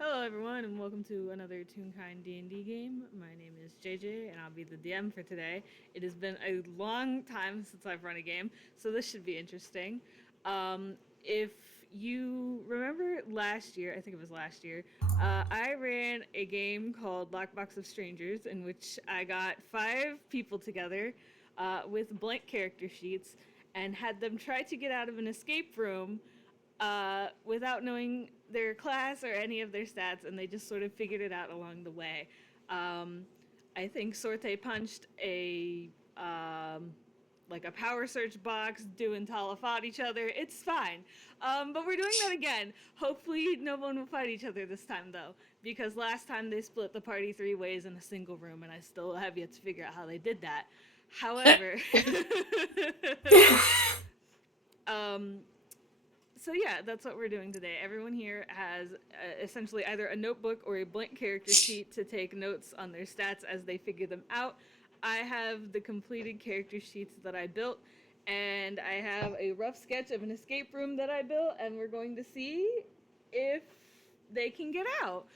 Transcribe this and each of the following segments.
Hello, everyone, and welcome to another Toonkind D&D game. My name is JayJay, and I'll be the DM for today. It has been a long time since I've run a game, so this should be interesting. If you remember last year, I think it was last year, I ran a game called Lockbox of Strangers, in which I got 5 people together with blank character sheets and had them try to get out of an escape room without knowing their class or any of their stats, and they just sort of figured it out along the way. Um, I think Sorte punched like a power search box, doing Tala fought each other. It's fine. But we're doing that again. Hopefully, no one will fight each other this time, though, because last time they split the party 3 ways in a single room, and I still have yet to figure out how they did that. However, um, so yeah, that's what we're doing today. Everyone here has essentially either a notebook or a blank character sheet to take notes on their stats as they figure them out. I have the completed character sheets that I built, and I have a rough sketch of an escape room that I built, and we're going to see if they can get out.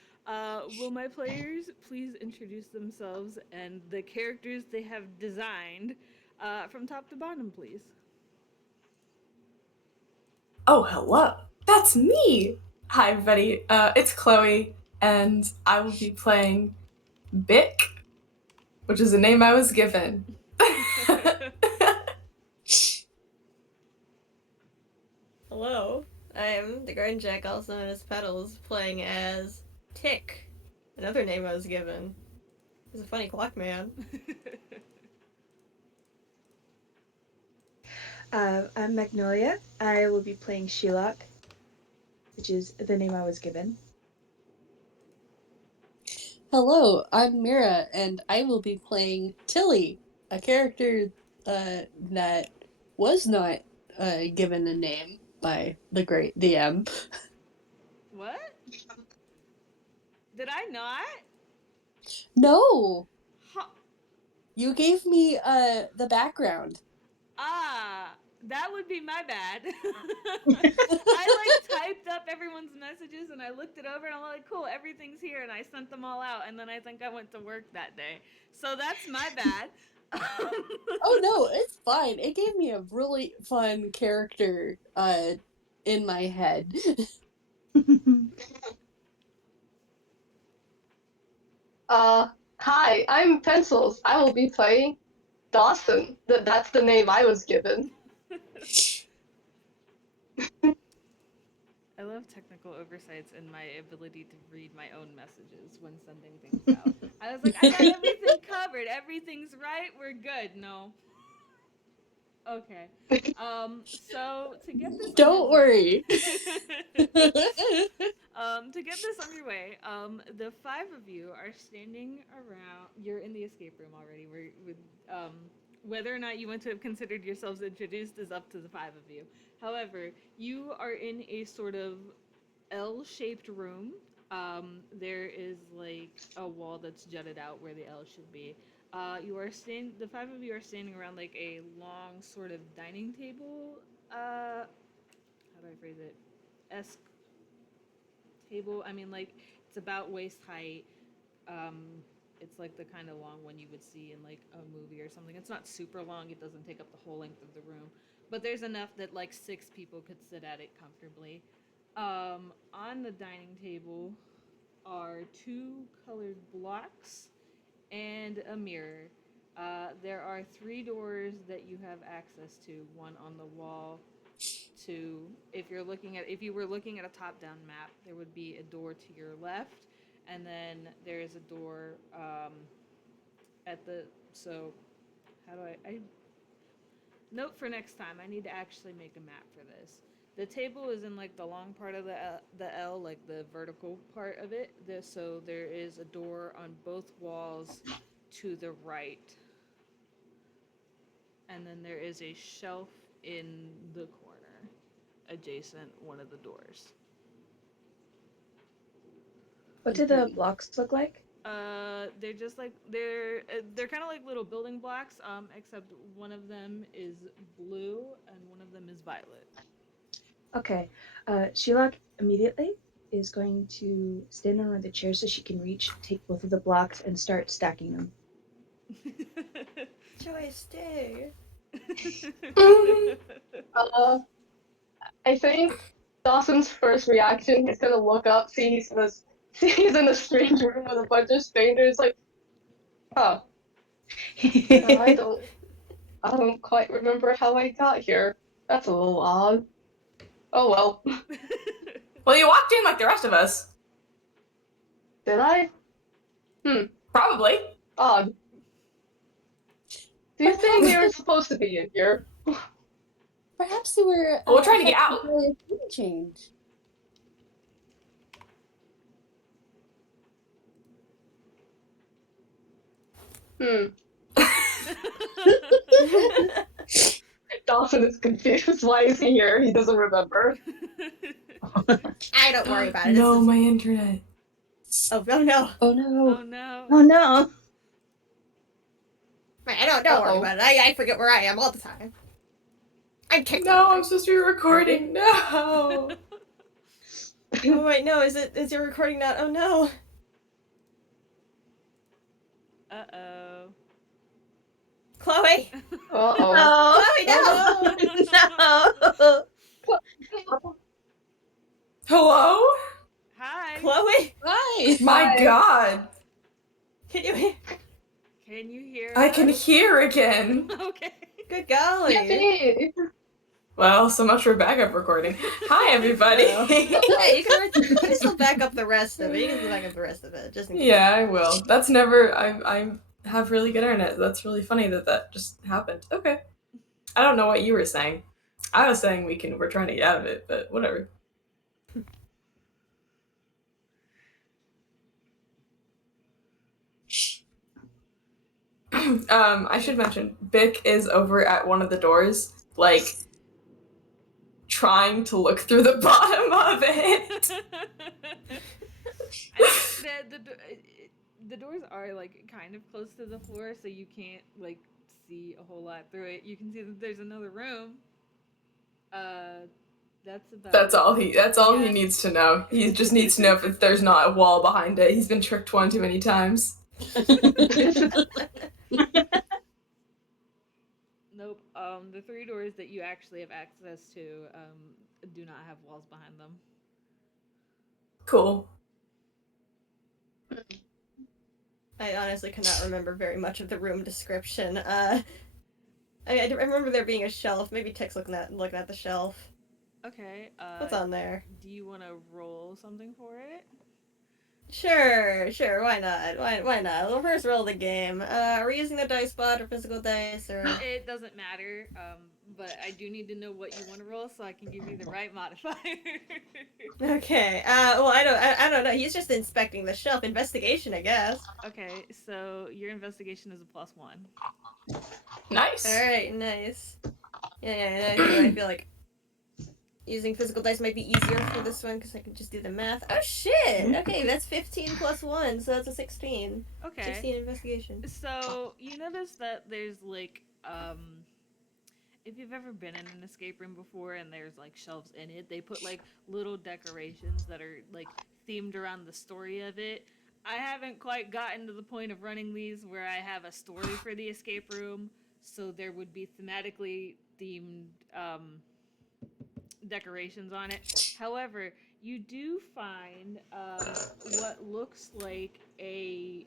Will my players please introduce themselves and the characters they have designed from top to bottom, please? Oh, hello. That's me. Hi, everybody. It's Chloe, and I will be playing Bick, which is the name I was given. Hello, I am the Garden Jack, also known as Petals, playing as Tick, another name I was given. He's a funny clock man. I'm Magnolia. I will be playing Shilhak, which is the name I was given. Hello, I'm Mira, and I will be playing Tilly, a character that was not given a name by the great DM. What? Did I not? No, Huh. you gave me the background. That would be my bad. I like typed up everyone's messages and I looked it over and I'm like, cool, everything's here, and I sent them all out, and then I think I went to work that day. So that's my bad. Oh no, it's fine. It gave me a really fun character in my head. Hi, I'm Pencils. I will be playing Dawson. That's the name I was given. I love technical oversights and my ability to read my own messages when sending things out. I was like, I got everything covered. Everything's right. We're good. No. Okay. So to get this Don't underway, worry. to get this underway, the 5 of you are standing around. You're in the escape room already. Whether or not you want to have considered yourselves introduced is up to the 5 of you. However, you are in a sort of L-shaped room. There is like a wall that's jutted out where the L should be. The 5 of you are standing around like a long sort of dining table. How do I phrase it? Esque table. I mean, like it's about waist height. Um, it's like the kind of long one you would see in like a movie or something. It's not super long. It doesn't take up the whole length of the room, but there's enough that like 6 people could sit at it comfortably. On the dining table are 2 colored blocks and a mirror. There are 3 doors that you have access to. One on the wall. To if you were looking at a top-down map, there would be a door to your left, and then there is a door at the. So, how do I note for next time? I need to actually make a map for this. The table is in like the long part of the L, like the vertical part of it. So there is a door on both walls to the right, and then there is a shelf in the corner adjacent one of the doors. What do the blocks look like? They're just like they're kind of like little building blocks. Except one of them is blue and one of them is violet. Okay. Shilhak immediately. is going to stand on one of the chairs so she can reach, take both of the blocks, and start stacking them. Joy, stay. I think Dawson's first reaction is gonna look up, see he's in a strange room with a bunch of strangers, like, huh, I don't quite remember how I got here. That's a little odd. Oh well. Well, you walked in like the rest of us. Did I? Probably. Odd. Do you think we were supposed to be in here? Perhaps they were. Well, we're trying to get out. A theme change. Dawson is confused. Why is he here? He doesn't remember. I don't worry about it. No, This is... my internet. Oh no. Oh no. Oh no. Oh no! Don't worry about it. I forget where I am all the time. I'm kicked No, out. I'm supposed to be recording. No. Oh wait, no, is your recording not? Oh no. Uh-oh. Chloe! Uh-oh. Chloe, no! No! Hello? Hi. Chloe! Hi. My Hi. God. Can you hear? Can you hear I us? can hear again. Okay. Good golly. Yippee! Well, so much for backup recording. Hi, everybody. Hey, you can still back up the rest of it. You can still back up the rest of it, just in case. Yeah, I will. That's never. I have really good internet. That's really funny that just happened. Okay. I don't know what you were saying. I was saying we're trying to get out of it, but whatever. I should mention, Bick is over at one of the doors, like, trying to look through the bottom of it. I think the doors are like kind of close to the floor, so you can't like see a whole lot through it. You can see that there's another room. That's about. That's all he Yeah. needs to know. He just needs to know if there's not a wall behind it. He's been tricked one too many times. Nope. The 3 doors that you actually have access to do not have walls behind them. Cool. I honestly cannot remember very much of the room description. I remember there being a shelf. Maybe Tick's looking at the shelf. Okay. What's on there? Do you want to roll something for it? Sure. Why not? Why not? We'll first roll the game. Are we using the dice bot or physical dice or? It doesn't matter. But I do need to know what you want to roll so I can give you the right modifier. Okay. Well, I don't know. He's just inspecting the shelf. Investigation, I guess. Okay, so your investigation is a +1. Nice. All right. Nice. Yeah. I feel like using physical dice might be easier for this one because I can just do the math. Oh shit! Okay, that's 15 plus 1, so that's a 16. Okay. 16 investigation. So you notice that there's like if you've ever been in an escape room before and there's like shelves in it, they put like little decorations that are like themed around the story of it. I haven't quite gotten to the point of running these where I have a story for the escape room, so there would be thematically themed decorations on it. However, you do find what looks like a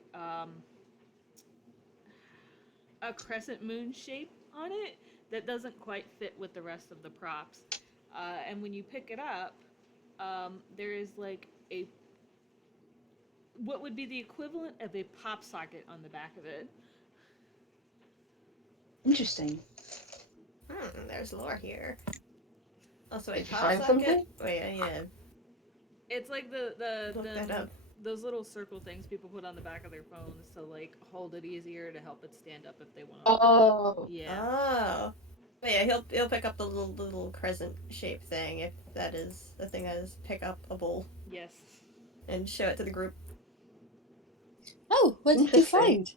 crescent moon shape on it that doesn't quite fit with the rest of the props. And when you pick it up, there is like what would be the equivalent of a pop socket on the back of it. Interesting. There's lore here. Also, a Did you pop find socket. something? Wait, yeah. It's like Look that up. those little circle things people put on the back of their phones to like hold it easier to help it stand up if they want to. Oh. Yeah. Oh. But yeah, he'll pick up the little crescent shaped thing if that is the thing that is pick upable Yes. and show it to the group. Oh, what did you find?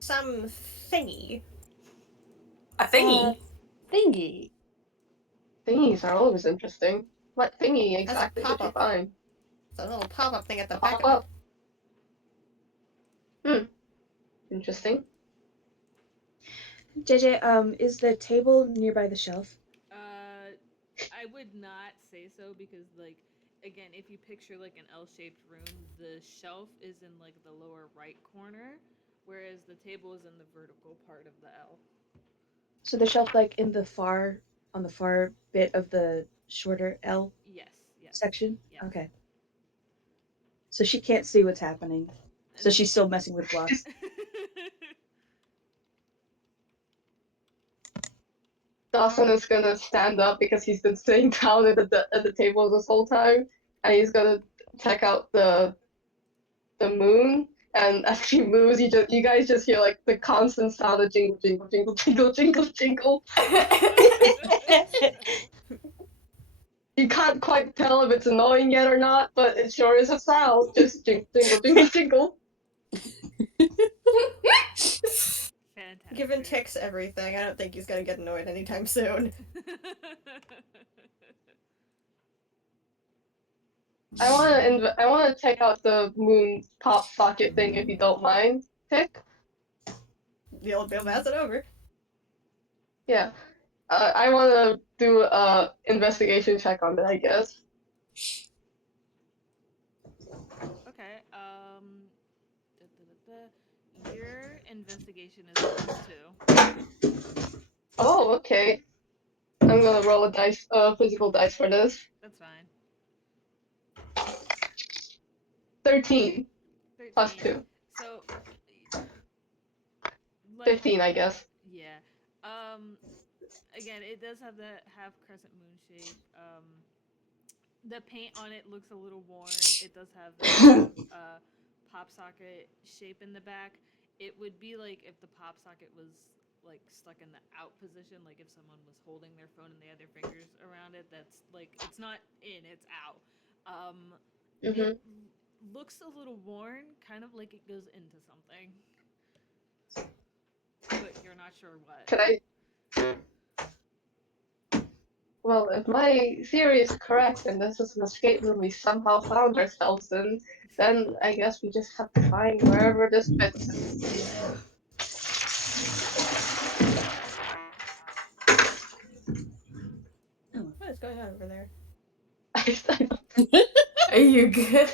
Some thingy. A thingy. Thingy. Thingies are always interesting. What thingy That's a exactly did you pop-up. find? It's a little pop-up thing at the Pop back of up. Interesting. JayJay, is the table nearby the shelf? I would not say so because, like, again, if you picture like an L-shaped room, the shelf is in like the lower right corner, whereas the table is in the vertical part of the L. So the shelf, like on the far bit of the shorter L Yes. section? Yeah. Okay. So she can't see what's happening. So she's still messing with blocks. Dawson is gonna stand up because he's been sitting down at the table this whole time, and he's gonna check out the moon. And as he moves, you guys just hear like the constant sound of jingle, jingle, jingle, jingle, jingle, jingle. You can't quite tell if it's annoying yet or not, but it sure is a sound. Just jingle, jingle, jingle, jingle. Fantastic. Given Tick's everything, I don't think he's gonna get annoyed anytime soon. I wanna check out the moon pop socket thing if you don't mind, Tick. You'll pass it over. Yeah. I wanna do a investigation check on it, I guess. Okay. Your investigation is +2. Oh, okay. I'm gonna roll a dice, physical dice for this. That's fine. 13 plus 13. 2. So, 15, I guess. Yeah. Again, it does have the half crescent moon shape. The paint on it looks a little worn. It does have the pop socket shape in the back. It would be like if the pop socket was like stuck in the out position, like if someone was holding their phone and they had their fingers around it. That's like it's not in, it's out. It looks a little worn, kind of like it goes into something, but you're not sure what. Can I? Well, if my theory is correct and this is an escape room we somehow found ourselves in, then I guess we just have to find wherever this fits. What is going on over there? Are you good?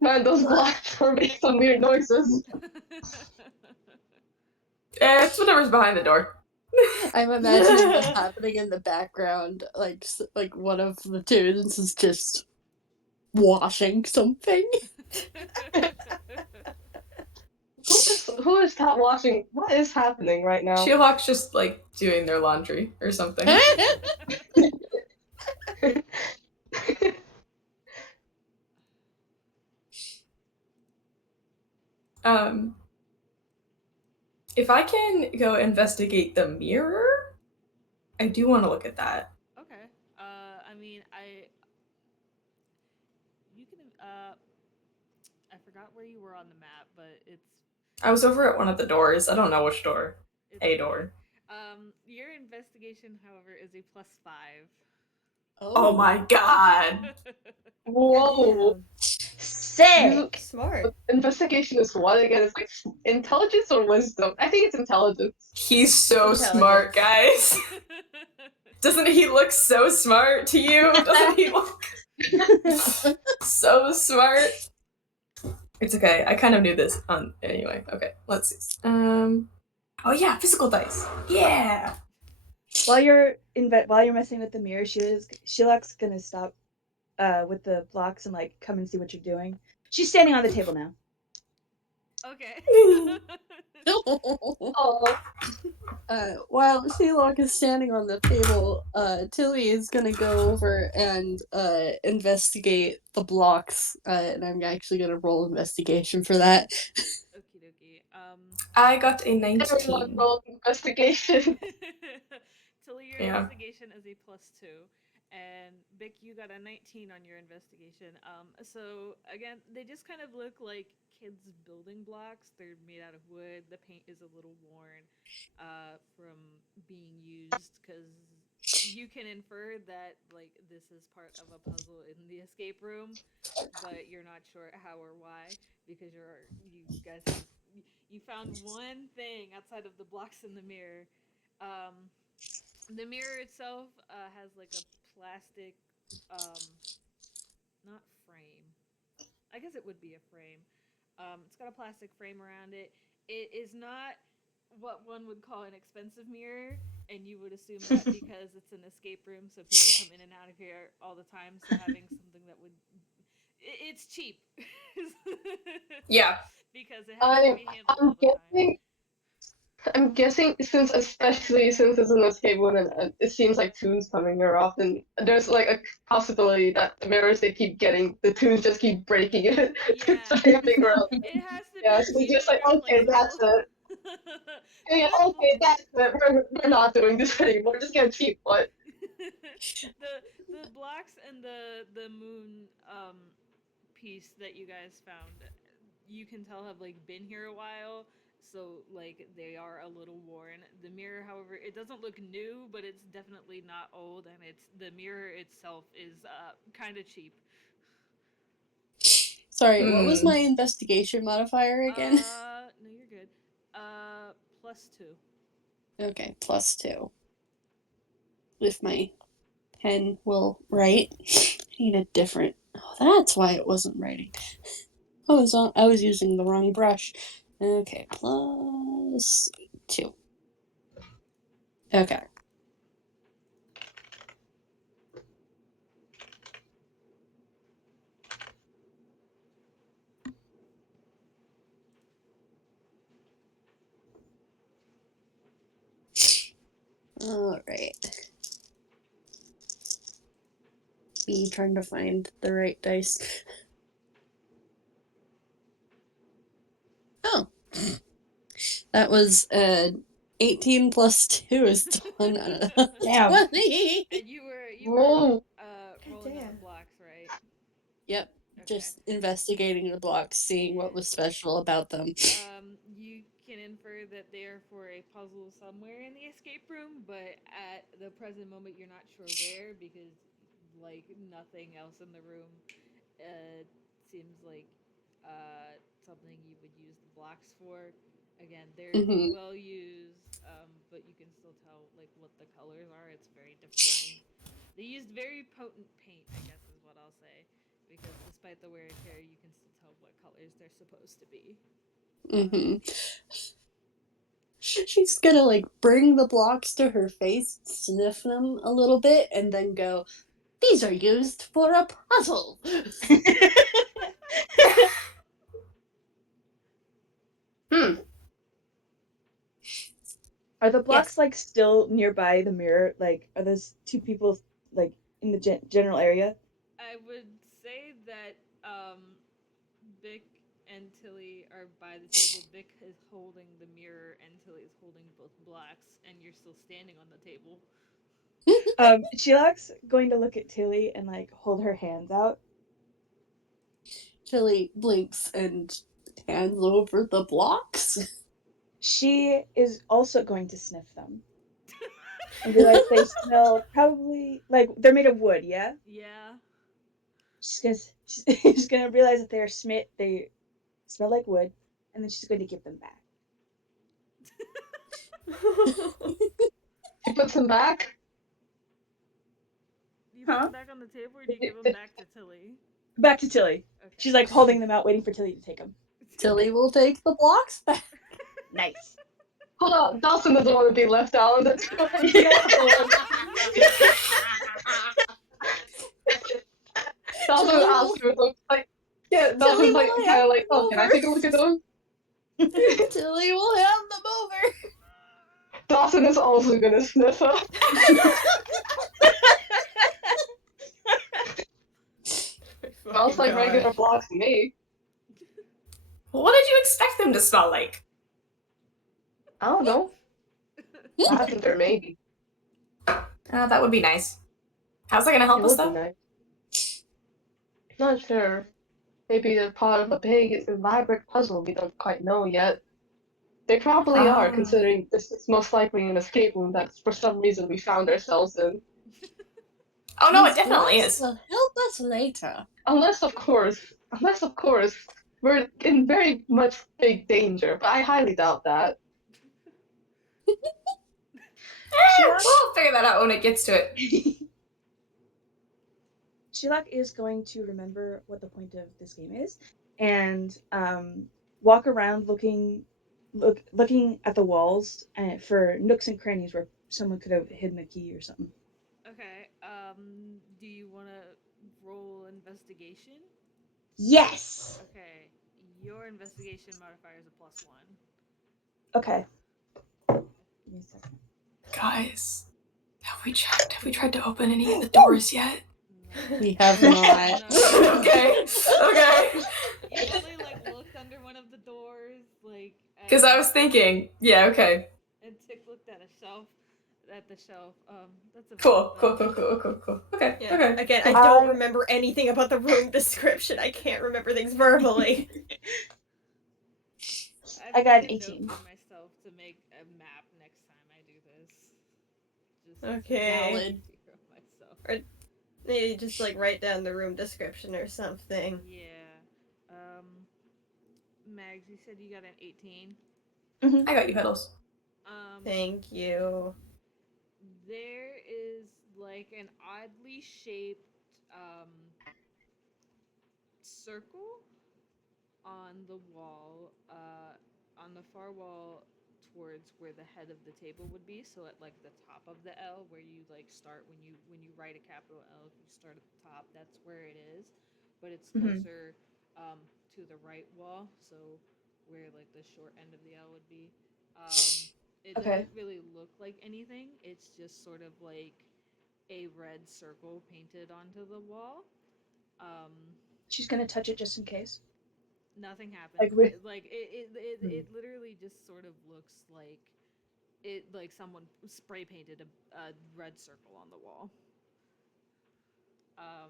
Man, those blocks are making some weird noises. It's whatever's behind the door. I'm imagining this happening in the background, like one of the Toons is just washing something. Who is that watching? What is happening right now? Shilhak's just like doing their laundry or something. If I can go investigate the mirror, I do want to look at that. Okay. I mean, you can. I forgot where you were on the map, but I was over at one of the doors. I don't know which door. A door. Your investigation, however, is a +5. Oh my god. Whoa. Sick! Smart. Investigation is what again? It's like intelligence or wisdom? I think it's intelligence. He's so Intelligence. smart, guys. Doesn't he look so smart to you? Doesn't he look so smart? It's okay. I kind of knew this. Anyway, okay. Let's see. Oh yeah, physical dice. Yeah. While you're messing with the mirror, Shilhak's gonna stop with the blocks and like come and see what you're doing. She's standing on the table now. Okay. Oh. While Shilhak is standing on the table, Tilly is gonna go over and investigate the blocks, and I'm actually gonna roll investigation for that. Okie dokie. I got a Everyone 19. roll investigation. Tilly, your Yeah. investigation is a +2, and Bick, you got a 19 on your investigation. So again, they just kind of look like kids' building blocks. They're made out of wood. The paint is a little worn from being used because you can infer that like this is part of a puzzle in the escape room, but you're not sure how or why because you guys have you found one thing outside of the blocks in the mirror. Um, the mirror itself has like a plastic, um, not frame. I guess it would be a frame. It's got a plastic frame around it. It is not what one would call an expensive mirror, and you would assume that because it's an escape room, so people come in and out of here all the time. So having something that would, it's cheap. Yeah. Because it has to I'm be handled I'm all the time. guessing I'm guessing especially since it's an escape room and it seems like Toons coming here often, there's like a possibility that the mirrors they keep getting, the Toons just keep breaking it Yeah, to try to figure so out. it has to Yeah, be so they're cheap just and like, okay, that's replaceable. it. Yeah, okay, that's it. We're not doing this anymore. Just get a cheap one. The blocks and the moon piece that you guys found, you can tell have like been here a while, so like they are a little worn. The mirror, however, it doesn't look new, but it's definitely not old, and it's the mirror itself is kind of cheap. Sorry, what was Hmm. my investigation modifier again? No, you're good. +2. Okay, +2. If my pen will write. I need a different. Oh, that's why it wasn't writing. I was using the wrong brush. Okay, +2. Okay. All right. Me trying to find the right dice. Oh, that was 18 plus 2 is 20. Damn. 20. And you were Whoa. rolling on the damn. blocks, right? Yep, Okay. just investigating the blocks, seeing what was special about them. You can infer that they're for a puzzle somewhere in the escape room, but at the present moment, you're not sure where because, like, nothing else in the room uh, seems like something you would use the blocks for. Again, they're Hmm. well used, but you can still tell like what the colors are. It's very defined. They used very potent paint, I guess is what I'll say, because despite the wear and tear, you can still tell what colors they're supposed to be. Hmm. She's gonna like bring the blocks to her face, sniff them a little bit, and then go, "These are used for a puzzle." Hmm. Are the Yes. blocks like still nearby the mirror? Like, are those two people like in the general area? I would say that Vic and Tilly are by the table. Vic is holding the mirror, and Tilly is holding both blocks, and you're still standing on the table. Shilhak's going to look at Tilly and like hold her hands out. Tilly blinks and hands over the blocks. She is also going to sniff them and realize they smell probably like they're made of wood. Yeah, Yeah. she's gonna realize that they smell like wood, and then she's going to give them back. She puts them back. You put Huh? them back on the table, or do you give them back to Tilly? Back to Tilly. Okay. She's like holding them out, waiting for Tilly to take them. Tilly will take the blocks back. Nice. Hold on, Dawson doesn't want to be left out. That's Dawson Tilly will, asks her, like, yeah, Tilly Dawson's like, will kind hand of like, them oh, can I over. take a look at those? Tilly will hand them over. Dawson is also gonna sniff them. Smells like regular blocks to me. What did you expect them to smell like? I don't know. Lavender, maybe. That would be nice. How's that gonna It help us would be though? nice. Not sure. Maybe they're part of a big, elaborate puzzle we don't quite know yet. They probably are, Ah. considering this is most likely an escape room that for some reason we found ourselves in. Oh no, it These definitely blocks is. will help us later. Unless, of course, we're in very much big danger, but I highly doubt that. Shilhak? We'll figure that out when it gets to it. Shilhak is going to remember what the point of this game is, and walk around looking at the walls for nooks and crannies where someone could have hidden a key or something. Okay. Do you want to roll investigation? Yes. Okay. Your investigation modifier is a +1. Okay. Give me a second. Guys, have we checked? Have we tried to open any of the doors yet? No. We have not. No. Okay. You only like looked under one of the doors, like. Because I was thinking, yeah, okay. And Tick looked at a shelf. At the shelf. That's a Cool. Okay, Yeah. okay. Again, I cool. don't remember anything about the room description. I can't remember things verbally. I got an made a note 18. for myself to make a map next time I do this. Just Okay. Valid. myself. Maybe just like write down the room description or something. Yeah. Mags, you said you got an 18. I got you, Petals. Thank you. There is like an oddly shaped circle on the wall, on the far wall towards where the head of the table would be. So at like the top of the L, where you like start when you write a capital L, if you start at the top, that's where it is. But it's closer to the right wall, so where like the short end of the L would be. It Okay. doesn't really look like anything. It's just sort of like a red circle painted onto the wall. She's gonna touch it just in case. Nothing happens. Like It literally just sort of looks like it like someone spray painted a red circle on the wall.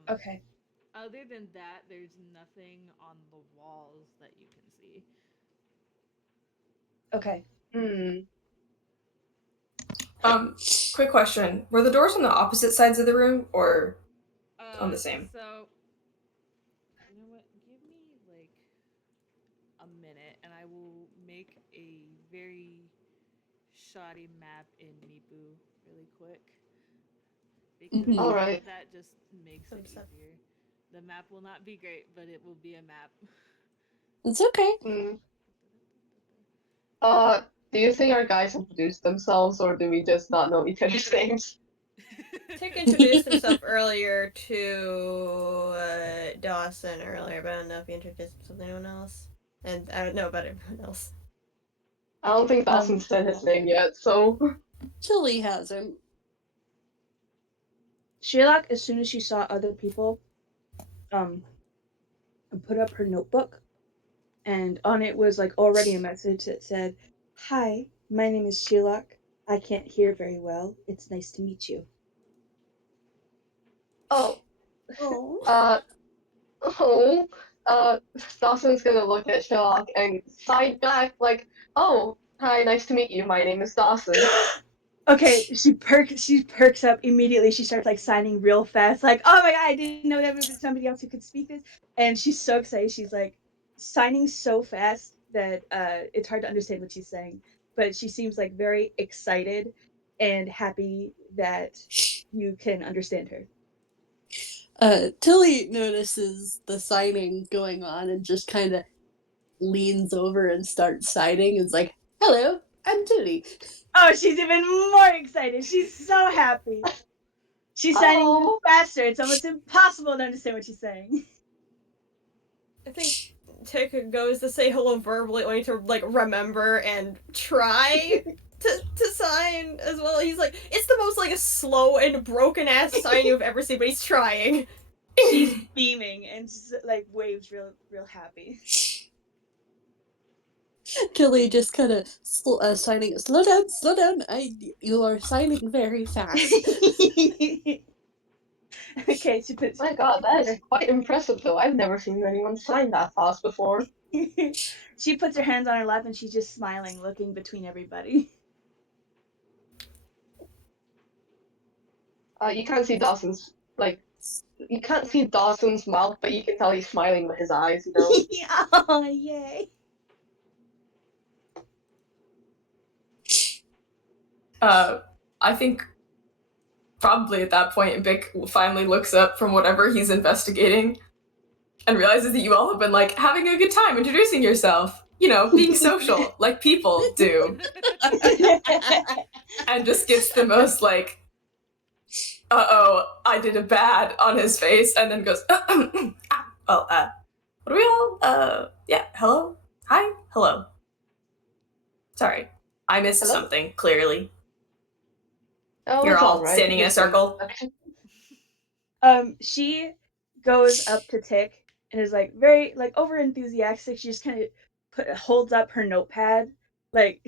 Okay. Other than that, there's nothing on the walls that you can see. Okay. Quick question. Were the doors on the opposite sides of the room or on the same? So, you know what? Give me like a minute and I will make a very shoddy map in Meepu really quick. Because Alright. that just makes it easier. The map will not be great, but it will be a map. It's okay. Do you think our guys introduced themselves, or do we just not know each other's names? Tick introduced himself earlier to Dawson earlier, but I don't know if he introduced himself to anyone else. And I don't know about everyone else. I don't think Dawson said his name yet, so. Tilly hasn't. Shilhak, as soon as she saw other people, put up her notebook, and on it was like already a message that said, "Hi, my name is Shilhak. I can't hear very well. It's nice to meet you." Oh. Oh. Dawson's gonna look at Shilhak and side back like, "Oh, hi, nice to meet you. My name is Dawson." Okay, she perks up immediately. She starts like signing real fast, like, "Oh my god, I didn't know there was somebody else who could speak this." And she's so excited. She's like signing so fast that it's hard to understand what she's saying. But she seems like very excited and happy that you can understand her. Tilly notices the signing going on and just kind of leans over and starts signing. It's like, "Hello, I'm Tilly." Oh, she's even more excited. She's so happy. She's signing even faster. It's almost impossible to understand what she's saying. I think Tick goes to say hello verbally, only to like remember and try to sign as well. He's like, it's the most like slow and broken ass sign you've ever seen, but he's trying. She's beaming and like waves real happy. Tilly just kind of signing. Slow down. You are signing very fast. Okay, she puts. My god, that is quite impressive though. I've never seen anyone sign that fast before. She puts her hands on her lap and she's just smiling, looking between everybody. You can't see Dawson's you can't see Dawson's mouth, but you can tell he's smiling with his eyes. You know. Oh, yay. I think probably at that point, Bick finally looks up from whatever he's investigating and realizes that you all have been like having a good time introducing yourself. You know, being social like people do, and just gets the most like, I did a bad on his face, and then goes, well, what are we all? Yeah, hello, hi, hello. Sorry, I missed Hello? something. Clearly, Oh, you're it's all alright. standing in a Just circle. She goes up to Tick and is like very like over enthusiastic. She just kind of holds up her notepad, like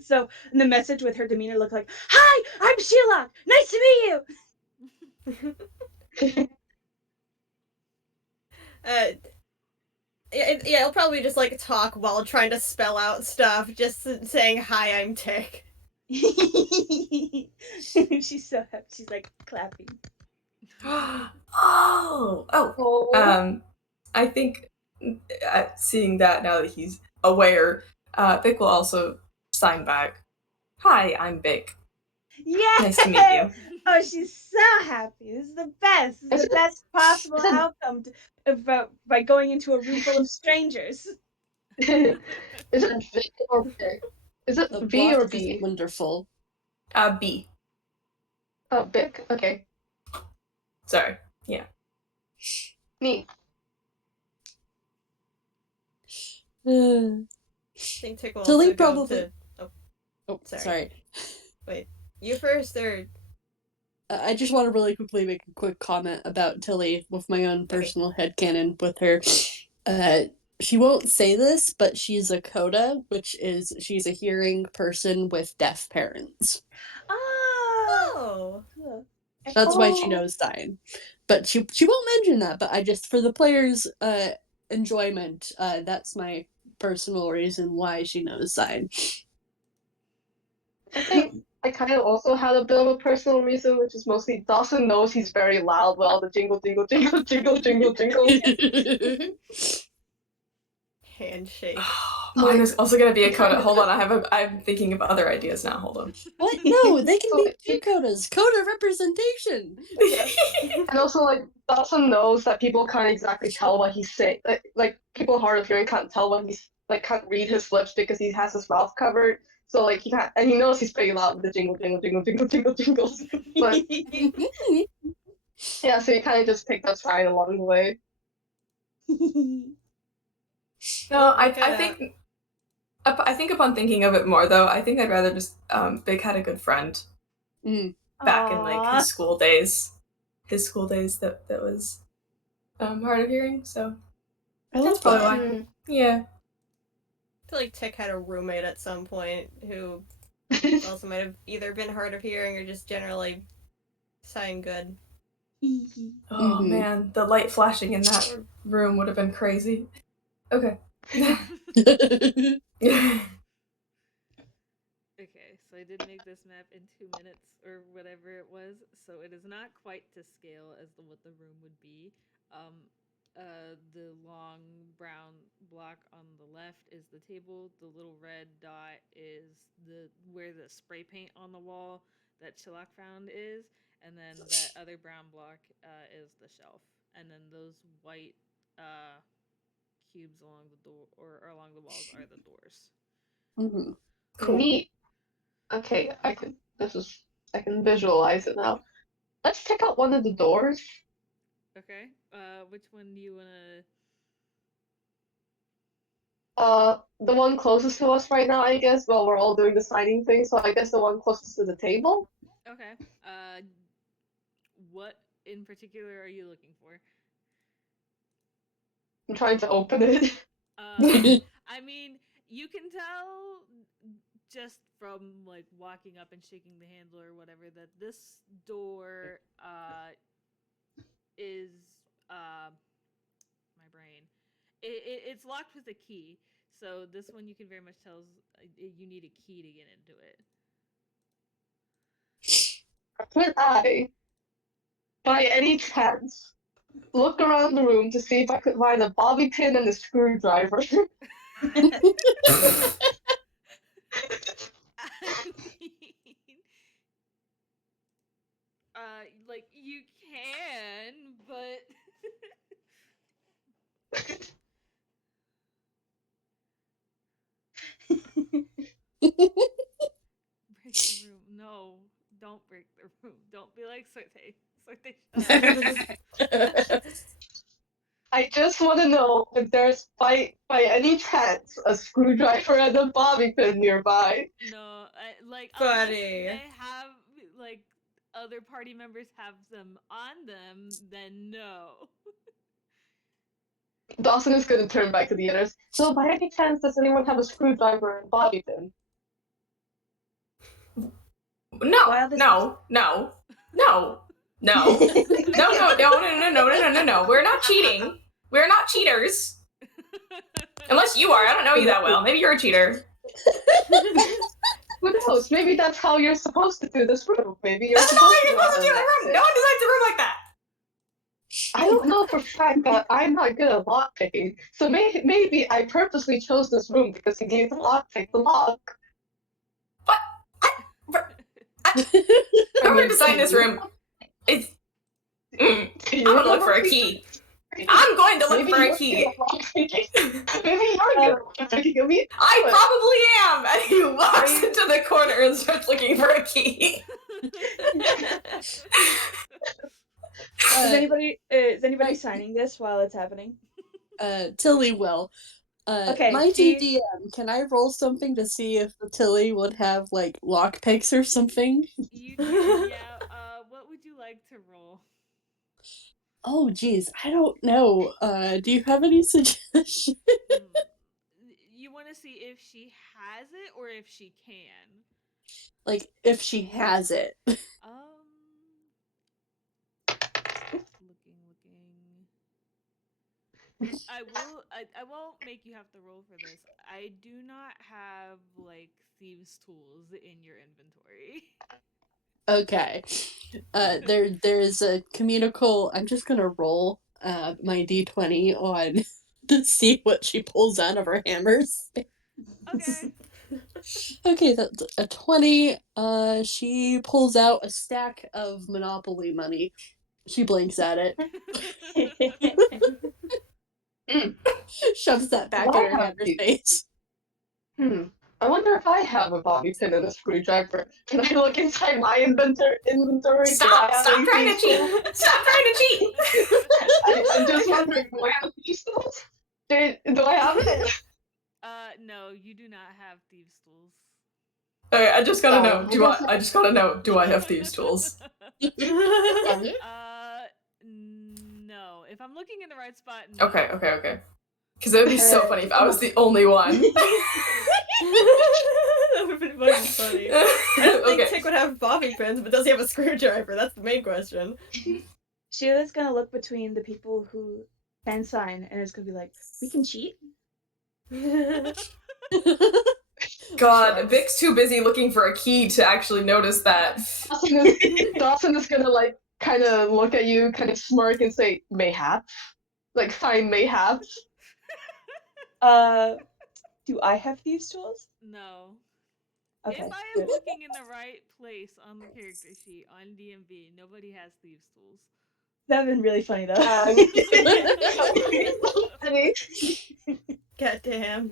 so. And the message with her demeanor looked like, "Hi, I'm Shilhak. Nice to meet you." Yeah, he'll probably just like talk while trying to spell out stuff, just saying, "Hi, I'm Tick." She's so happy. She's like clapping. Oh. I think seeing that now that he's aware, Vic will also sign back. Hi, I'm Vic. Yeah. Nice to meet you. Oh, she's so happy. This is the best. This is the best possible outcome by going into a room full of strangers. Is it V or B? Is it The V block or is B? wonderful. B. Oh, big. Okay. Sorry. Yeah. Neat. I think Tick will Tilly also go probably. to. Oh, Sorry. sorry. Wait, you first, or I just want to really quickly make a quick comment about Tilly with my own personal headcanon with her. She won't say this, but she's a coda, which is she's a hearing person with deaf parents. oh, That's why she knows Stein. But she won't mention that, but I just for the players' enjoyment, that's my personal reason why she knows Stein. I think I kind of also had a bit of a personal reason, which is mostly Dawson knows he's very loud with all the jingle, jingle, jingle, jingle, jingle, jingle. handshake. Mine is also gonna be a coda. Hold on, I'm thinking of other ideas now. Hold on. What? No, they can So, be two codas. Coda representation. and also, like, Dawson knows that people can't exactly tell what he's saying. Like people hard of hearing can't tell when he's like can't read his lips because he has his mouth covered. So like he can't, and he knows he's pretty loud with the jingle, jingle, jingle, jingle, jingle, jingles. But yeah, so he kind of just picked up Stein along the way. No, I think upon thinking of it more though, I think I'd rather just Big had a good friend back in like his school days. His school days that was hard of hearing, so I that's love probably that. why. Yeah. I feel like Tick had a roommate at some point who also might have either been hard of hearing or just generally sign good. Oh man, the light flashing in that room would have been crazy. Okay. Okay, so I did make this map in 2 minutes or whatever it was, so it is not quite to scale as what the room would be. The long brown block on the left is the table. The little red dot is where the spray paint on the wall that Shilhak found is, and then that other brown block is the shelf, and then those white cubes along the door or along the walls are the doors. Cool. Neat. Okay, I can visualize it now. Let's check out one of the doors. Okay. Which one do you wanna? The one closest to us right now, I guess. Well, we're all doing the signing thing, so I guess the one closest to the table. Okay. What in particular are you looking for? I'm trying to open it. I mean, you can tell just from like walking up and shaking the handle or whatever that this door is my brain. It's locked with a key, so this one you can very much tell you need a key to get into it. Could I by any chance, look around the room to see if I could find a bobby pin and a screwdriver. I mean, like you can, but break the room. No, don't break the room. Don't be like Sorte. I just want to know if there's by any chance a screwdriver and a bobby pin nearby. No, like unless Buddy. they have like other party members have them on them, then no. Dawson is going to turn back to the others. So, by any chance, does anyone have a screwdriver and bobby pin? No. We're not cheating. We're not cheaters. Unless you are. I don't know you that well. Maybe you're a cheater. Who knows? Maybe that's how you're supposed to do this room. Maybe you're That's not how you're supposed supposed to do the room. No one designs a room like that. I don't know for a fact that I'm not good at lockpicking, so maybe I purposely chose this room because he gave the lockpick the lock. Whoever designed this room is. I'm gonna look for a key. I'm going to look for a key. Maybe you're good at lockpicking. I probably am. And he walks into the corner and starts looking for a key. Is anybody signing this while it's happening? Tilly will. Okay, My TDM, can I roll something to see if Tilly would have like lockpicks or something? You do, yeah. What would you like to roll? Oh geez, I don't know. Do you have any suggestions? You want to see if she has it or if she can? Like if she has it. Looking. I won't make you have to roll for this. I do not have like thieves' tools in your inventory. Okay. There's a communical. I'm just gonna roll my d20 on to see what she pulls out of her hammers. Okay. Okay, that's a 20. She pulls out a stack of Monopoly money. She blinks at it. Shoves that back in her hammer's face. I wonder if I have a bobby pin and a screwdriver. Can I look inside my inventory? Stop trying to cheat. Stop trying to cheat. I'm just wondering, do I have these tools? Do I have it? No, you do not have thieves' tools. Okay, I just gotta know. Do I have thieves' tools? No. If I'm looking in the right spot, no. Okay. Because it would be so funny if I was the only one. That would have been fucking funny. I don't think Tick would have bobby pins, but does he have a screwdriver? That's the main question. Sheila's gonna look between the people who can sign and is gonna be like, we can cheat? God, Vic's too busy looking for a key to actually notice that. Dawson is gonna like kind of look at you, kind of smirk and say, mayhaps? Like sign mayhaps? Do I have thieves' tools? No. Okay. If I am looking in the right place on the character sheet on DMV, nobody has thieves' tools. That would have been really funny though. God damn.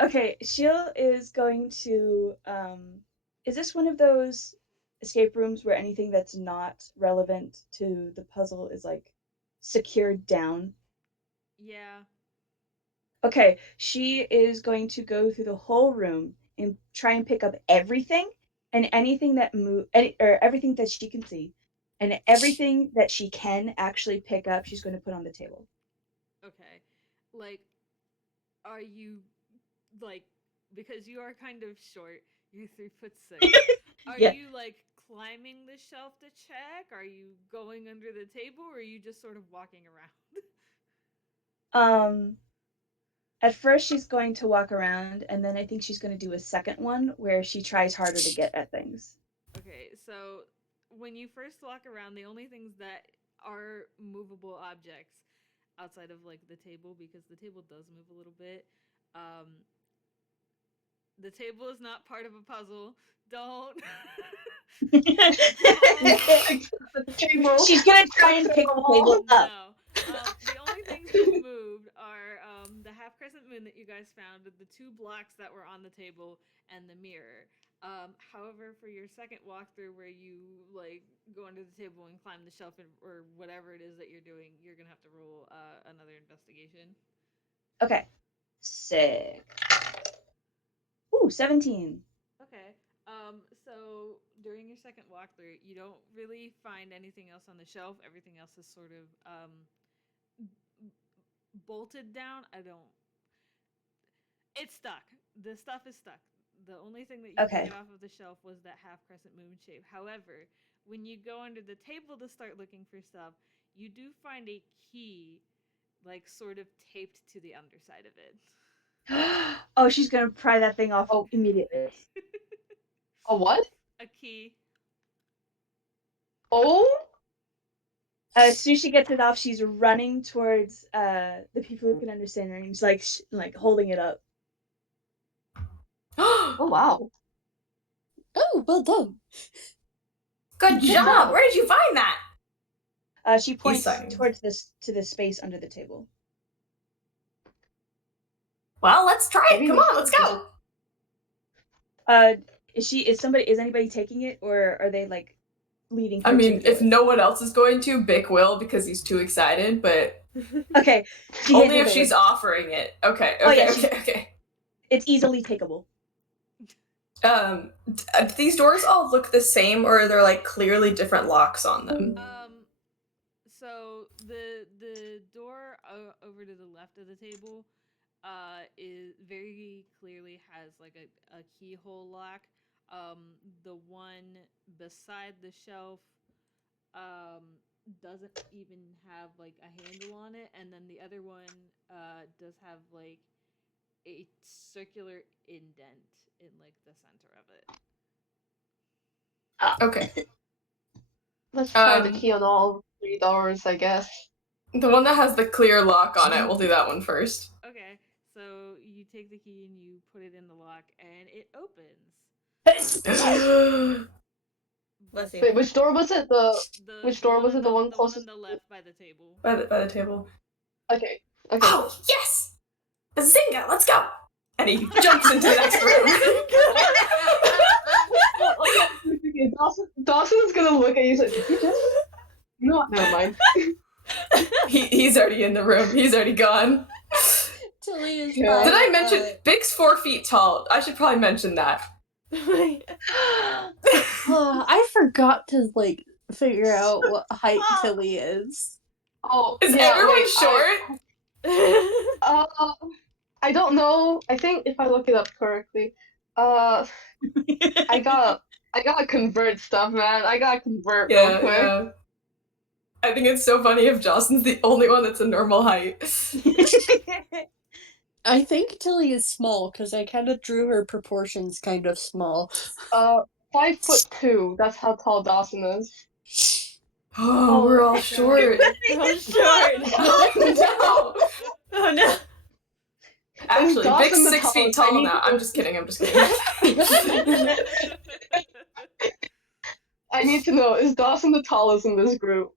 Okay, Sheila is going to is this one of those escape rooms where anything that's not relevant to the puzzle is like secured down? Yeah. Okay, she is going to go through the whole room and try and pick up everything and anything that everything that she can see, and everything that she can actually pick up, she's going to put on the table. Okay. Like, are you like, because you are kind of short, you're 3'6". Are Yeah. you like climbing the shelf to check? Are you going under the table, or are you just sort of walking around? At first she's going to walk around, and then I think she's going to do a second one where she tries harder to get at things. Okay, so when you first walk around, the only things that are movable objects outside of like the table, because the table does move a little bit. The table is not part of a puzzle. Don't. She's gonna try and pick the table up. No. The only things that moved are the half crescent moon that you guys found, the 2 blocks that were on the table, and the mirror. However, for your second walkthrough, where you like go under the table and climb the shelf or whatever it is that you're doing, you're gonna have to roll another investigation. Okay. Sick. Ooh, 17. Okay. So during your second walkthrough, you don't really find anything else on the shelf. Everything else is sort of bolted down. It's stuck. The stuff is stuck. The only thing that you can get off of the shelf was that half crescent moon shape. However, when you go under the table to start looking for stuff, you do find a key, like sort of taped to the underside of it. Oh, she's gonna pry that thing off immediately. A what? A key. Oh? As soon as she gets it off, she's running towards the people who can understand her, and she's like holding it up. Oh wow. Oh, well done. Good job. Where did you find that? She points towards to the space under the table. Well, let's try it. Come on, let's go. Is anybody taking it, or are they like leading? I mean, if no one else is going to, Bick will because he's too excited, but okay. Only if she's offering it. Okay. Okay. It's easily takeable. These doors all look the same, or are there like clearly different locks on them? So the door over to the left of the table is very clearly has like a keyhole lock. The one beside the shelf doesn't even have like a handle on it, and then the other one does have like a circular indent in like the center of it. Okay. Let's try the key on all 3 doors, I guess. The one that has the clear lock on it, we'll do that one first. Okay, so you take the key and you put it in the lock, and it opens. Let's see. Wait, which door was it? Which door was it? The one closest? The one on the left by the table. By the table. Okay. Oh, yes! Bazinga, let's go! And he jumps into the next room. Dawson's gonna look at you and say, did you just... No, never mind. He's already in the room. He's already gone. Tilly is Did I mention Bick's 4 feet tall? I should probably mention that. I forgot to like figure out what height Tilly is. Oh, is everyone short? I don't know. I think if I look it up correctly, I gotta convert stuff, man. I gotta convert real quick. Yeah. I think it's so funny if Dawson's the only one that's a normal height. I think Tilly is small because I kind of drew her proportions kind of small. 5'2". That's how tall Dawson is. Oh, we're all short. I'm short. Oh, no. Oh no. Actually, Bick's 6 feet tall now. I'm just kidding. I need to know, is Dawson the tallest in this group?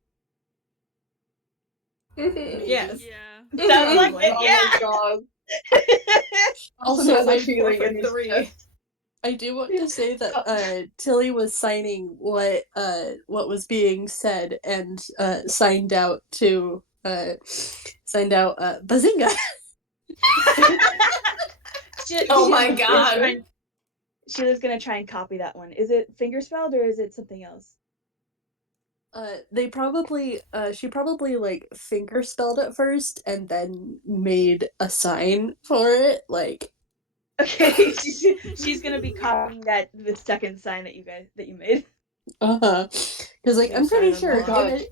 Yes. Yeah. Sounds like it, Oh yeah. my god. Also, I feeling in his 3. I do want to say that Tilly was signing what was being said and signed out Bazinga. Oh my god. Sheila's gonna try and copy that one. Is it fingerspelled or is it something else? She probably like finger spelled it first and then made a sign for it, like. Okay, she's gonna be copying the second sign that you made. Because like I'm pretty sure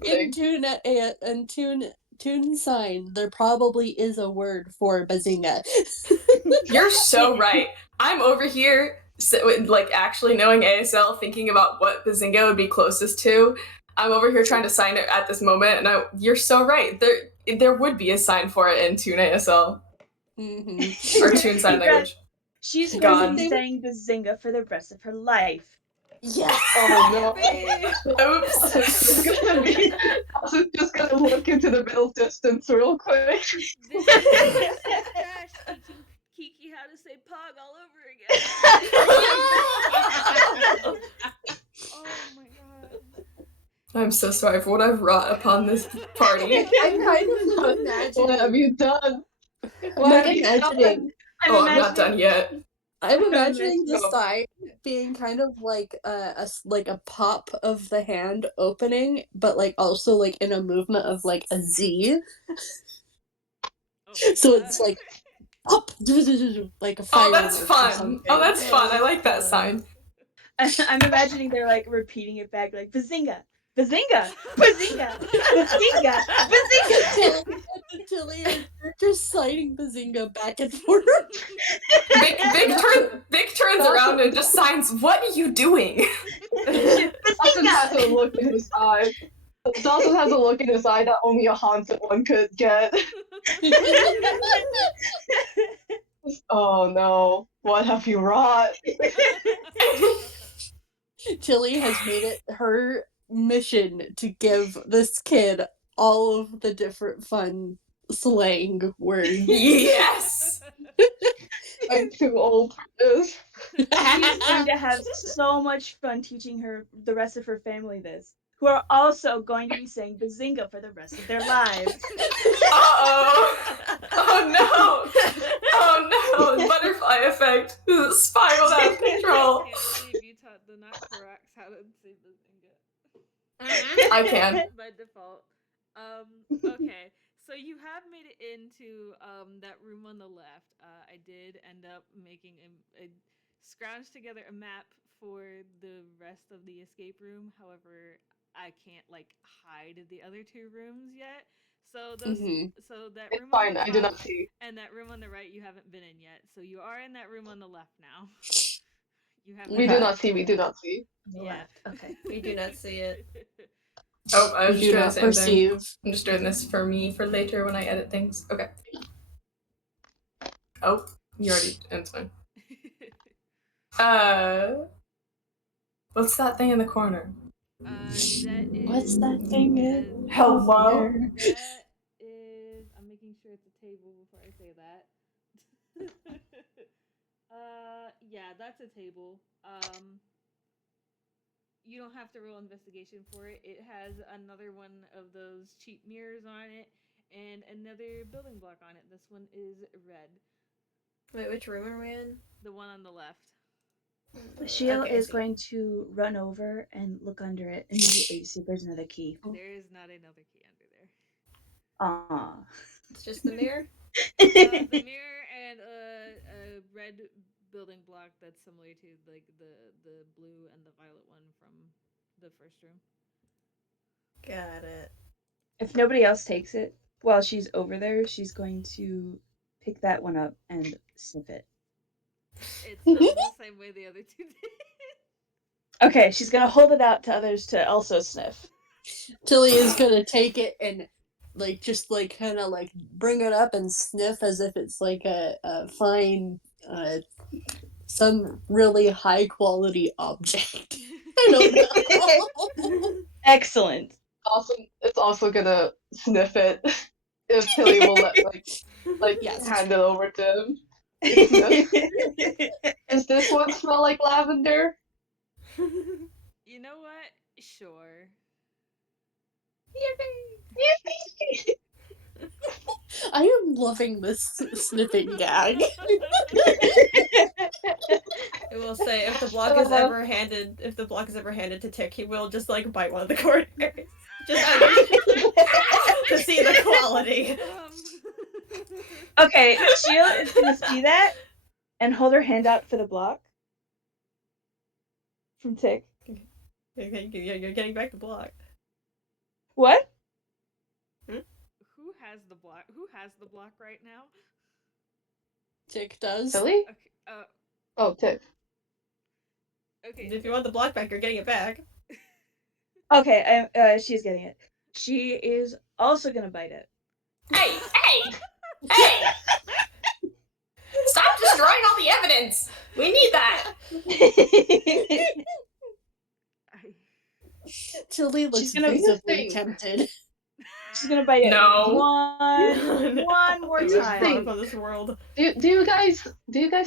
in Toon sign there probably is a word for Bazinga. You're so right. I'm over here like actually knowing ASL, thinking about what Bazinga would be closest to, I'm over here trying to sign it at this moment, and you're so right. There would be a sign for it in Toon ASL or Toon Sign Language. She's going God. to be saying Bazinga for the rest of her life. Yes. Oh no. Oops. It's gonna be. I'm just gonna look into the middle distance real quick. This is Crash teaching Kiki how to say Pog all over again. Oh my god. I'm so sorry for what I've wrought upon this party. I'm kind of imagining. What have you done? What have you done? I'm not done yet. I'm imagining the Oh. sign being kind of like a pop of the hand opening, but like also like in a movement of like a Z. Oh So god. it's like pop, like a Oh, firework. that's or fun. something. Oh, that's fun. I like that sign. I'm imagining they're like repeating it back, like Bazinga, Bazinga, Bazinga, Bazinga, Bazinga. Tilly are just citing Bazinga back and forth. Vic turns around and just signs, "What are you doing?" Dawson has a look in his eye. Dawson has a look in his eye that only a haunted one could get. Oh no, what have you wrought? Tilly has made it her mission to give this kid all of the different fun slang words. Yes. I'm too old for this. She's going to have so much fun teaching the rest of her family this, who are also going to be saying Bazinga for the rest of their lives. Uh-oh. Oh no. Oh no. The butterfly effect spiraled out of control. I can't believe you taught the Noctorox how to say Bazinga. I can. By default. Okay. So you have made it into that room on the left. I did end up making a scrounged together a map for the rest of the escape room. However, I can't like hide the other two rooms yet. So those, so that It's room fine, on the I do top not see. and that room on the right you haven't been in yet. So you are in that room on the left now. You have. We do not see, we do not see. Yeah. Okay. We do not see it. Oh, I was We just do doing the not same thing. perceive. I'm just doing this for me for later when I edit things. Okay. Oh, you already. It's fine. What's that thing in the corner? That is. What's that thing? Hello? That is. I'm making sure it's a table before I say that. Yeah, that's a table. You don't have to roll investigation for it. It has another one of those cheap mirrors on it and another building block on it. This one is red. Wait, which room are we in? The one on the left. Sheil Okay, I is see. going to run over and look under it immediately to see if there's another key. There is not another key under there. Aww. It's just the mirror? The mirror and a red building block that's similar to like the blue and the violet one from the first room. Got it. If nobody else takes it while she's over there, she's going to pick that one up and sniff it. It's done the same way the other two did. Okay, she's gonna hold it out to others to also sniff. Tilly is gonna take it and like just like kind of like bring it up and sniff as if it's like a fine some really high quality object. I don't know. Excellent. It's also gonna sniff it if Tilly will let Yes. hand it over to him. Does this one smell like lavender? You know what? Sure. I am loving this sniffing gag. I will say if the block is ever handed to Tick, he will just like bite one of the corners. Just to see the quality. Okay, Sheila is gonna see that and hold her hand out for the block from Tick. You're getting back the block. What? Who has the block? Who has the block right now? Tick does. Tilly? Okay. Oh, Tick. Okay. If you want the block back, you're getting it back. Okay, she's getting it. She is also gonna bite it. Hey! Hey! Stop destroying all the evidence! We need that! Tilly looks She's gonna- visibly tempted. She's gonna bite it No. one more Do you Brought time. up on this world. Do you guys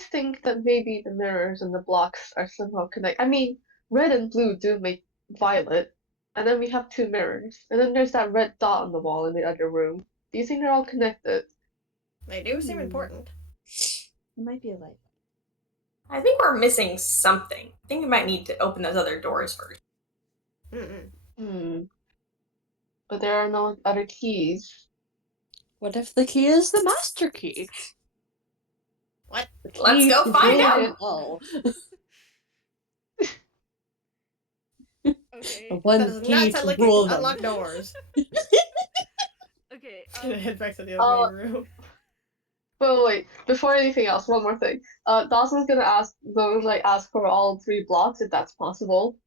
think that maybe the mirrors and the blocks are somehow connected? I mean, red and blue do make violet, and then we have two mirrors, and then there's that red dot on the wall in the other room. Do you think they're all connected? They do seem important. It might be a light. I think we're missing something. I think we might need to open those other doors first. But there are no other keys. What if the key is the master key? What? Let's go find out! Oh, Okay. the one That does key not to sound like rule it can them. unlock doors. Okay. Gonna head back to the other main room. Wait, before anything else, one more thing. Dawson's gonna ask for all 3 blocks if that's possible.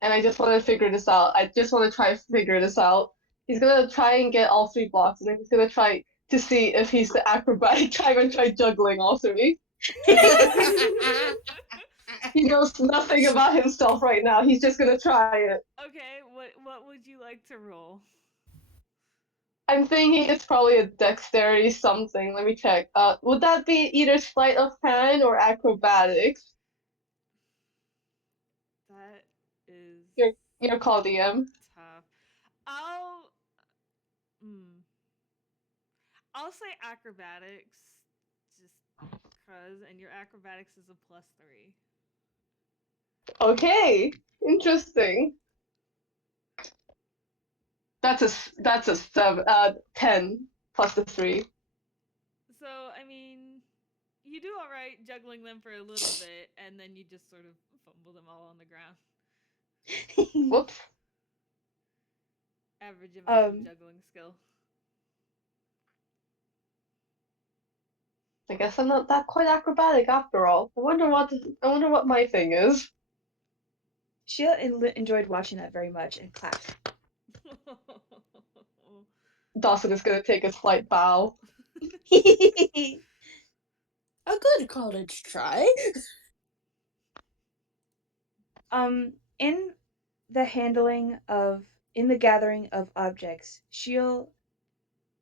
And I just want to figure this out. I just want to try to figure this out. He's gonna try and get all 3 blocks, and then he's gonna try to see if he's the acrobatic type and try juggling all 3. He knows nothing about himself right now. He's just gonna try it. Okay. What would you like to roll? I'm thinking it's probably a dexterity something. Let me check. Would that be either sleight of hand or acrobatics? That is Your call, DM. tough. I'll say acrobatics, just cause, and your acrobatics is a +3. Okay, interesting. That's a 10 plus the 3. So I mean, you do all right juggling them for a little bit, and then you just sort of fumble them all on the ground. Whoops. Average amount of juggling skill. I guess I'm not that quite acrobatic after all. I wonder what my thing is. Sheila enjoyed watching that very much and clapped. Dawson is gonna take a slight bow. A good college try. In the gathering of objects, Sheila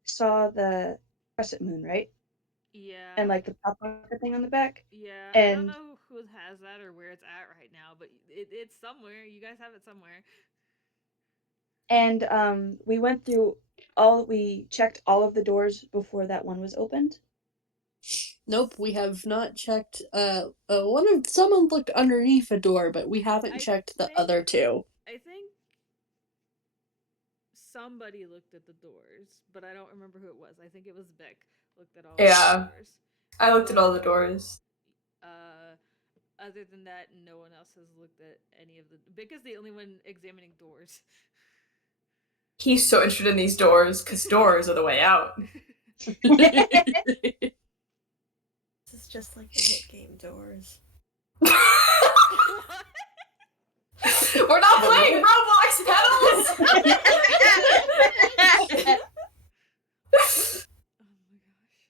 saw the crescent moon, right? Yeah. And like the pop thing on the back. Yeah. And I don't know who has that or where it's at right now, but it's somewhere. You guys have it somewhere. And we checked all of the doors before that one was opened. Nope, we have not checked. Someone looked underneath a door, but we haven't checked the other 2. I think somebody looked at the doors, but I don't remember who it was. I think it was Vic looked at all the doors. I looked at all the doors. Other than that, no one else has looked at any of the. Vic is the only one examining doors. He's so interested in these doors, because doors are the way out. This is just like the hit game Doors. We're not playing Roblox, Petals! Oh my gosh.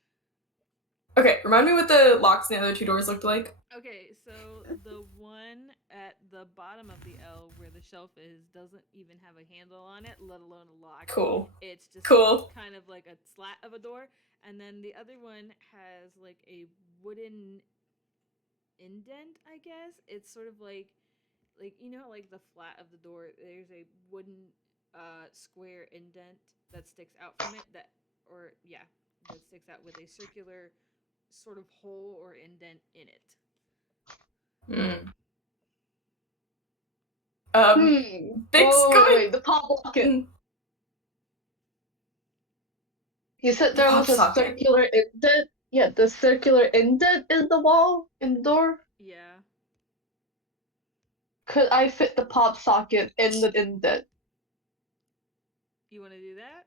Okay, remind me what the locks in the other 2 doors looked like. Okay, so the one at the bottom of the L where the shelf is doesn't even have a handle on it, let alone a lock. Cool. It's just Cool. kind of like a slat of a door. And then the other one has like a wooden indent, I guess. It's sort of like you know, like the flat of the door, there's a wooden square indent that sticks out from it that sticks out with a circular sort of hole or indent in it. Wait, the pop socket. You said there was a circular indent? Yeah, the circular indent in the wall, in the door? Yeah. Could I fit the pop socket in the indent? You want to do that?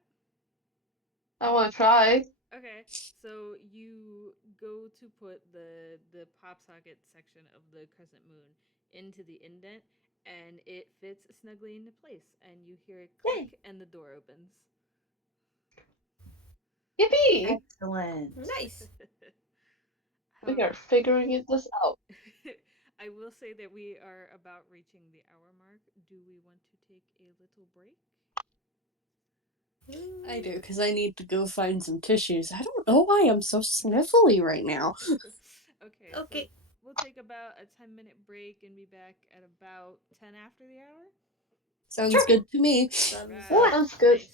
I want to try. Okay, so you go to put the pop socket section of the crescent moon into the indent, and it fits snugly into place. And you hear it click, and the door opens. Yippee! Excellent. Nice. We are figuring this out. I will say that we are about reaching the hour mark. Do we want to take a little break? I do, because I need to go find some tissues. I don't know why I'm so sniffly right now. Okay, so Okay. we'll take about a 10-minute break and be back at about 10 after the hour. Sounds Sure. good to me. Sounds Right. Sounds good. Nice.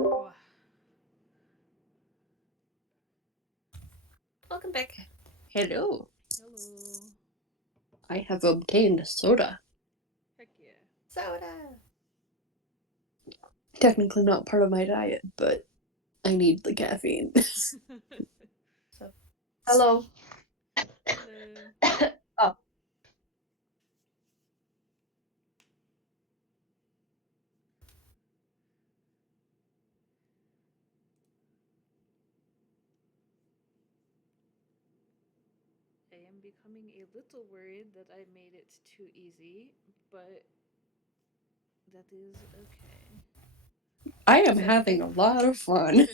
Oh, Welcome back. Hello. hello. I have obtained soda. Heck yeah. Soda. Technically not part of my diet, but I need the caffeine. Hello. Hello. Oh. I am becoming a little worried that I made it too easy, but that is okay. I am having a lot of fun.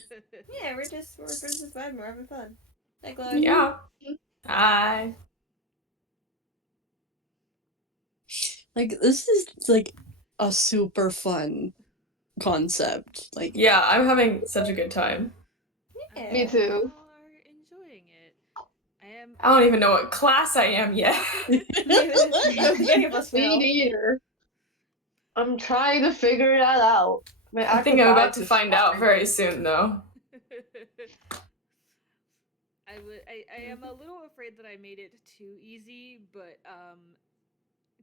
Yeah, we're just vibing, we're having fun. Hey, Chloe. Yeah. Hi. Like, this is like a super fun concept. Like, Yeah, I'm having such a good time. Yeah. Me too. You all are enjoying it. I don't even know what class I am yet. I don't think any of us Me will. neither. I'm trying to figure that out. My I think I'm about acrobatics to is find out fine. very soon, though. I am a little afraid that I made it too easy, but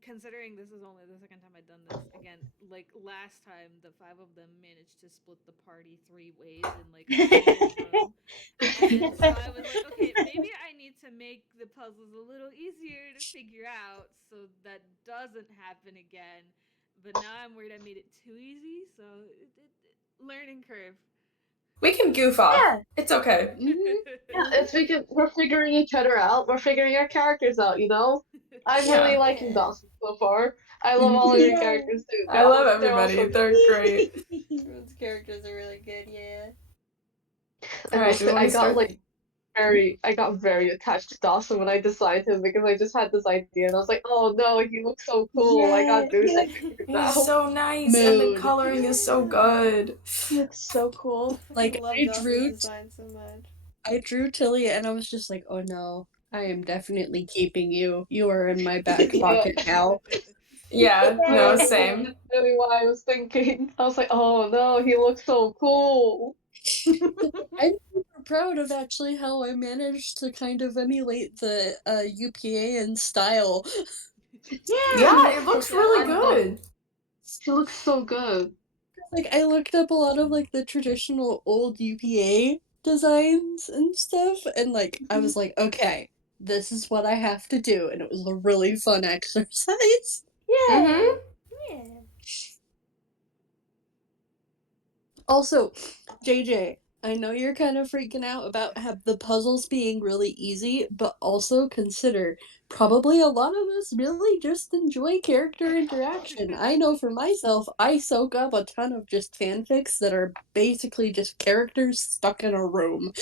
considering this is only the second time I've done this, again, like last time, the 5 of them managed to split the party 3 ways in like a single room. And so I was like, okay, maybe I need to make the puzzles a little easier to figure out so that doesn't happen again. But now I'm worried I made it too easy, so learning curve. We can goof off. Yeah. It's okay. Yeah, it's because we're figuring each other out. We're figuring our characters out, you know? I'm really Yeah. liking Dawson so far. I love all of your Yeah. characters too. I love They're all everybody. so They're great. Everyone's characters are really good, yeah. I Alright, must do we say, want to start? I got very attached to Dawson when I designed him because I just had this idea and I was like, oh no, he looks so cool. I gotta do something now. He's so nice, and the Mood. coloring is so good. He looks so cool. Like, I love I Dawson's drew design so much. I drew Tilly and I was just like, oh no, I am definitely keeping you. You are in my back pocket now. Yeah, no, same. That's really what I was thinking. I was like, oh no, he looks so cool. I'm super proud of actually how I managed to kind of emulate the UPA in style. Yeah, it looks really good. He looks so good. Like, I looked up a lot of like the traditional old UPA designs and stuff, and like I was like, okay, this is what I have to do, and it was a really fun exercise. Yeah. Mm-hmm. Yeah. Also, JayJay, I know you're kind of freaking out about the puzzles being really easy, but also consider probably a lot of us really just enjoy character interaction. I know for myself, I soak up a ton of just fanfics that are basically just characters stuck in a room.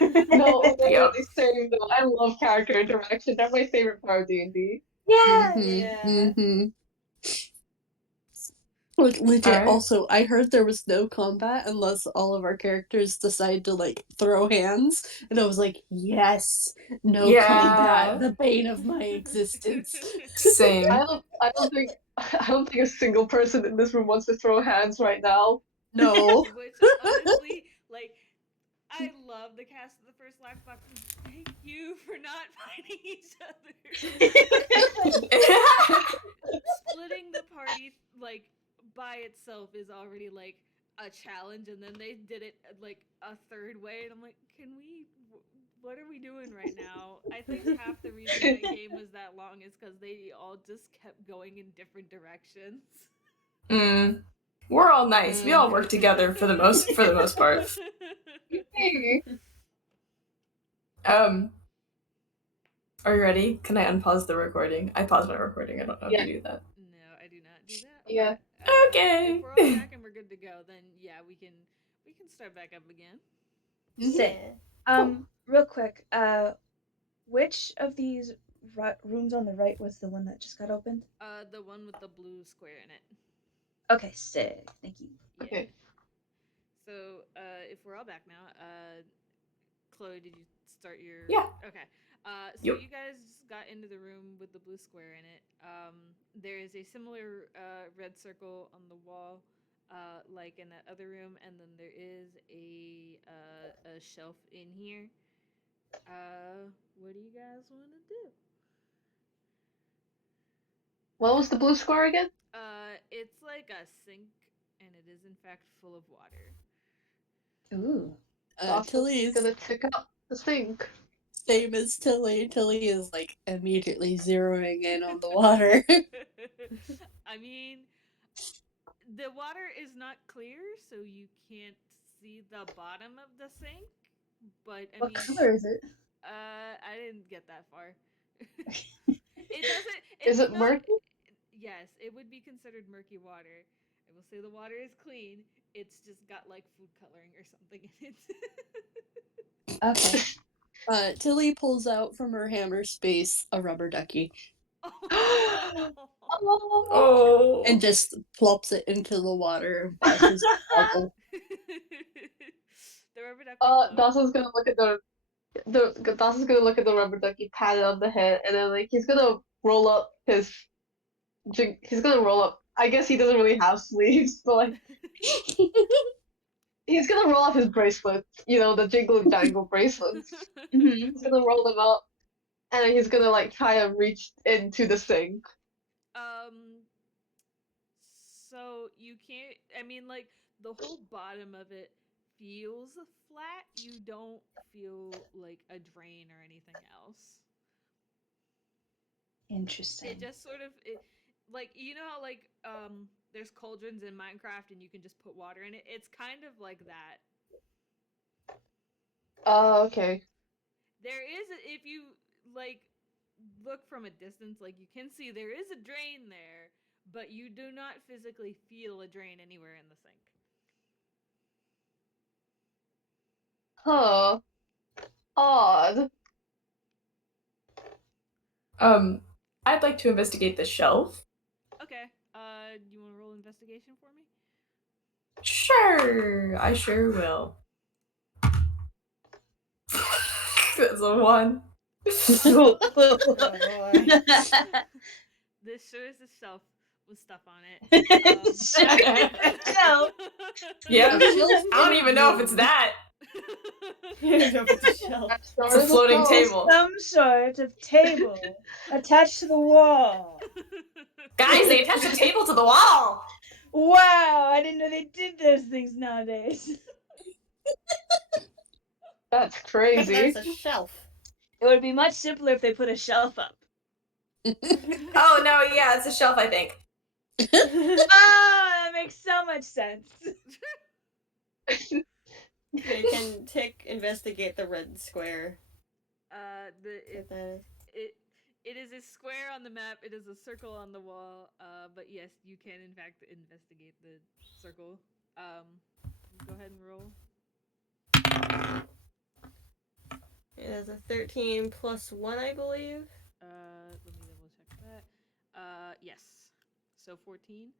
No, literally Yep. same though. I love character interaction. That's my favorite part of D&D. Yeah. Mm-hmm. Like, legit, Alright. also, I heard there was no combat unless all of our characters decide to, like, throw hands, and I was like, yes! No Yeah. combat! The bane of my existence. Same. I don't think a single person in this room wants to throw hands right now. No. Which honestly, like, I love the cast of the first Lockbox. Thank you for not fighting each other. Splitting the party like by itself is already like a challenge, and then they did it like a third way, and I'm like, can we? What are we doing right now? I think half the reason that game was that long is because they all just kept going in different directions. We're all nice. We all work together for the most part. Hey. Are you ready? Can I unpause the recording? I paused my recording. I don't know if Yeah. you do that. No, I do not do that. Yeah. But, Okay. if we're all back and we're good to go, then yeah, we can start back up again. Sick. Real quick, which of these rooms on the right was the one that just got opened? The one with the blue square in it. Okay, sick. Thank you. Yeah. Okay. So, if we're all back now, Chloe, did you start your? Yeah. Okay. So Yep. you guys got into the room with the blue square in it. There is a similar red circle on the wall like in that other room, and then there is a shelf in here. What do you guys want to do? What was the blue square again? It's like a sink, and it is in fact full of water. Ooh. Tilly Dawson's is gonna check out the sink. same as Tilly. Tilly is like immediately zeroing in on the water. I mean, the water is not clear, so you can't see the bottom of the sink. But I What mean, color is it? I didn't get that far. It doesn't. Is It's it not. murky? Yes, it would be considered murky water. I will say the water is clean. It's just got like food coloring or something in it. Okay. Tilly pulls out from her hammer space a rubber ducky Oh. and just plops it into the water and watches it bubble. The rubber duck will float. Dawson's gonna look at Dawson's gonna look at the rubber ducky, pat it on the head, and then like he's gonna roll up his he's gonna roll up. I guess he doesn't really have sleeves, but like he's gonna roll up his bracelets. You know, the jingle and jangle bracelets. Mhm. He's gonna roll them up, and then he's gonna like try and reach into the sink. So you can't. I mean, like the whole bottom of it feels flat. You don't feel like a drain or anything else. Interesting. It just sort of like you know how like there's cauldrons in Minecraft and you can just put water in it. It's kind of like that. Oh, okay. There is if you like look from a distance, like you can see there is a drain there, but you do not physically feel a drain anywhere in the sink. Huh. Odd. I'd like to investigate the shelf. Okay. You want to roll investigation for me? Sure, I sure will. That's a 1. Oh boy. This sure is a shelf with stuff on it. Shelf. Yeah, Shelf I don't even know if it's that. The shelf. It's a floating table. Some sort of table attached to the wall. Guys, they attached a table to the wall. Wow, I didn't know they did those things nowadays. That's crazy. That's a shelf. It would be much simpler if they put a shelf up. Oh no, yeah, it's a shelf, I think. That makes so much sense. You can investigate the red square. It is a square on the map. It is a circle on the wall. But yes, you can in fact investigate the circle. Go ahead and roll. It has a 13 plus 1, I believe. Let me double check that. Yes. So 14.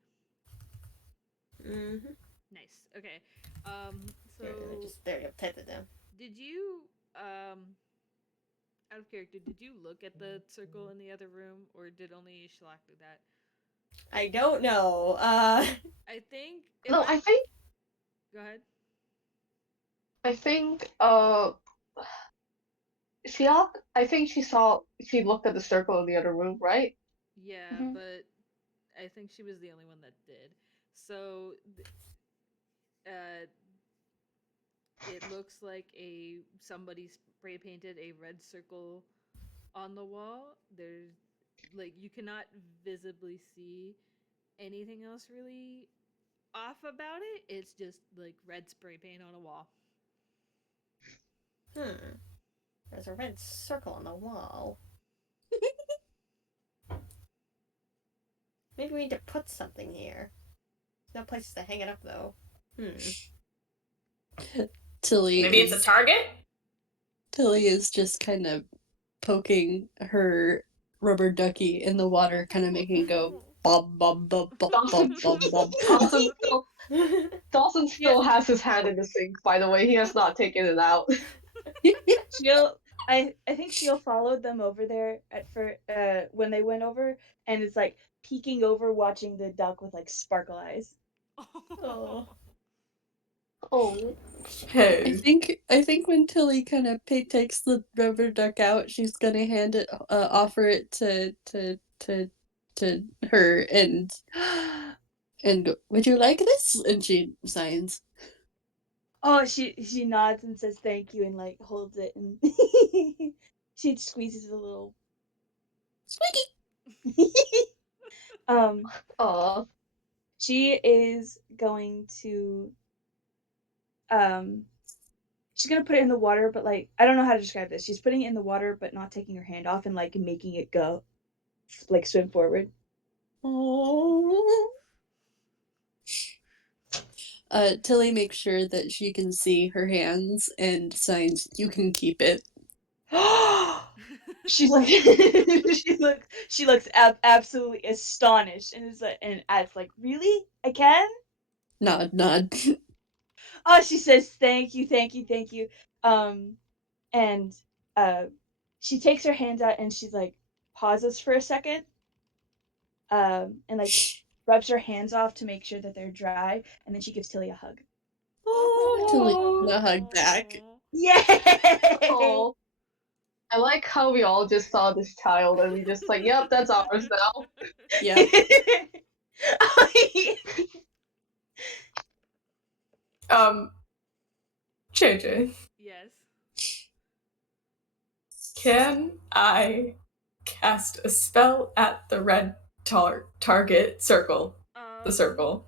Mm-hmm. Nice. Okay. So there you go. Type it down. did you out of character, did you look at the circle in the other room, or did only Shilhak do that? I don't know. I think. No, I think. Go ahead. I think. Shilhak. I think she looked at the circle in the other room, right? Yeah, Mhm. but I think she was the only one that did. So, it looks like somebody spray painted a red circle on the wall. There's like you cannot visibly see anything else really off about it. It's just like red spray paint on a wall. There's a red circle on the wall. Maybe we need to put something here. There's no place to hang it up though. Tilly Maybe it's a target? Tilly is just kind of poking her rubber ducky in the water, kind of making it go bob bob bob bob bob bob bob. Dawson still has his hand in the sink, by the way. He has not taken it out. I think Sheil followed them over there when they went over, and is like peeking over, watching the duck with like sparkle eyes. Oh. Oh. Hey. I think when Tilly kind of takes the rubber duck out, she's gonna hand it, offer it to her, and go, would you like this? And she signs. Oh, she nods and says thank you and like holds it and she squeezes a little. Squeaky. Aw. She is going to she's gonna put it in the water, but like I don't know how to describe this. She's putting it in the water but not taking her hand off and like making it go like swim forward. Oh. Tilly makes sure that she can see her hands and signs, "You can keep it." She's like she looks absolutely astonished and is like and adds like, really? I can? Nod, nod. Oh, she says thank you, thank you, thank you. And she takes her hands out and she's like pauses for a second. And like rubs her hands off to make sure that they're dry, and then she gives Tilly a hug. Tilly a hug back. Yay! Oh. I like how we all just saw this child and we just like, yep, that's ours now. Yeah. JayJay, Yes. can I cast a spell at the red target circle? The circle.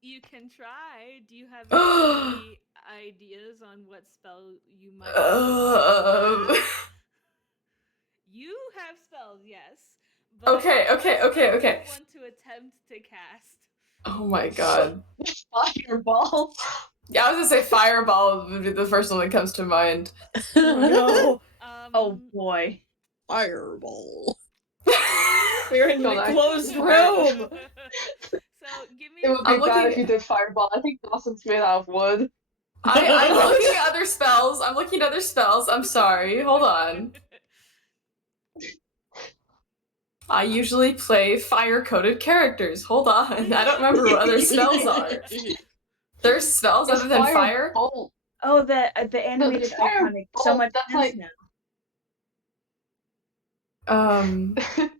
You can try. Do you have any ideas on what spell you might cast? You have spells, yes. But Okay. what spell do you want to attempt to cast? Oh my god. Fireball. Yeah, I was gonna say fireball would be the first one that comes to mind. No. Oh boy. Fireball. We're in a closed room. So give me. It would be bad if you did fireball. I think Dawson's made out of wood. I'm looking at other spells. I'm sorry. Hold on. I usually play fire-coded characters. Hold on. I don't remember what other spells are. There's spells other than fire? Bolt. Oh, the animated fire icon makes so bolt, much that's sense like- now.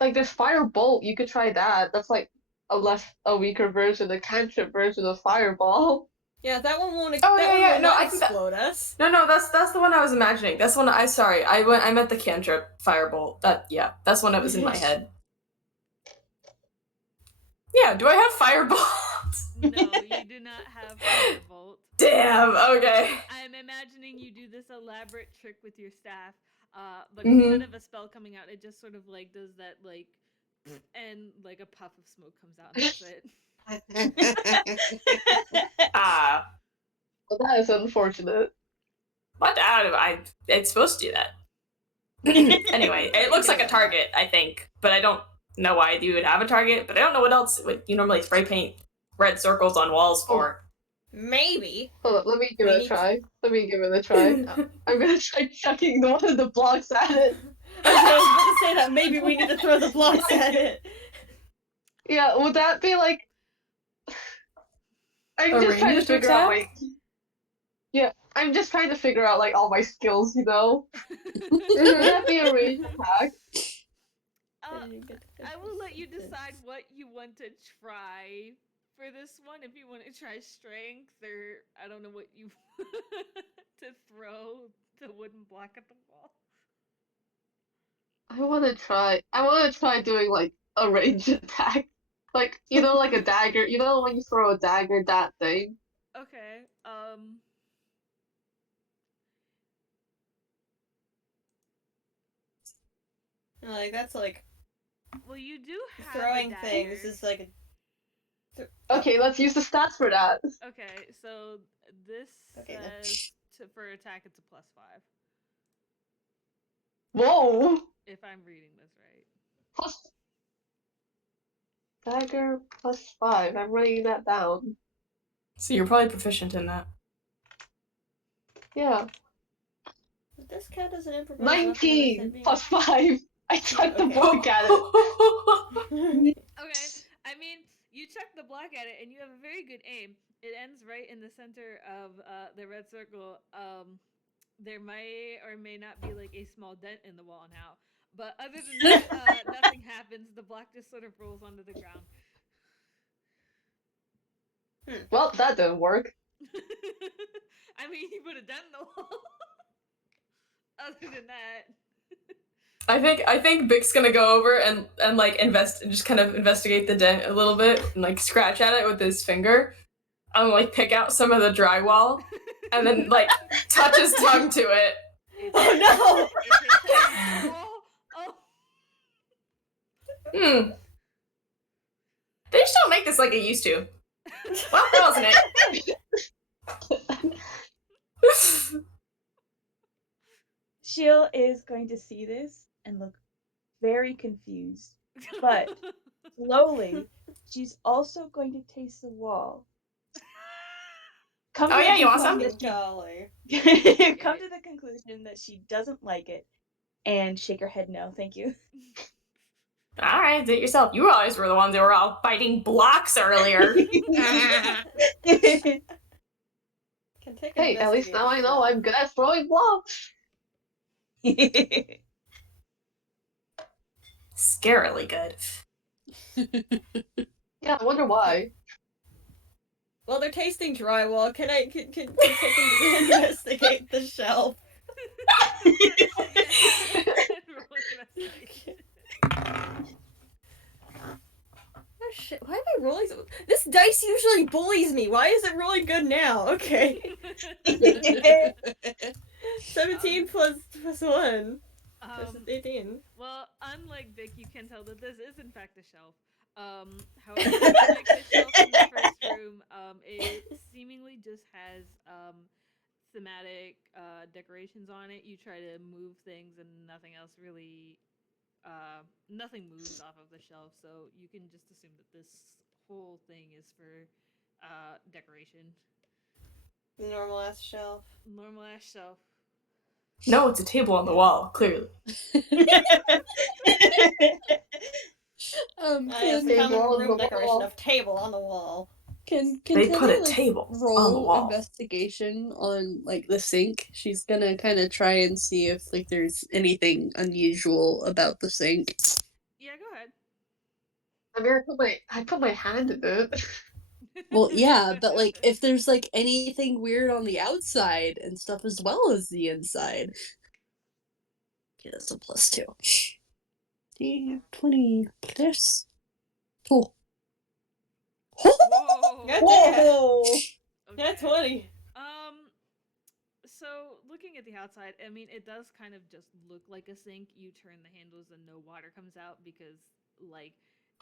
Like this fire bolt, you could try that. That's like a weaker version, a cantrip version of fireball. Yeah, that one won't. Oh, that yeah, one yeah, will no, not I think that- explode us. No, that's the one I was imagining. That's one I meant the cantrip firebolt. That's one that was in my head. Yeah, do I have firebolt? No, you do not have firebolt. Damn, okay. I'm imagining you do this elaborate trick with your staff, but Mhm. instead of a spell coming out, it just sort of like does that like, and like a puff of smoke comes out and that's it. Ah. Well, that is unfortunate. What? It's supposed to do that. Anyway, it looks like a target, I think, but I don't know why you would have a target, but I don't know what else you normally spray paint red circles on walls for. Maybe. Hold up, let me give it a try. I'm gonna try chucking one of the blocks at it. I was about to say that maybe we need to throw the blocks at it. Yeah, would that be like... I'm A just trying to ranged figure out attack? Yeah, I'm just trying to figure out like all my skills, you know? Would that be a ranged attack? I will let you decide what you want to try for this one. If you want to try strength, or I don't know what you to throw the wooden block at the wall. I wanna try doing like a ranged attack. Like, you know, like a dagger. You know when you throw a dagger, that thing? Okay. Like that's like Well, you do have throwing a things dagger. is like Okay, let's use the stats for that. Okay, so this Okay, says for attack it's a +5. Whoa! If I'm reading this right. Plus dagger +5. I'm writing that down. So you're probably proficient in that. Yeah. this count as an improvised 19 +5. I tried to Okay. work at it. Okay, I mean, You chuck the block at it, and you have a very good aim. It ends right in the center of the red circle. There may or may not be like a small dent in the wall now, but other than that, nothing happens. The block just sort of rolls onto the ground. Well, that didn't work. I mean, he put a dent in the wall. Other than that. I think Bic's gonna go over and like just kind of investigate the dent a little bit and like scratch at it with his finger and like pick out some of the drywall and then like touch his tongue to it. Oh no! Hmm. They just don't make this like it used to. Well, that wasn't it. Sheil is going to see this and look very confused, but slowly she's also going to taste the wall. You want some? golly. Come to the conclusion that she doesn't like it and shake her head no, thank you. Alright, do it yourself. You always were the ones that were all fighting blocks earlier. Hey, at least now I know I'm good at throwing blocks. Scarily good. Yeah, I wonder why. Well, they're tasting drywall. Can investigate the shelf? Oh shit, why am I rolling so... This dice usually bullies me. Why is it rolling good now? Okay. 17 plus 1. Versus 18. Well, unlike Vic, you can tell that this is in fact a shelf. However, like the shelf in the first room, it seemingly just has thematic decorations on it. You try to move things and nothing else really, nothing moves off of the shelf, so you can just assume that this whole thing is for decoration. The normal ass shelf. Normal ass shelf. No, it's a table on the wall, clearly. Room decoration of table on the wall. Can they Tilly, put a like, table roll on the wall. Investigation on like the sink? She's gonna kind of try and see if like there's anything unusual about the sink. Yeah, go ahead. I mean, I put my hand in it. Well, yeah, but like if there's like anything weird on the outside and stuff as well as the inside. Okay, that's a +2. D20 plus 2. Whoa! Whoa! Okay. Yeah, 20. So looking at the outside, I mean, it does kind of just look like a sink. You turn the handles and no water comes out because, like,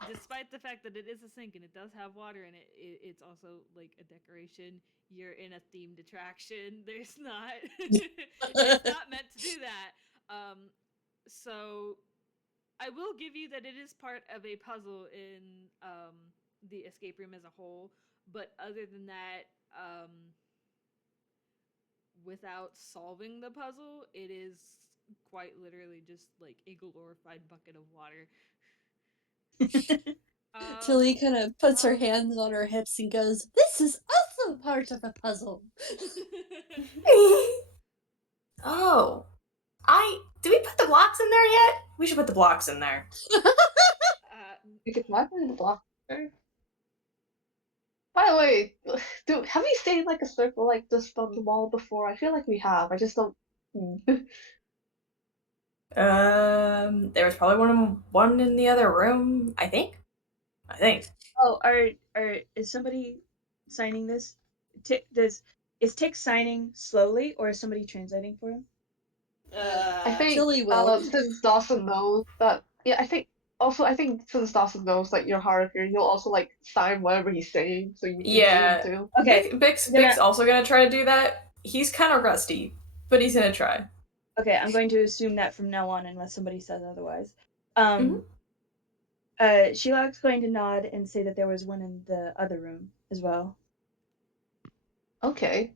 despite the fact that it is a sink and it does have water in it, it's also like a decoration. You're in a themed attraction. There's not, it's not meant to do that. So I will give you that it is part of a puzzle in the escape room as a whole. But other than that, without solving the puzzle, it is quite literally just like a glorified bucket of water. Tilly kind of puts her hands on her hips and goes, "This is also part of a puzzle." Oh. Do we put the blocks in there yet? We should put the blocks in there. You could why put the block there? By the way, dude, have we seen like a circle like this on the wall before? I feel like we have. I just don't. There was probably one in the other room, I think. Oh, is somebody signing this? Is Tick signing slowly, or is somebody translating for him? I think Tilly will. Since Dawson knows that, yeah, I think since Dawson knows that you're hard of hearing, he'll also like sign whatever he's saying, so you can Yeah. see him too. Okay. Bic's also gonna try to do that. He's kind of rusty, but he's gonna try. Okay, I'm going to assume that from now on, unless somebody says otherwise. Shilhak's going to nod and say that there was one in the other room as well. Okay.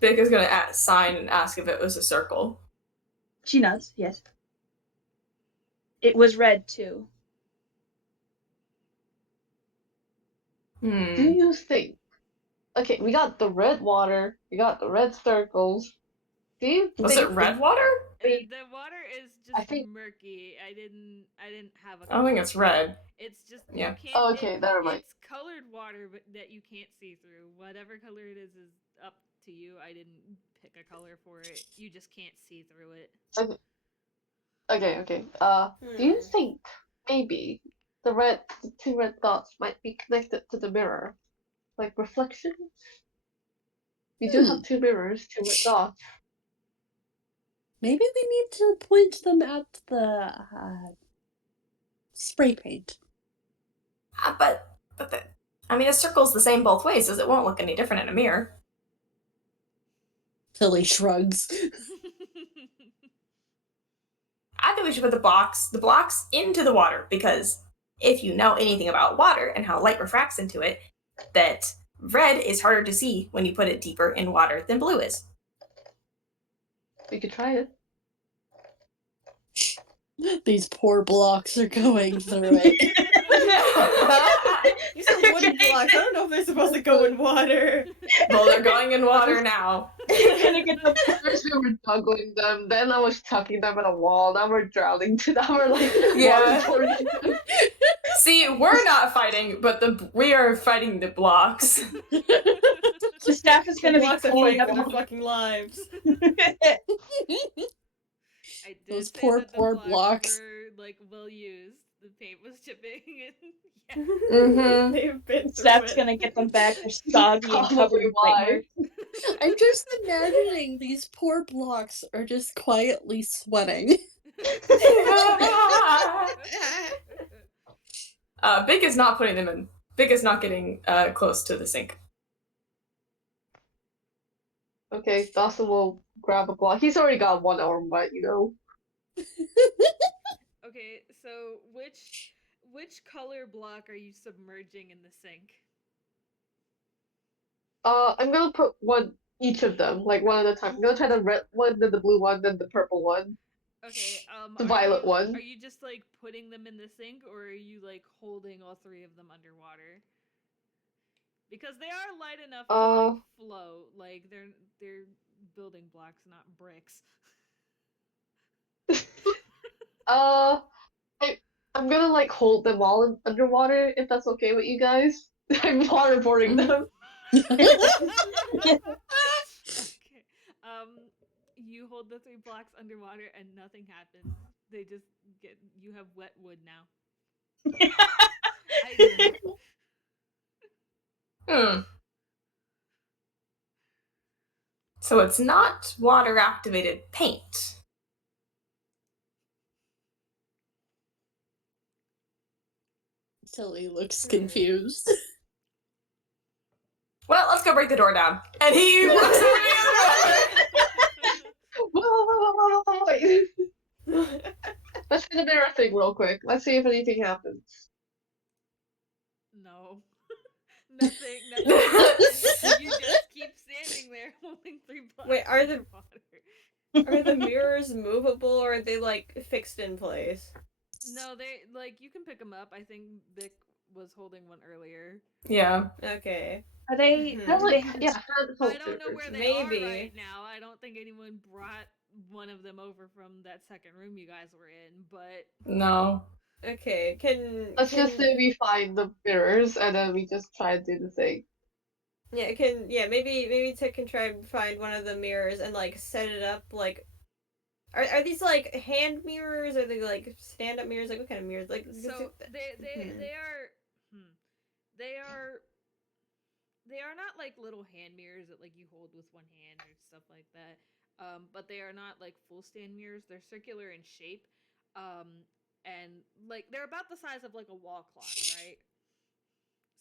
Bic is gonna sign and ask if it was a circle. She nods, yes. It was red too. Do you think? Okay, we got the red water, we got the red circles. Do you Was think it red water? Maybe- The water is I just think- murky. I didn't have a I don't think color it's for it. red. It's just Yeah. you can't. Oh, okay, never mind. It's colored water, but that you can't see through. Whatever color it is up to you. I didn't pick a color for it. You just can't see through it. Okay. Do you think maybe the two red dots might be connected to the mirror, like reflections? We do have two mirrors, two red dots. Maybe we need to point them at the spray paint. But I mean, a circle's the same both ways, so it won't look any different in a mirror. Tilly shrugs. I think we should put the blocks into the water, because if you know anything about water and how light refracts into it, that red is harder to see when you put it deeper in water than blue is. We could try it. These poor blocks are going through it. You said wooden blocks. I don't know if they're supposed to go in water. Well, they're going in water now. First we were juggling them, then I was chucking them at a wall, now we're drowning to them, we're like Yeah. waterboarding them. See, we're not fighting, but we are fighting the blocks. The staff is going to be Blocks are cleaning fighting up. for their fucking lives. I did Those say poor, that the poor blocks. were like well used. The paint was chipping, and yeah. Mm-hmm. They've been through Staff's it. going to get them back. They're soggy and covered Probably in why. bite marks. I'm just imagining these poor blocks are just quietly sweating. Big is not putting them in. Big is not getting close to the sink. Okay, Dawson will grab a block. He's already got one arm, but you know. Okay, so which color block are you submerging in the sink? I'm gonna put one each of them, like one at a time. I'm gonna try the red one, then the blue one, then the purple one. Okay, The violet one. Are you just like putting them in the sink, or are you like holding all three of them underwater? Because they are light enough to like float. Like they're building blocks, not bricks. I'm gonna like hold them all underwater if that's okay with you guys. I'm waterboarding them. Okay. You hold the three blocks underwater and nothing happens. They just you have wet wood now. So it's not water activated paint. Tilly looks confused. Well, let's go break the door down. And he walks Wait. Let's do the mirror thing real quick. Let's see if anything happens. No. Nothing. You just keep standing there holding three blocks. Wait, are the underwater. mirrors movable, or are they like fixed in place? No, they like you can pick them up. I think Vic was holding one earlier. Yeah. Okay. Are they? Mhm. do they Like, have- yeah, I don't know where they Maybe. are right now. I don't think anyone brought one of them over from that second room you guys were in, but No. Okay. let's just say we find the mirrors and then we just try and do the thing. Maybe Tick can try and find one of the mirrors and like set it up like. Are these like hand mirrors? Or are they like stand up mirrors? Like what kind of mirrors? Like so they are not like little hand mirrors that like you hold with one hand or stuff like that. But they are not like full stand mirrors. They're circular in shape. And like they're about the size of like a wall clock, right?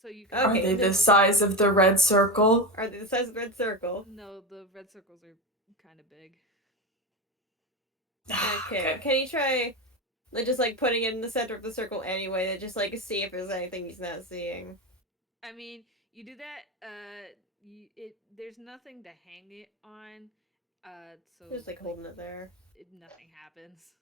So you can Are they the size of the red circle? Are they the size of the red circle? No, the red circles are kind of big. Okay. Can you try like just like putting it in the center of the circle anyway to just like see if there's anything he's not seeing? I mean, you do that. There's nothing to hang it on. So Just like holding it there. Nothing happens.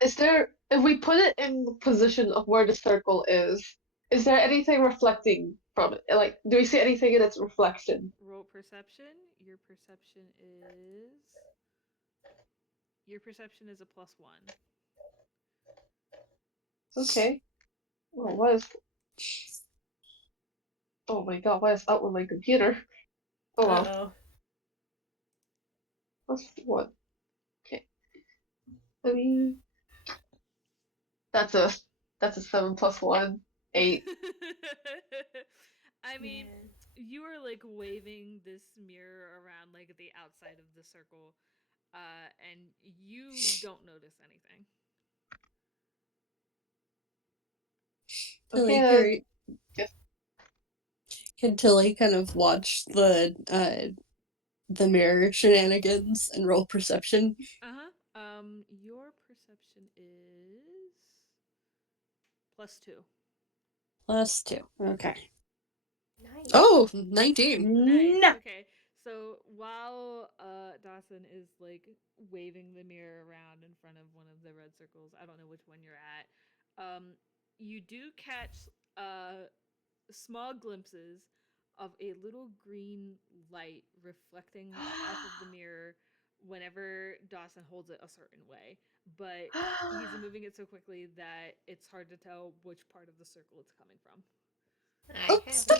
Is there, if we put it in the position of where the circle is, Is there anything reflecting from it? Like, do we see anything in its reflection? Roll perception. Your perception is a +1. Okay. Oh, what is... Oh my god, what is up with my computer? Oh well. Uh-oh. +1. Okay. I mean... That's a 7 + 1, 8. I mean, you are like waving this mirror around like the outside of the circle, and you don't notice anything. Tilly, Okay, can Tilly kind of watch the mirror shenanigans and roll perception? Your perception is +2. +2. Okay. Nice. Oh, 19. Nice. No. Okay. So while Dawson is like waving the mirror around in front of one of the red circles, I don't know which one you're at. You do catch small glimpses of a little green light reflecting off of the mirror whenever Dawson holds it a certain way. But he's moving it so quickly that it's hard to tell which part of the circle it's coming from. Oh, stop.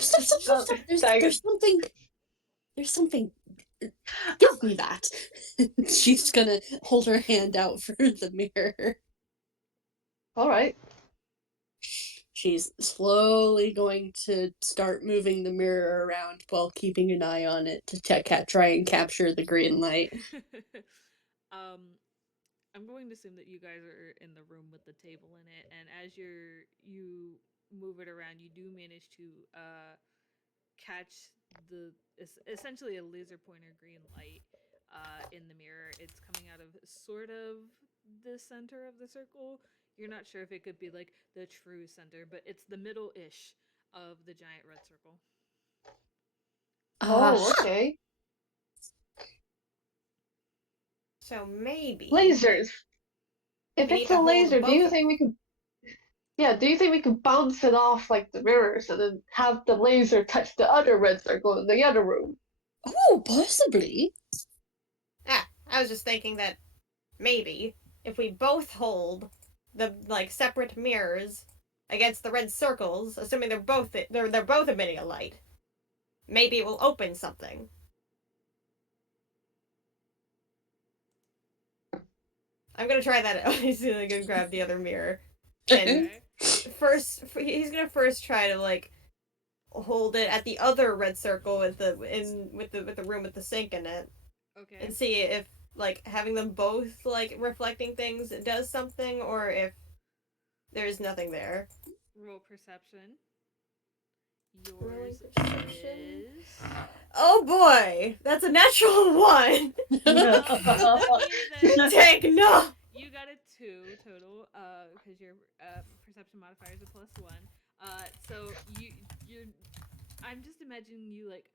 There's something. Give me that. She's gonna hold her hand out for the mirror. alright. She's slowly going to start moving the mirror around while keeping an eye on it to try and capture the green light. I'm going to assume that you guys are in the room with the table in it, and as you move it around, you do manage to catch essentially a laser pointer green light in the mirror. It's coming out of sort of the center of the circle. You're not sure if it could be like the true center, but it's the middle-ish of the giant red circle. Oh, okay. So maybe Lasers. If we need it's to a hold laser, do you both- think we could... Yeah, do you think we could bounce it off like the mirrors and then have the laser touch the other red circle in the other room? Oh, possibly. I was just thinking that maybe if we both hold the like separate mirrors against the red circles, assuming they're both emitting a light, maybe it will open something. I'm gonna try that out. He's gonna go grab the other mirror, and he's gonna first try to like hold it at the other red circle with the room with the sink in it. Okay. And see if like having them both like reflecting things does something, or if there's nothing there. Roll perception. Rolling Yours perception. is. Oh boy, that's a natural 1. Take no. You got a 2 total, because your perception modifier is a +1. So you're. I'm just imagining you like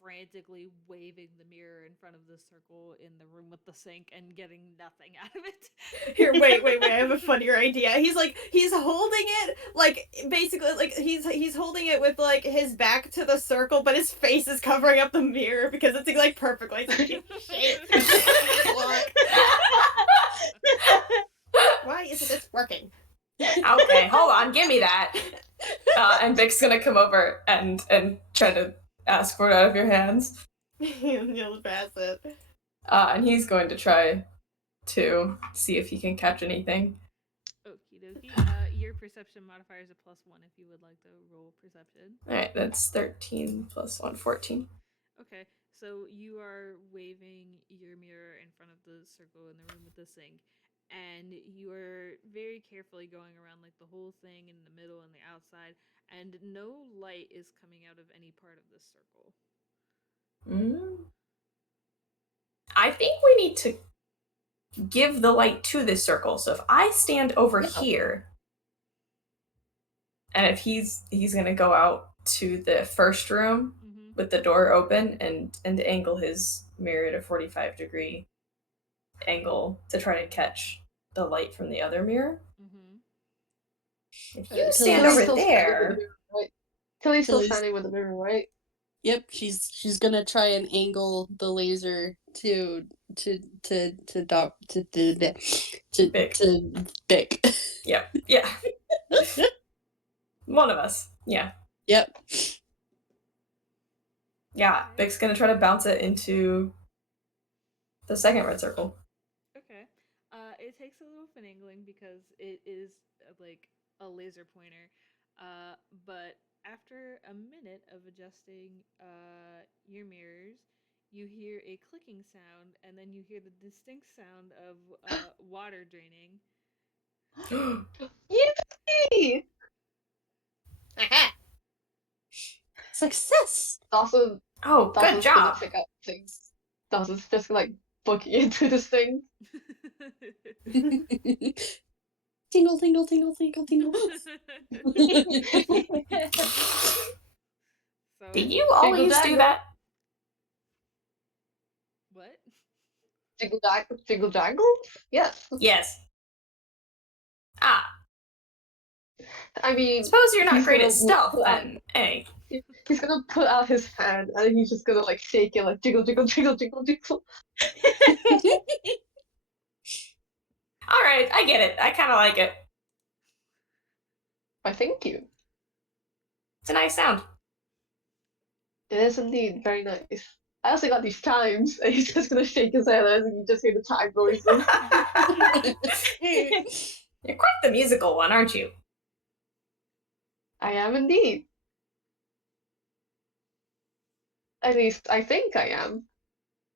frantically waving the mirror in front of the circle in the room with the sink and getting nothing out of it. Here, wait, I have a funnier idea. He's holding it, like, basically, like, he's holding it with, like, his back to the circle, but his face is covering up the mirror because it's, like, perfectly. Why isn't this working? Okay, hold on, give me that. And Vic's gonna come over and try to ask for it out of your hands. You'll pass it. And he's going to try to see if he can catch anything. Okie dokie. Your perception modifier is a +1 if you would like to roll perception. Alright, that's 13 plus 1, 14. Okay, so you are waving your mirror in front of the circle in the room with the sink, and you are very carefully going around like the whole thing in the middle and the outside, and no light is coming out of any part of the circle. I think we need to give the light to this circle. So if I stand over here, and if he's gonna go out to the first room with the door open and angle his mirror at a 45-degree angle to try to catch the light from the other mirror. If Tilly's you stand still over standing with the there. mirror, right? Tilly's still Tilly's- standing with the mirror, right? Yep, she's gonna try and angle the laser to Big. Bick. Yep. Yeah. One of us. Yeah. Yep. Yeah. Big's gonna try to bounce it into the second red circle. Okay. It takes a little finagling because it is like a laser pointer. But after a minute of adjusting your mirrors, you hear a clicking sound, and then you hear the distinct sound of water draining. Yay! Success. Dawson, Oh, good Dawson's gonna job. pick up things. Dawson's just like booking into this thing. Tingle, tingle, tingle, tingle, tingle. So Did you always do Jiggle that? what? Jiggle jangle? Yes. Yes. Ah. I mean, Suppose you're not he's great gonna at stealth pull out- then. Hey. He's gonna put out his hand and he's just gonna like shake it like jiggle, jiggle, jiggle, jiggle, jiggle. Alright, I get it. I kinda like it. Why, thank you. It's a nice sound. It is indeed very nice. I also got these chimes, and he's just gonna shake his head and you just hear the chime noises. You're quite the musical one, aren't you? I am indeed. At least I think I am.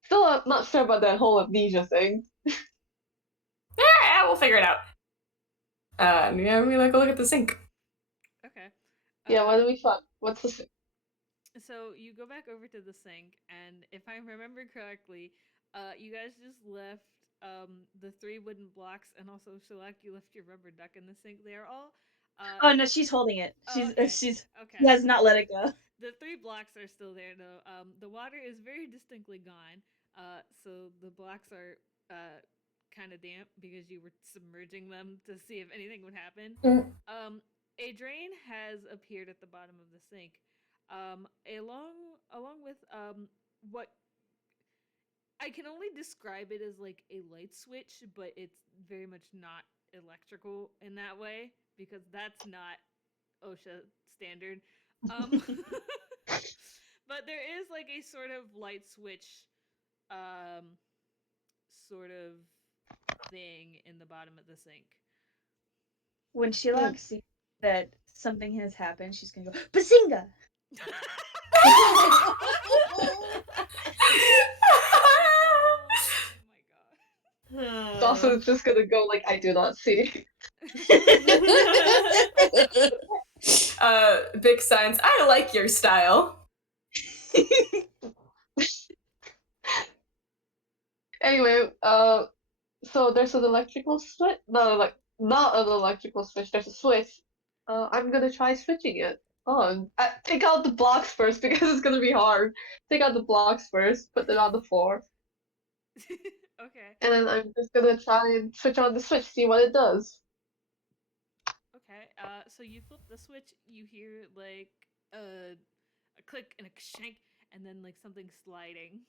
Still not sure about that whole amnesia thing. Yeah, we'll figure it out. Yeah, we like a look at the sink. Okay. Yeah, why do we fuck? What's the So you go back over to the sink, and if I remember correctly, you guys just left the 3 wooden blocks, and also Shilhak, you left your rubber duck in the sink. They are all. Oh no, she's holding it. Oh, She okay. has not let it go. The 3 blocks are still there though. The water is very distinctly gone. So the blocks are kind of damp because you were submerging them to see if anything would happen. A drain has appeared at the bottom of the sink. Along with what I can only describe it as like a light switch, but it's very much not electrical in that way because that's not OSHA standard. But there is like a sort of light switch sort of thing in the bottom of the sink. When Shilhak sees that something has happened, she's gonna go, Bazinga! Oh my god. Dawson's just gonna go like I do not see. Big signs. I like your style. Anyway, so there's an electrical switch. No, like not an electrical switch. There's a switch. I'm gonna try switching it on. Take out the blocks first because it's gonna be hard. Take out the blocks first. Put them on the floor, Okay. and then I'm just gonna try and switch on the switch. See what it does. Okay. So you flip the switch, you hear like a click and a shank, and then like something sliding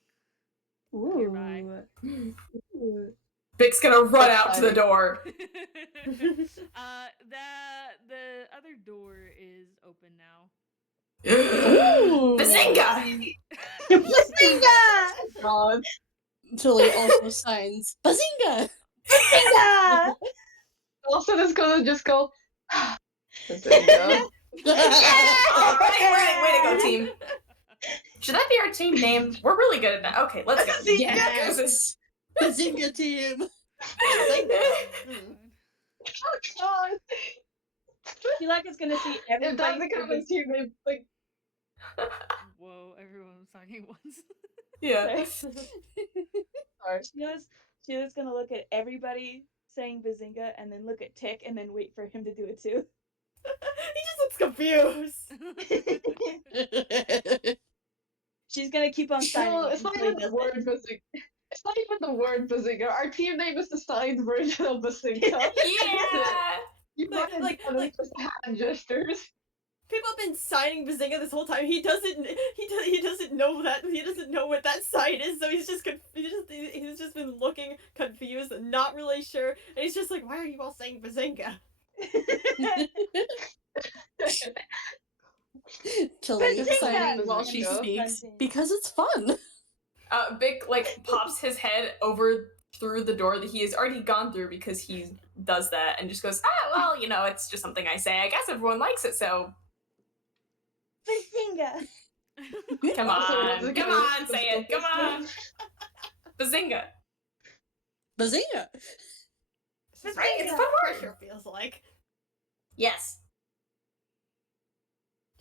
nearby. Ooh. Big's gonna run out to the door. The other door is open now. Bazinga! Bazinga! God. Tilly also signs Bazinga! Bazinga! Also, is gonna just go. Bazinga. All right, way to go, team. Should that be our team name? We're really good at that. Okay, let's go. Yes! Bazinga team! Oh God. Shilhak is gonna see If everybody. that becomes a team name, like Whoa! Everyone was talking at once. Yeah. sorry. Sheila's gonna look at everybody saying Bazinga and then look at Tick and then wait for him to do it too. He just looks confused. She's gonna keep on signing. No, it's not until he even the does word it. Bazinga. It's not even the word Bazinga. Our team name is the signed version of Bazinga. Yeah! You might have done just hand gestures. People have been signing Bazinga this whole time. He doesn't know that he doesn't know what that sign is. So he's just he's just been looking confused and not really sure. And he's just like, why are you all saying Bazinga? Tilly Bazinga! signing while Bazinga. she And speaks grunting. because it's fun. Bick like pops his head over through the door that he has already gone through because he does that and just goes, well, it's just something I say. I guess everyone likes it, so Bazinga! come on, say it. Come on. Bazinga. Bazinga! This is Right, what it's a fun word. pressure feels like. Yes.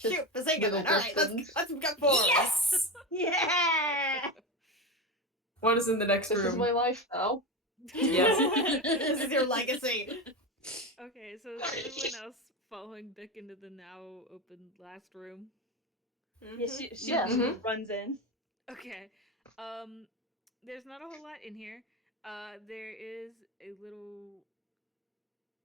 Just Shoot, Bazinga little then. Alright, distance. let's go forward. Yes. Yeah! What is in the next This is room? my life now. Yes. This is your legacy. Okay, so is everyone else following Bick into the now open last room? Yeah, she Yeah. runs in. Okay. There's not a whole lot in here. There is a little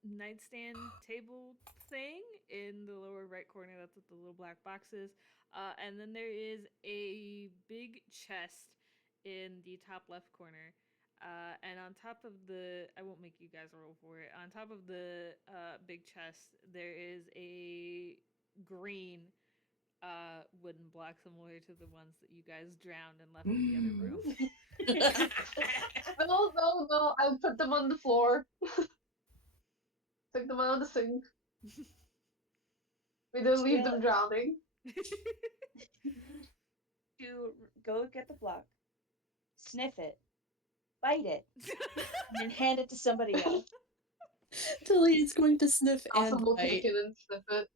nightstand table thing in the lower right corner. That's what the little black box is. And then there is a big chest in the top left corner. And on top of I won't make you guys roll for it. On top of the big chest, there is a green wooden block similar to the ones that you guys drowned and left in the other room. No, I put them on the floor. Took them out of the sink. We didn't leave them drowning. You go get the block, sniff it, bite it, and then hand it to somebody else. Tilly is going to sniff Dawson and will bite. take it and sniff it.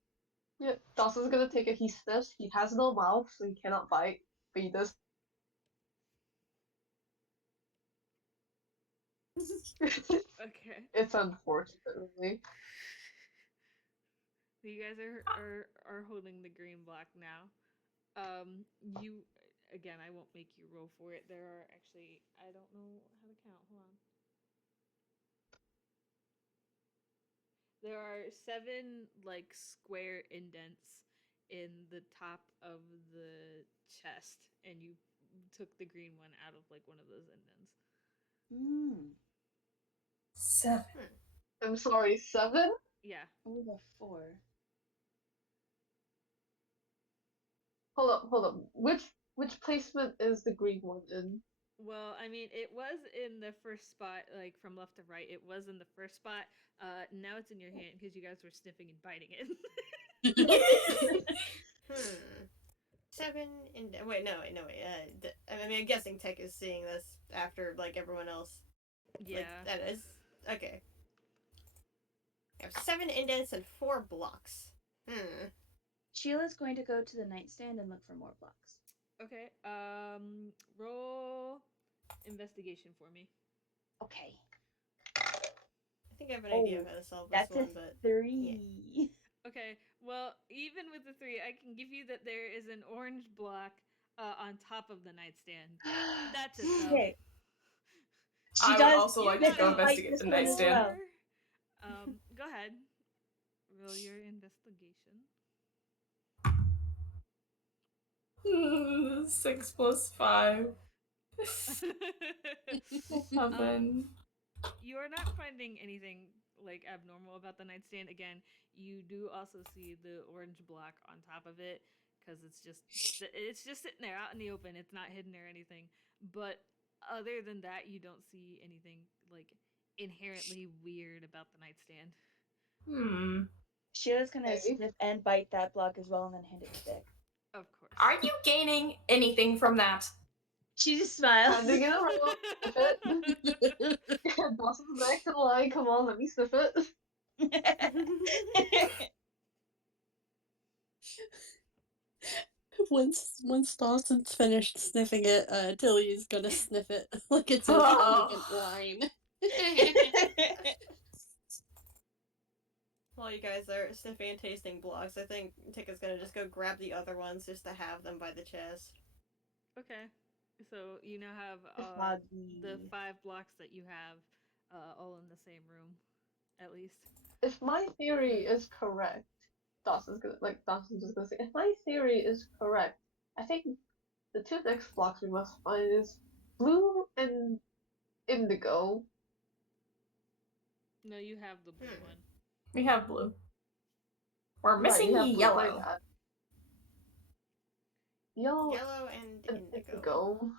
Yeah, Dawson's gonna take it. He sniffs. He has no mouth, so he cannot bite. But he does. Okay. It's unfortunate, really. So you guys are holding the green block now. You again, I won't make you roll for it. There are actually I don't know how to count. Hold on. There are 7 like square indents in the top of the chest, and you took the green one out of like one of those indents. 7. I'm sorry, 7? Yeah. Over 4. Hold up. Which placement is the green one in? Well, I mean, it was in the first spot, like from left to right. It was in the first spot. Now it's in your hand because you guys were sniffing and biting it. 7 in wait. I mean, I'm guessing Tech is seeing this after like everyone else. Yeah. Like, that is okay. I have 7 indents and 4 blocks. Sheila's going to go to the nightstand and look for more blocks. Okay. Roll investigation for me. Okay. I think I have an idea of how to solve this That's one, a but 3. Okay. Well, even with the 3, I can give you that there is an orange block on top of the nightstand. That's enough. Okay. I would also like to go not investigate the this one as nightstand. well. Go ahead. Roll your investigation. 6 plus 5. 7. You are not finding anything like abnormal about the nightstand. Again, you do also see the orange block on top of it because it's just sitting there out in the open. It's not hidden or anything. But other than that, you don't see anything like inherently weird about the nightstand. Sheila's gonna Okay. sniff and bite that block as well and then hand it to Vic. Of course. Are you gaining anything from that? She just smiles. Handing it around. Sniff it. Yeah, Dawson's back to the line. Come on, let me sniff it. Once Dawson's finished sniffing it, Tilly's gonna sniff it like it's a Oh. second line. while you guys are sniffing and tasting blocks, I think Ticket's gonna just go grab the other ones just to have them by the chest. Okay. So you now have the Foggy. 5 blocks that you have all in the same room. at least. If my theory is correct, Dawson's just gonna say, if my theory is correct, I think the two next blocks we must find is blue and indigo. No, you have the blue one. We have blue. We're Right, missing you have blue, yellow. right? Yellow Yellow and and indigo.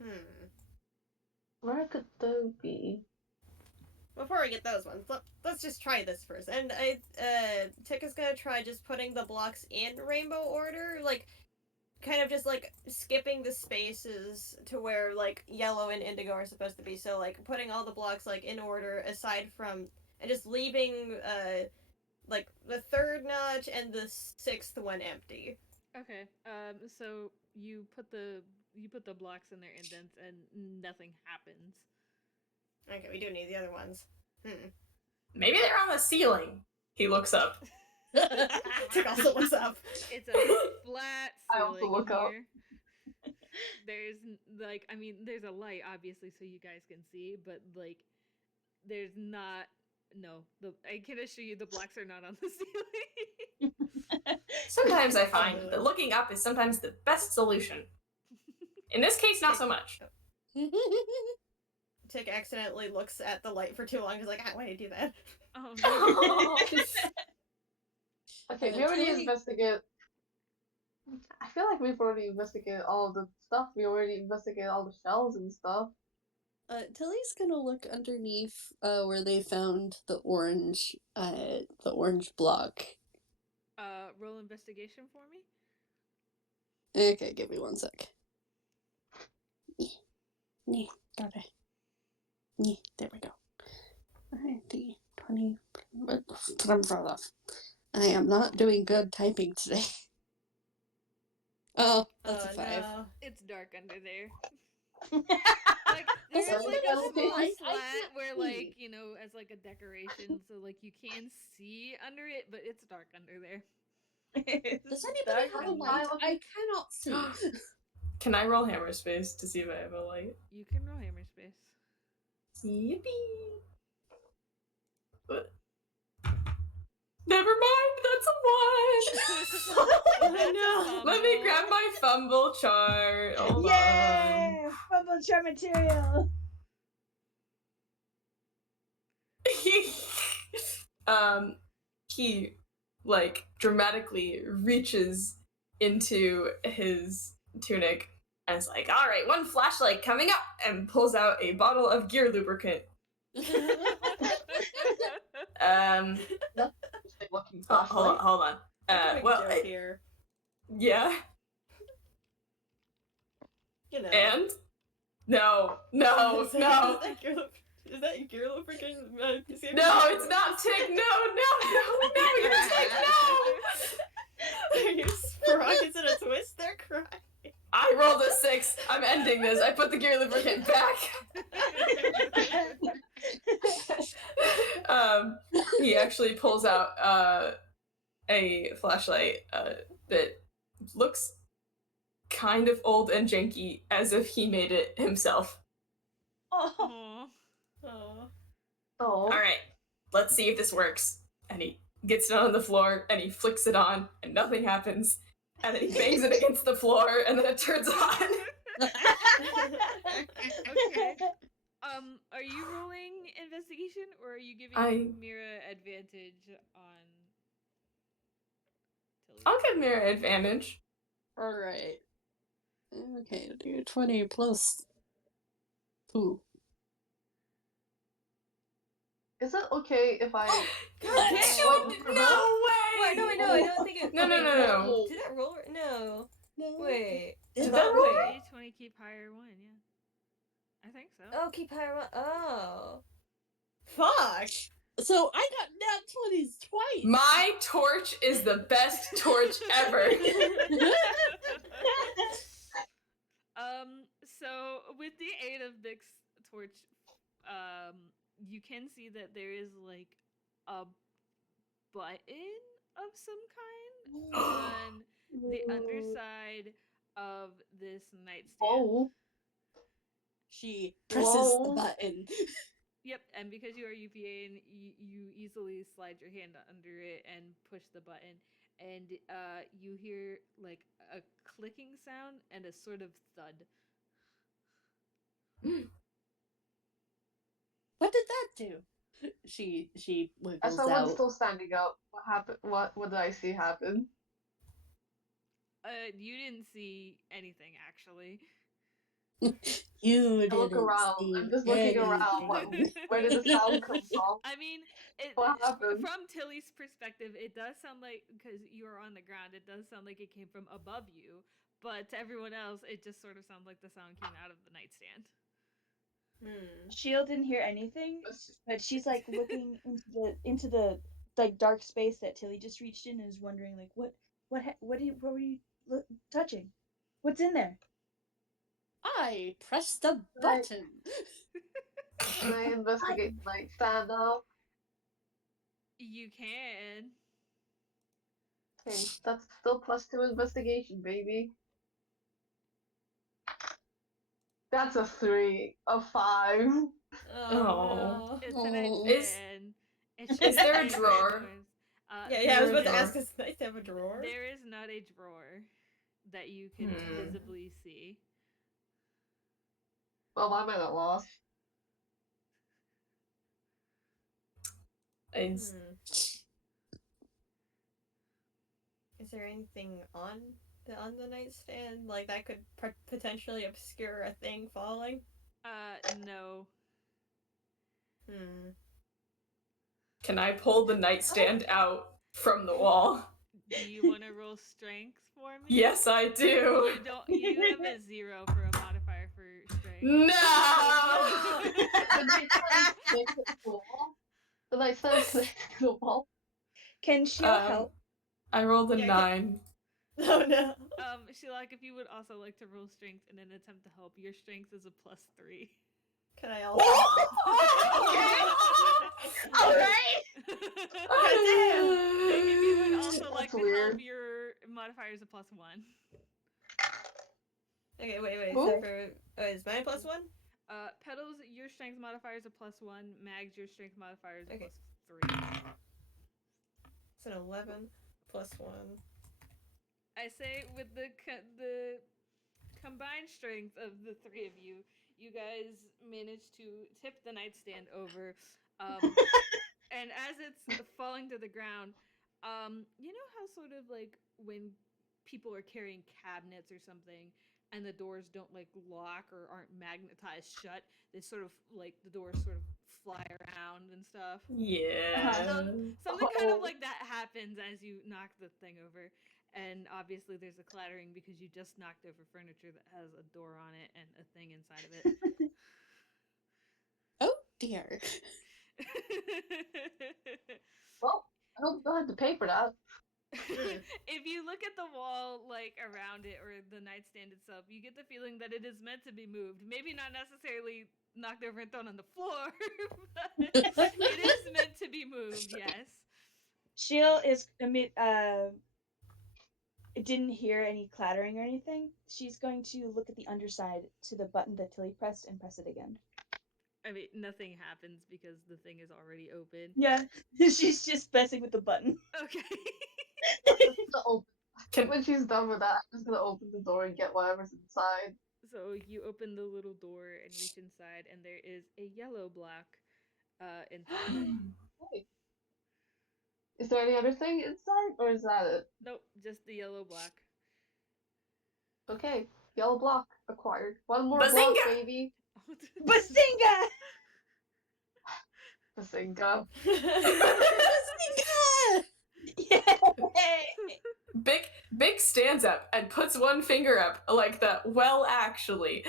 indigo. Where could those be? Before we get those ones, let's just try this first. And Tick is gonna try just putting the blocks in rainbow order, like, kind of just, like, skipping the spaces to where, like, yellow and indigo are supposed to be. So, like, putting all the blocks, like, in order aside from, and just leaving, like, the third notch and the sixth one empty. Okay. So you put the blocks in their indents and nothing happens. Okay, we do need the other ones. Maybe they're on the ceiling. He looks up. Tick also looks up. It's a flat I also ceiling look up. here. There's like, I mean, there's a light obviously so you guys can see, but like, there's not. No, I can assure you the blocks are not on the ceiling. Sometimes I find that looking up is sometimes the best solution. In this case, not so much. Tick accidentally looks at the light for too long. He's like, why did you do that? Oh no. Okay, we already investigate. I feel like we've already investigated all the stuff. We already investigated all the shells and stuff. Tilly's gonna look underneath where they found the orange block. Roll investigation for me. Okay, give me 1 sec. Got it. There we go. 20. I am not doing good typing today. Oh, that's a 5. No. It's dark under there. Like there's That's like not a even small I slat can't where, see. like, you know, as like a decoration, so like you can see under it, but it's dark under there. Does anybody have a light? I cannot see. Can I roll hammer space to see if I have a light? You can roll hammer space. Yippee! What? Never mind, that's a 1! Oh, Let me grab my fumble chart. Hold Yeah! Fumble chart material! on. He, like, dramatically reaches into his tunic and is like, alright, one flashlight coming up, and pulls out a bottle of gear lubricant. Hold on. Here. Yeah. You know. And? No. Is that gear lubricant? No, it's not Tick. No, you're Tick, no! Are you sprockets in a twist? They're crying. I rolled a 6. I'm ending this. I put the gear lubricant back. He actually pulls out a flashlight that looks kind of old and janky, as if he made it himself. Oh. Alright, let's see if this works. And he gets it on the floor, and he flicks it on, and nothing happens. And then he bangs it against the floor, and then it turns on. Okay. Are you rolling investigation, or are you giving Mira advantage on Tilly? I'll give Mira advantage. Alright. Okay, do 20 plus 2. Is it okay if I... No way! Wait, no, I don't think it... No. Did that roll? No. No. Wait. Did that roll? Wait. 20 keep higher one, yeah. I think so. Oh, keep higher one. Oh. Fuck! So I got nat 20s twice! My torch is the best torch ever. So with the aid of Vic's torch, you can see that there is like a button of some kind on the underside of this nightstand. Oh. She presses the button. Yep, and because you are UPA and you easily slide your hand under it and push the button, and you hear like a clicking sound and a sort of thud. What did that do? She As wiggles someone's out. still standing up, what happened? What did I see happen? You didn't see anything actually. You I look didn't around. see I'm just looking around. anything. Where did the sound come from? I mean, What happened? from Tilly's perspective, it does sound like, because you are on the ground, it does sound like it came from above you. But to everyone else, it just sort of sounds like the sound came out of the nightstand. Shield didn't hear anything, but she's like looking into the like dark space that Tilly just reached in and is wondering like what were you touching? What's in there? I pressed the button. Can I investigate the nightstand now? You can. Okay, that's still +2 investigation, baby. That's a 3, a 5. Oh. It's a nightstand. Is there a drawer? Yeah, I was about to Drawer. ask, is it nice to have a drawer? There is not a drawer that you can visibly see. Well, I'm at a loss. Is there anything on the nightstand like that could potentially obscure a thing falling? No. Can I pull the nightstand out from the wall? Do you want to roll strength for me? Yes, I do. You don't. You have a 0 for a modifier for strength. No. The nightstand connected to the wall. Can Shield help? I rolled a 9. Oh no. Shilhak, if you would also like to roll strength in an attempt to help, your strength is a +3. Can I also? All right. If you would also like to weird. help, your modifier is a +1. Okay, wait. Ooh. So is mine +1? Petals, your strength modifier is a +1. Mags, your strength modifier is a Okay. +3. It's an 11 +1. I say with the combined strength of the three of you, you guys manage to tip the nightstand over, and as it's falling to the ground, you know how sort of like when people are carrying cabinets or something and the doors don't like lock or aren't magnetized shut, they sort of like the doors sort of fly around and stuff. Yeah. Something kind of like that happens as you knock the thing over. And obviously there's a clattering because you just knocked over furniture that has a door on it and a thing inside of it. Oh dear. Well, I hope you don't have to pay for that. If you look at the wall, like around it or the nightstand itself, you get the feeling that it is meant to be moved. Maybe not necessarily knocked over and thrown on the floor, but it is meant to be moved, yes. Shield is didn't hear any clattering or anything. She's going to look at the underside to the button that Tilly pressed and press it again. I mean, nothing happens because the thing is already open. Yeah, she's just messing with the button. Okay. When she's done with that, I'm just gonna open the door and get whatever's inside. So you open the little door and reach inside, and there is a yellow block inside. Hey. Is there any other thing inside, or is that it? Nope, just the yellow block. Okay, yellow block acquired. One more Bazinga! block, baby. Bazinga! Bazinga. Big stands up and puts one finger up like the well actually.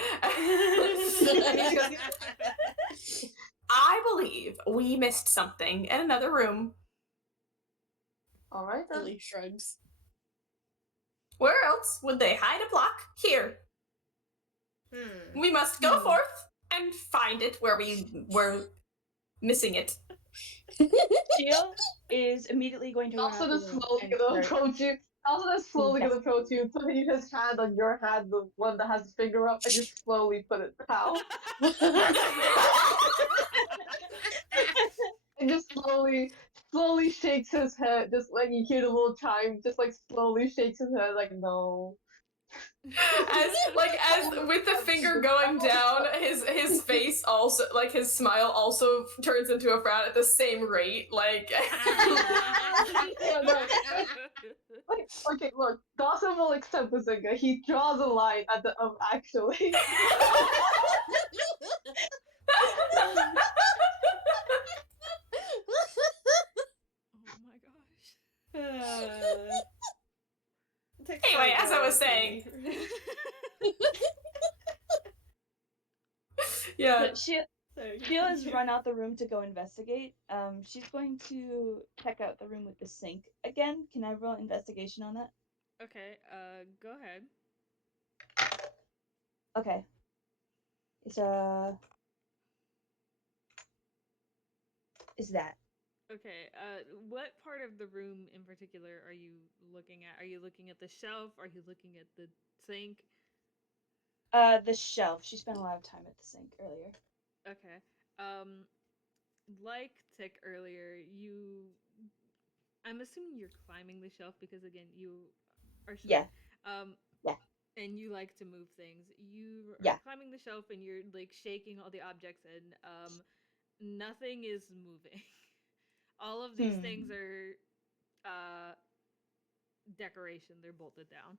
I believe we missed something in another room. All right then. Billy shrugs. Where else would they hide a block? Here. We must go forth and find it where we were missing it. Shield is immediately going to run Also, out just the room slowly and gonna start- approach you. Dawson is slowly gonna approach you, putting his hand on your hand, the one that has the finger up, and just slowly put it down. And just slowly shakes his head, just like you hear the little chime, just like slowly shakes his head, like no. as with the finger going down, his face also, like his smile also turns into a frown at the same rate. Like, Yeah, no. Like, okay, look, Dawson will accept Bazinga. He draws a line at the actually. Oh my gosh. Anyway, as I was saying. Yeah. Sheila's run out the room to go investigate. She's going to check out the room with the sink again. Can I roll investigation on that? Okay, go ahead. Okay. It's is that. Okay, what part of the room in particular are you looking at? Are you looking at the shelf? Are you looking at the sink? The shelf. She spent a lot of time at the sink earlier. Okay. Like Tick earlier, I'm assuming you're climbing the shelf because again, you are short. Yeah. Yeah. And you like to move things. You are climbing the shelf and you're like shaking all the objects and nothing is moving. All of these things are decoration. They're bolted down.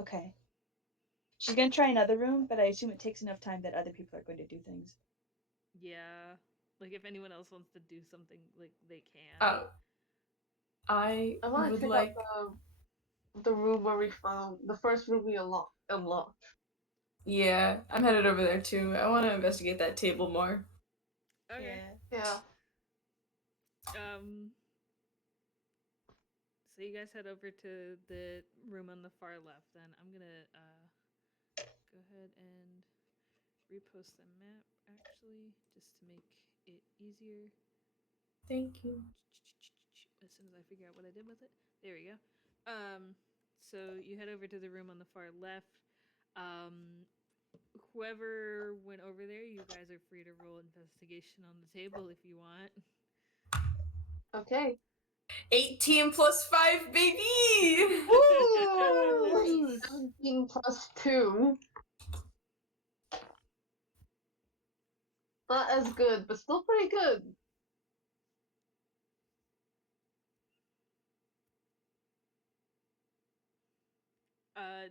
Okay. She's gonna try another room, but I assume it takes enough time that other people are going to do things. Yeah. Like if anyone else wants to do something, like they can. I want to would check like out the room where we found the first room we unlocked. Yeah, I'm headed over there too. I want to investigate that table more. Okay. Yeah. So you guys head over to the room on the far left. Then I'm gonna go ahead and repost the map actually, just to make it easier. Thank you. As soon as I figure out what I did with it, there we go. So you head over to the room on the far left. Whoever went over there, you guys are free to roll investigation on the table if you want. Okay. 18 plus 5, baby! Ooh! 17 plus 2. Not as good, but still pretty good.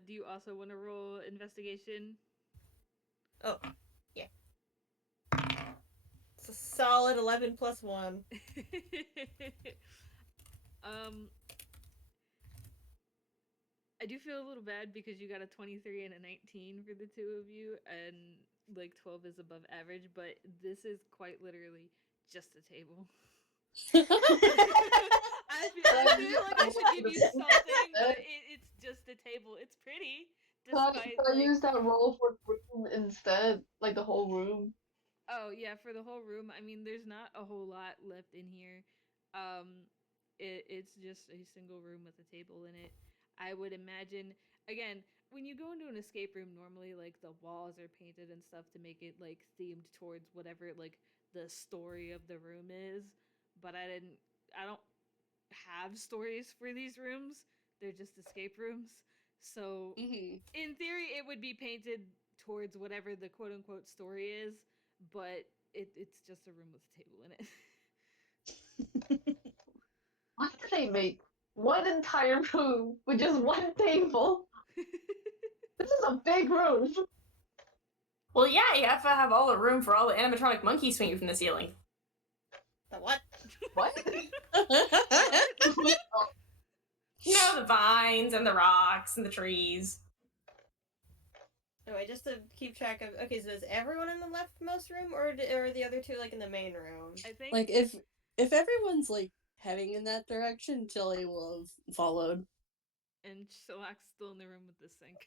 Do you also want to roll investigation? Oh, yeah. It's a solid 11 plus 1. I do feel a little bad because you got a 23 and a 19 for the two of you, and like 12 is above average, but this is quite literally just a table. I feel like I should give you something, but it's just a table. It's pretty. Can I use that roll for room instead? Like the whole room? Oh yeah, for the whole room. I mean, there's not a whole lot left in here. It's just a single room with a table in it. I would imagine, again, when you go into an escape room, normally like the walls are painted and stuff to make it like themed towards whatever like the story of the room is. But I don't have stories for these rooms. They're just escape rooms. So in theory, it would be painted towards whatever the quote unquote story is, but it's just a room with a table in it. Why did they make one entire room with just one table? This is a big room. Well, yeah, you have to have all the room for all the animatronic monkeys swinging from the ceiling. The what? What? You know, the vines and the rocks and the trees. Anyway, just to keep track of. Okay, so is everyone in the leftmost room, or are the other two like in the main room? I think. Like if everyone's like heading in that direction, Tilly will have followed. And Shilhak's still in the room with the sink.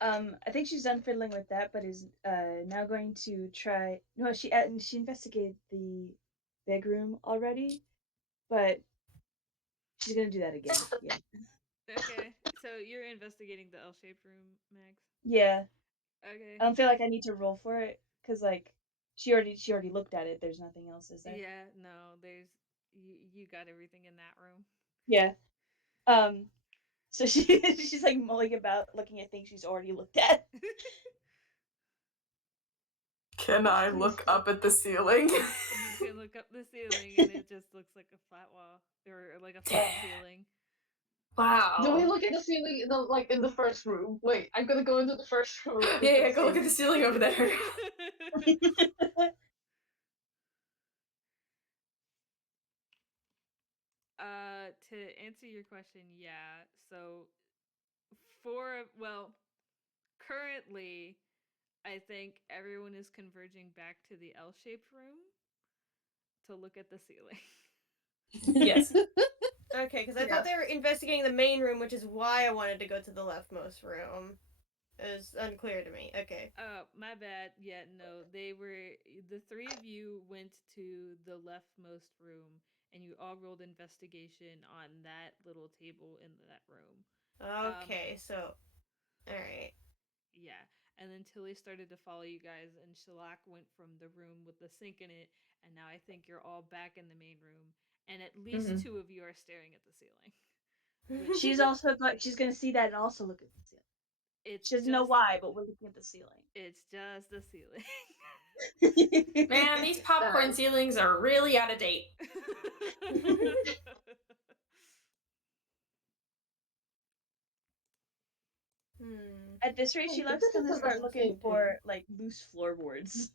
I think she's done fiddling with that, but is now going to try. No, she investigated the big room already, but she's gonna do that again. Yeah. Okay, so you're investigating the L-shaped room, Max. Yeah. Okay. I don't feel like I need to roll for it because like she already looked at it. There's nothing else, is there? Yeah, no, there's you got everything in that room. Yeah. So she's like mulling about, looking at things she's already looked at. Can I look up at the ceiling? You can look up the ceiling and it just looks like a flat wall or like a flat ceiling. Wow. Do we look at the ceiling in the first room? Wait, I'm gonna go into the first room. Yeah, go look at the ceiling over there. To answer your question, yeah. So currently I think everyone is converging back to the L-shaped room to look at the ceiling. Yes. Okay, because I thought they were investigating the main room, which is why I wanted to go to the leftmost room. It was unclear to me. Okay. My bad. Yeah, no, the three of you went to the leftmost room and you all rolled investigation on that little table in that room. Okay, so, alright. Yeah, and then Tilly started to follow you guys, and Shilhak went from the room with the sink in it, and now I think you're all back in the main room, and at least two of you are staring at the ceiling. She's gonna see that and also look at the ceiling. It's She doesn't know why, but we're looking at the ceiling. It's just the ceiling. Man, these popcorn ceilings are really out of date. At this rate, Shilhak's gonna start looking for like loose floorboards.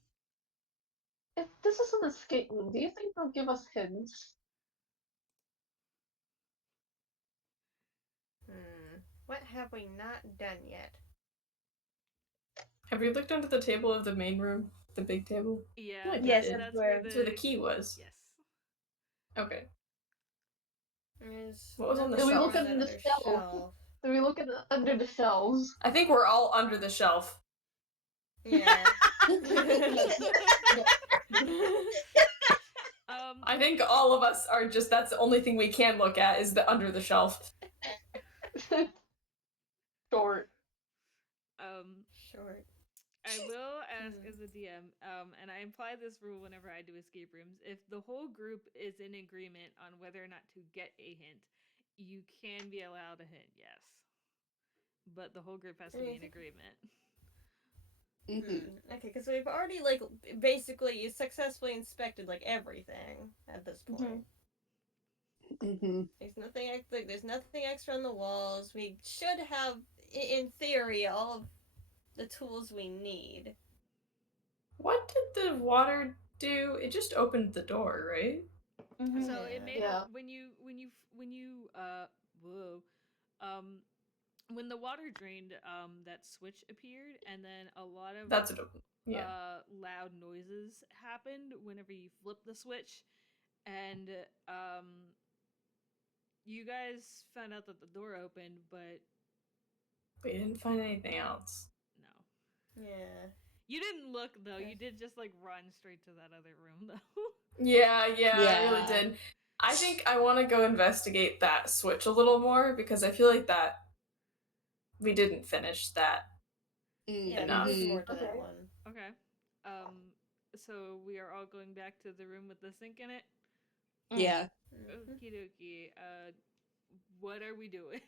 If this is an escape room, do you think they'll give us hints? What have we not done yet? Have you looked under the table of the main room? The big table? Yeah, yes, that's where the key was. Yes. Okay. What was on the Do we shelf? look under the shelf? Do we look under the shelves? I think we're all under the shelf. Yeah. I think all of us are just, that's the only thing we can look at is the under the shelf. Short. Short. I will ask as a DM, and I imply this rule whenever I do escape rooms. If the whole group is in agreement on whether or not to get a hint, you can be allowed a hint, yes. But the whole group has to be in agreement. Okay, because we've already basically successfully inspected everything at this point. There's nothing extra on the walls. We should have, in theory, all of the tools we need. What did the water do? It just opened the door, right? So it made when the water drained, that switch appeared, and then a lot of loud noises happened whenever you flipped the switch, and you guys found out that the door opened, but we didn't find anything else. No. Yeah. You didn't look though. You did just run straight to that other room though. Yeah, I really did. I think I want to go investigate that switch a little more because I feel like that we didn't finish that enough. There's more to that one. Okay. So we are all going back to the room with the sink in it? Yeah. Okie dokie. What are we doing?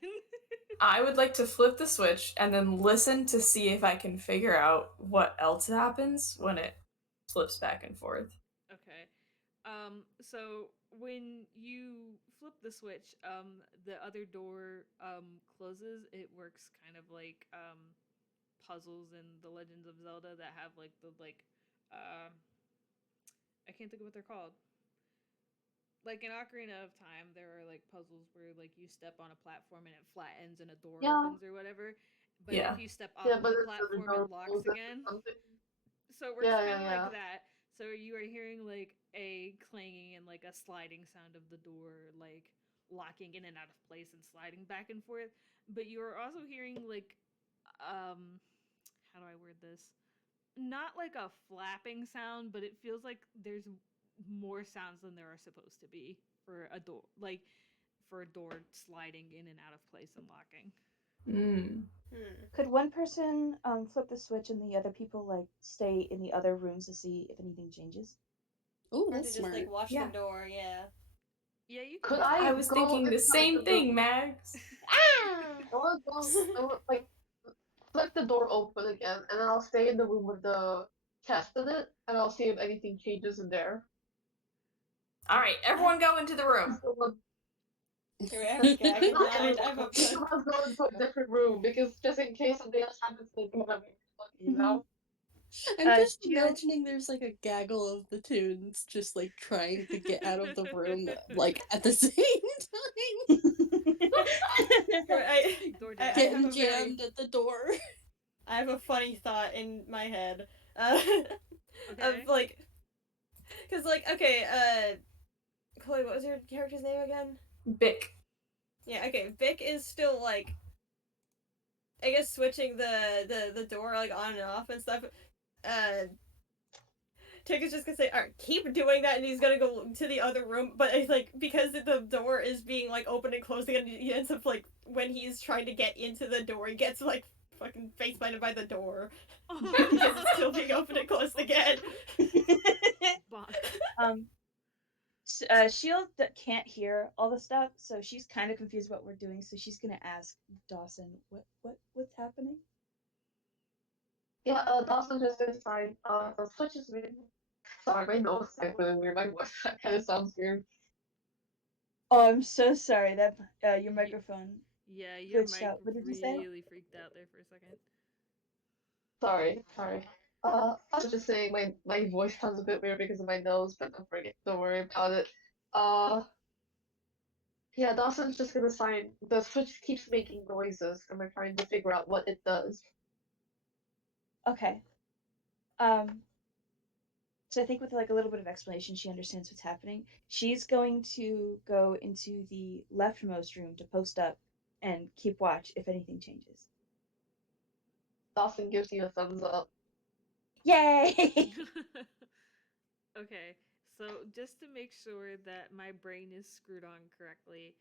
I would like to flip the switch and then listen to see if I can figure out what else happens when it flips back and forth. Okay. So when you flip the switch, the other door closes. It works kind of like puzzles in The Legends of Zelda that have I can't think of what they're called. Like in Ocarina of Time, there are puzzles where you step on a platform and it flattens and a door opens or whatever. But if you step off of the platform, it locks again. So it works kind of like that. So you are hearing a clanging and a sliding sound of the door, locking in and out of place and sliding back and forth. But you are also hearing how do I word this? Not a flapping sound, but it feels like there's more sounds than there are supposed to be for a door. for a door sliding in and out of place and locking. Could one person flip the switch and the other people like stay in the other rooms to see if anything changes? Ooh, Or to that's just smart. like watch Yeah. the door, yeah. Yeah, you Could do that. I I was go thinking the inside same the thing, room? Mags. I want to go. I want like flip the door open again, and then I'll stay in the room with the chest in it, and I'll see if anything changes in there. All right, everyone go into the room. Here, I have a gag in Not mind. I have everyone. a Someone's going to a different room because just in case something else happens, they don't have any lucky, you know? I'm just Shield? imagining there's like a gaggle of the Toons just like trying to get out of the room like at the same time. Door I jam. have Getting a very jammed at the door. I have a funny thought in my head. Okay. Of like, cause like okay, Chloe, what was your character's name again? Bick. Yeah, okay. Vic is still like, I guess switching the door like on and off and stuff. Tick is just gonna say, "Alright, keep doing that," and he's gonna go to the other room. But it's like because the door is being like open and closing, and he ends up like when he's trying to get into the door, he gets like fucking face planted by the door because it's still being opened and closed again. Bonk. Shield can't hear all the stuff, so she's kind of confused what we're doing. So she's gonna ask Dawson, what's happening? Yeah, Dawson just inside. The switch is weird. Sorry, my nose is like really weird. My voice kind of sounds weird. Oh, I'm so sorry. That your microphone. Yeah, your Glitched mic out. What did you say? really freaked out there for a second. Sorry. I was just saying my voice sounds a bit weird because of my nose, but don't worry about it. Yeah, Dawson's just gonna sign. The switch keeps making noises, and we're trying to figure out what it does. Okay. So I think with like a little bit of explanation, she understands what's happening. She's going to go into the leftmost room to post up and keep watch if anything changes. Dawson gives you a thumbs up. Yay! Okay, so just to make sure that my brain is screwed on correctly,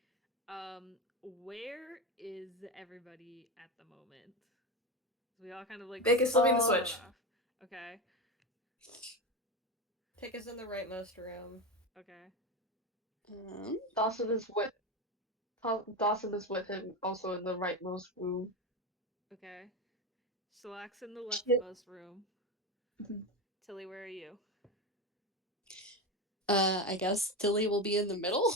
where is everybody at the moment? We all kind of like Bick is flipping the split switch. off. Okay. Tick is in the rightmost room. Okay. Dawson is with him, also in the rightmost room. Okay. Shilhak's in the Shit. leftmost room. Mhm. Tilly, where are you? I guess Tilly will be in the middle.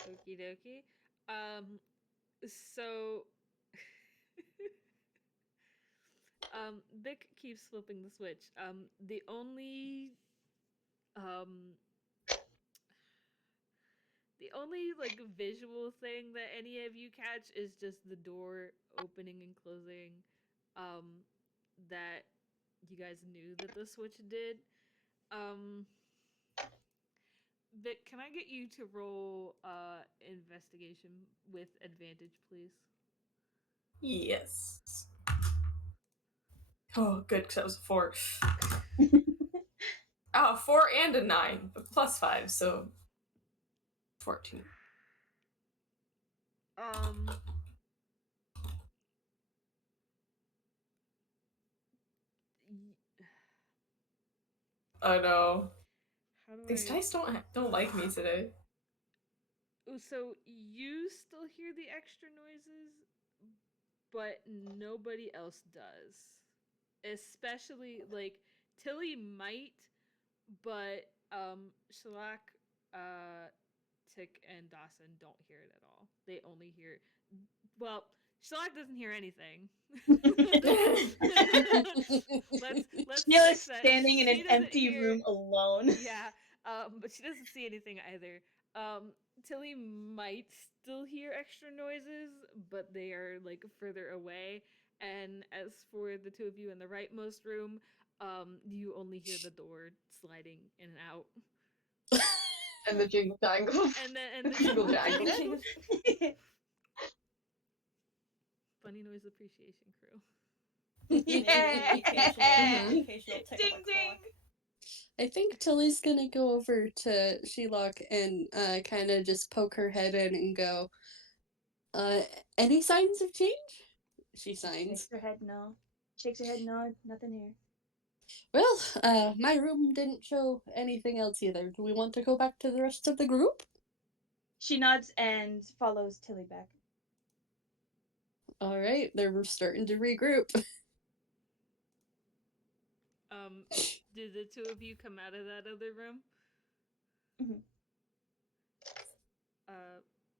Okie dokie. So Vic keeps flipping the switch. The only like visual thing that any of you catch is just the door opening and closing that you guys knew that the switch did. Vic, can I get you to roll investigation with advantage, please? Yes. Oh, good, because that was a 4. Oh, 4 and a 9, but plus 5, so 14. Oh no. How do These I... dice don't like me today. So you still hear the extra noises, but nobody else does. Especially like Tilly might, but Shilhak, Tick, and Dawson don't hear it at all. They only hear, well, Shilhak doesn't hear anything. let's Sheila is fix that. standing in She an doesn't empty hear, room alone. yeah, but she doesn't see anything either. Tilly might still hear extra noises, but they are like further away. And as for the two of you in the rightmost room, you only hear the door sliding in and out. And the jingle jangles. And the Jingle jingle jangles. Funny noise appreciation crew. Yeah. Occasional Mhm. tick Ding of a ding. clock. I think Tilly's gonna go over to Shilhak and kind of just poke her head in and go, any signs of change? She signs. Shakes her head no. Shakes her head no. Nothing here. Well, my room didn't show anything else either. Do we want to go back to the rest of the group? She nods and follows Tilly back. All right, they're starting to regroup. Did the two of you come out of that other room? Mhm.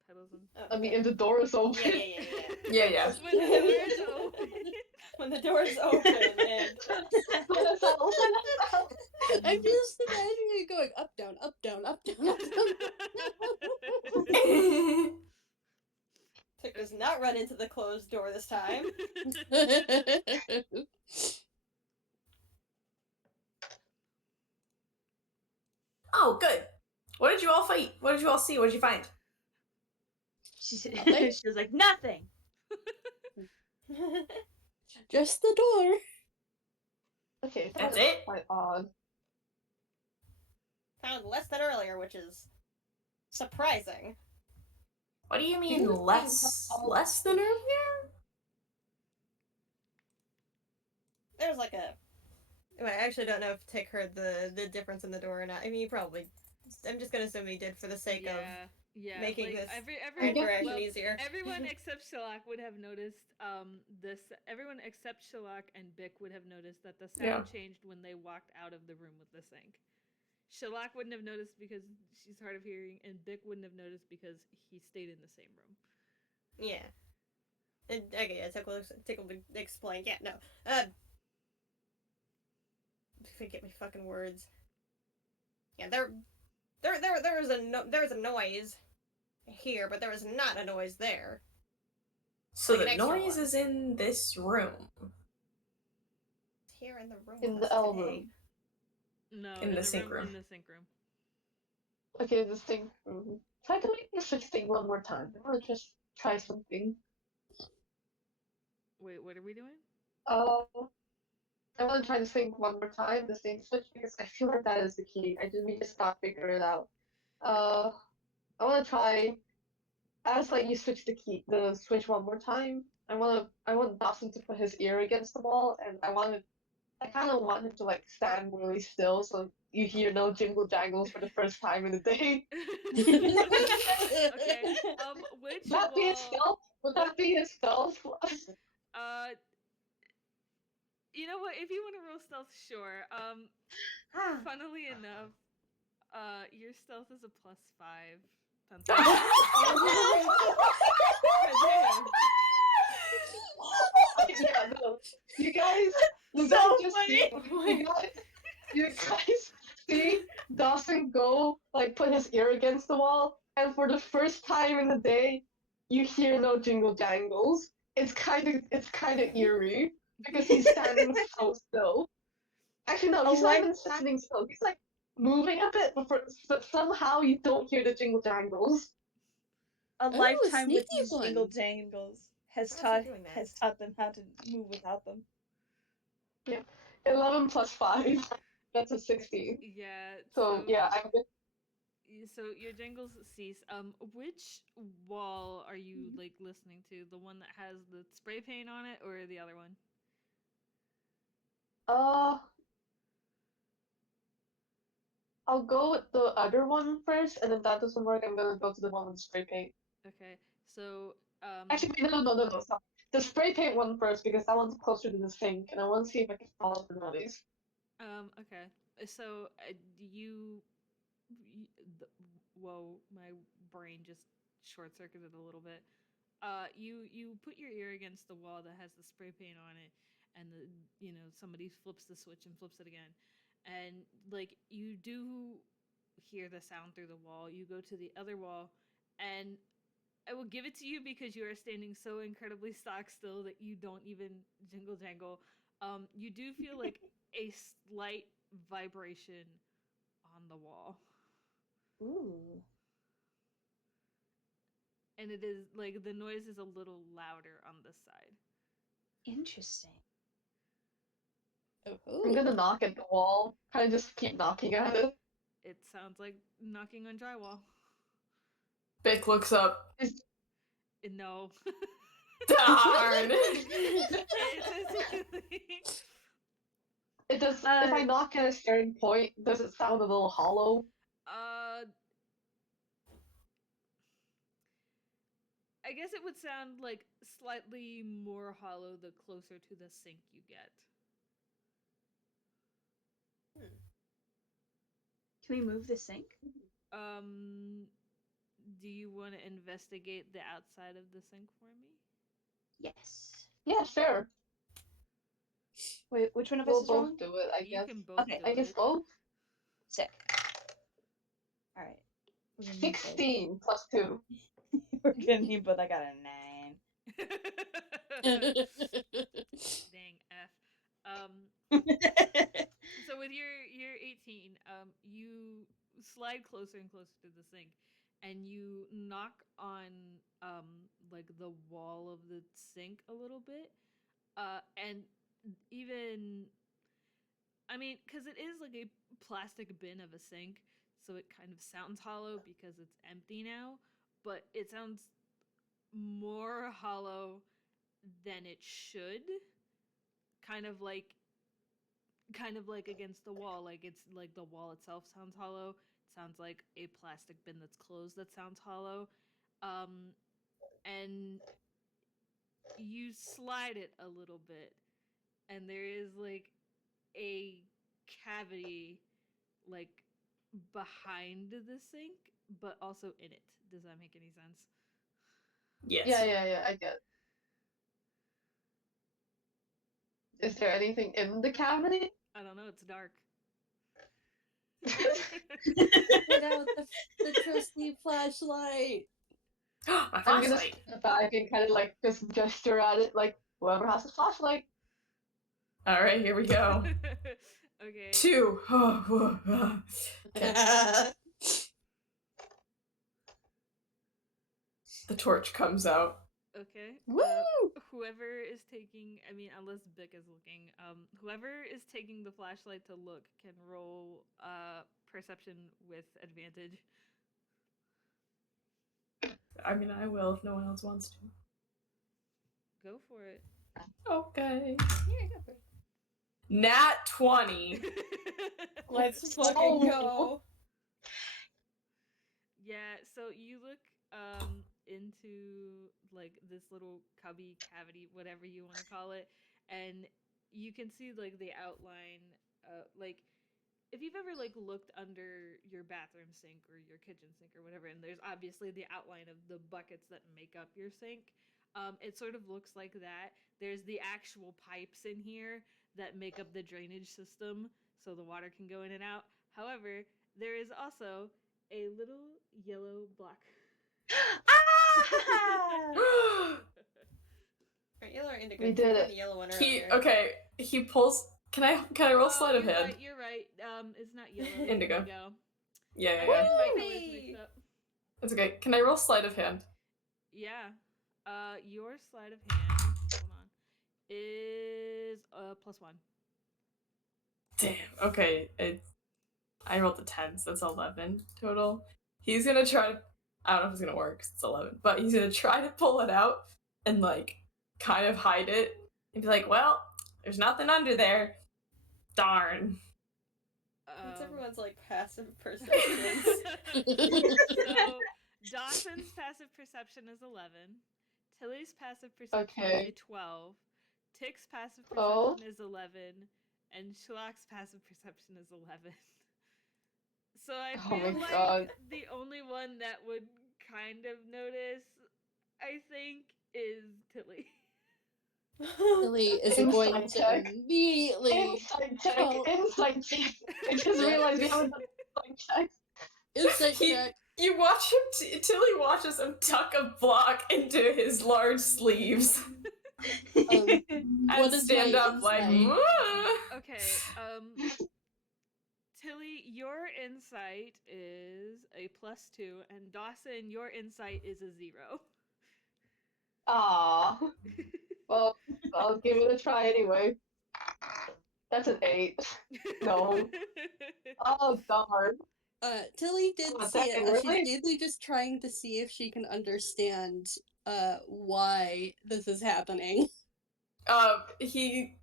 Petals and... I mean, if the door is open. Yeah. When the doors open. When the door's open and It's not open. I'm just imagining it going up, down, up, down, up, down, up, down. Tick does not run into the closed door this time. Oh, good. What did you all fight? What did you all see? What did you find? She Nothing. she was like, nothing. Just the door. Okay, That's it? quite odd. Found less than earlier, which is surprising. What do you mean you less than earlier? There's like a... Wait, I actually don't know if Tick heard the difference in the door or not. I mean, he probably... I'm just gonna assume he did for the sake of making like, this every interaction well, easier. Everyone except Shilhak would have noticed this. Everyone except Shilhak and Bick would have noticed that the sound changed when they walked out of the room with the sink. Shilhak wouldn't have noticed because she's hard of hearing, and Bick wouldn't have noticed because he stayed in the same room. Yeah. And, okay, yeah, Tick will explain. Yeah, no. Forget my fucking words. Yeah, there is a noise here, but there is not a noise there. So Like an the extra noise one. is in this room. It's here in the room In with the us L today. room. No, In the sink room. In the sink room. Okay, this thing. Try to make this switch thing one more time. I want to just try something. Wait, what are we doing? I want to try this thing one more time, the same switch, because I feel like that is the key. We just not figure it out. I want to try. As like you switch the switch one more time. I want Dawson to put his ear against the wall, and I kind of want him to like stand really still, so you hear no jingle jangles for the first time in the day. Okay. Which Would that be his wall? stealth? Would that be his stealth? You know what? If you want to roll stealth, sure. Funnily enough, your stealth is a +5. Yeah, no. You guys So just funny. you guys see Dawson go like put his ear against the wall, and for the first time in the day, you hear no jingle jangles. It's kind of eerie because he's standing so still. Actually, no, he's not even standing still. He's like moving a bit, but somehow you don't hear the jingle jangles. A lifetime with sneaky these one. jingle jangles has How's he doing that? taught them how to move without them. Yeah, 11 plus 5. That's a 16. Yeah. So yeah, I'm good. So your jangles cease. Which wall are you like listening to? The one that has the spray paint on it, or the other one? I'll go with the other one first, and if that doesn't work, I'm gonna go to the one with spray paint. Okay. So Actually, no, stop. The spray paint one first because that one's closer to the sink, and I want to see if I can follow the noise. Okay. So whoa, my brain just short circuited a little bit. You put your ear against the wall that has the spray paint on it, and somebody flips the switch and flips it again, and like you do hear the sound through the wall. You go to the other wall, and I will give it to you because you are standing so incredibly stock still that you don't even jingle jangle. You do feel like a slight vibration on the wall. Ooh. And it is like the noise is a little louder on this side. Interesting. I'm gonna knock at the wall. Kind of just keep knocking at it. It sounds like knocking on drywall. Bick looks up. No. Darn! It does. If I knock at a certain point, does it sound a little hollow? I guess it would sound like slightly more hollow the closer to the sink you get. Can we move the sink? Do you want to investigate the outside of the sink for me? Yes. Yeah, sure. Wait, which one of us We'll is both wrong? do it, I You guess. can both Okay, do I guess it. both. Sick. All right. 16 plus 2. We're gonna need both. I got a 9. Dang F. So with your 18, you slide closer and closer to the sink, and you knock on like the wall of the sink a little bit, and even, I mean, because it is like a plastic bin of a sink, so it kind of sounds hollow because it's empty now, but it sounds more hollow than it should. Kind of like against the wall, like it's like the wall itself sounds hollow. It sounds like a plastic bin that's closed that sounds hollow. And you slide it a little bit, and there is like a cavity like behind the sink, but also in it. Does that make any sense? Yes. Yeah, I get it. Is there anything in the cavity? I don't know, it's dark. Get out the trusty flashlight. My I'm gonna flashlight. step back and kind of like just gesture at it, like whoever has a flashlight. All right, here we go. Okay. 2. Okay. The torch comes out. Okay. Woo! Whoever is taking, I mean, unless Bick is looking, whoever is taking the flashlight to look can roll perception with advantage. I mean, I will if no one else wants to. Go for it. Okay. Yeah, go for it. Nat 20. Let's fucking go. Yeah, so you look into like this little cubby cavity, whatever you want to call it, and you can see like the outline, like if you've ever like looked under your bathroom sink or your kitchen sink or whatever, and there's obviously the outline of the buckets that make up your sink. It sort of looks like that. There's the actual pipes in here that make up the drainage system so the water can go in and out. However, there is also a little yellow block. Alright, yellow or indigo? We did it. The yellow one earlier. He pulls. Can I roll sleight of you're hand? Right, you're right. It's not yellow. It's Indigo. Yeah. I get my colors mixed up. That's okay. Can I roll sleight of hand? Yeah. Your sleight of hand, hold on, is +1. Damn. Okay. I rolled a 10, so that's 11 total. He's gonna try to. I don't know if it's gonna work. 'Cause it's 11, but he's gonna try to pull it out and like kind of hide it and be like, "Well, there's nothing under there. Darn." What's everyone's like passive perceptions? So Dawson's passive perception is 11. Tilly's passive perception is a 12. Tick's passive perception is 11. And Shilhak's passive perception is 11. So I feel like the only one that would kind of notice, I think, is Tilly. Tilly is going to immediately Insight check. I just realized we haven't done insight check. Insight check. You watch him. Tilly watches him tuck a block into his large sleeves. And stand up like. Okay. Tilly, your insight is a +2, and Dawson, your insight is a 0. Aww. Well, I'll give it a try anyway. That's an 8. No. Oh, darn. Tilly did Oh, see dang, it. She's really? mainly just trying to see if she can understand why this is happening. He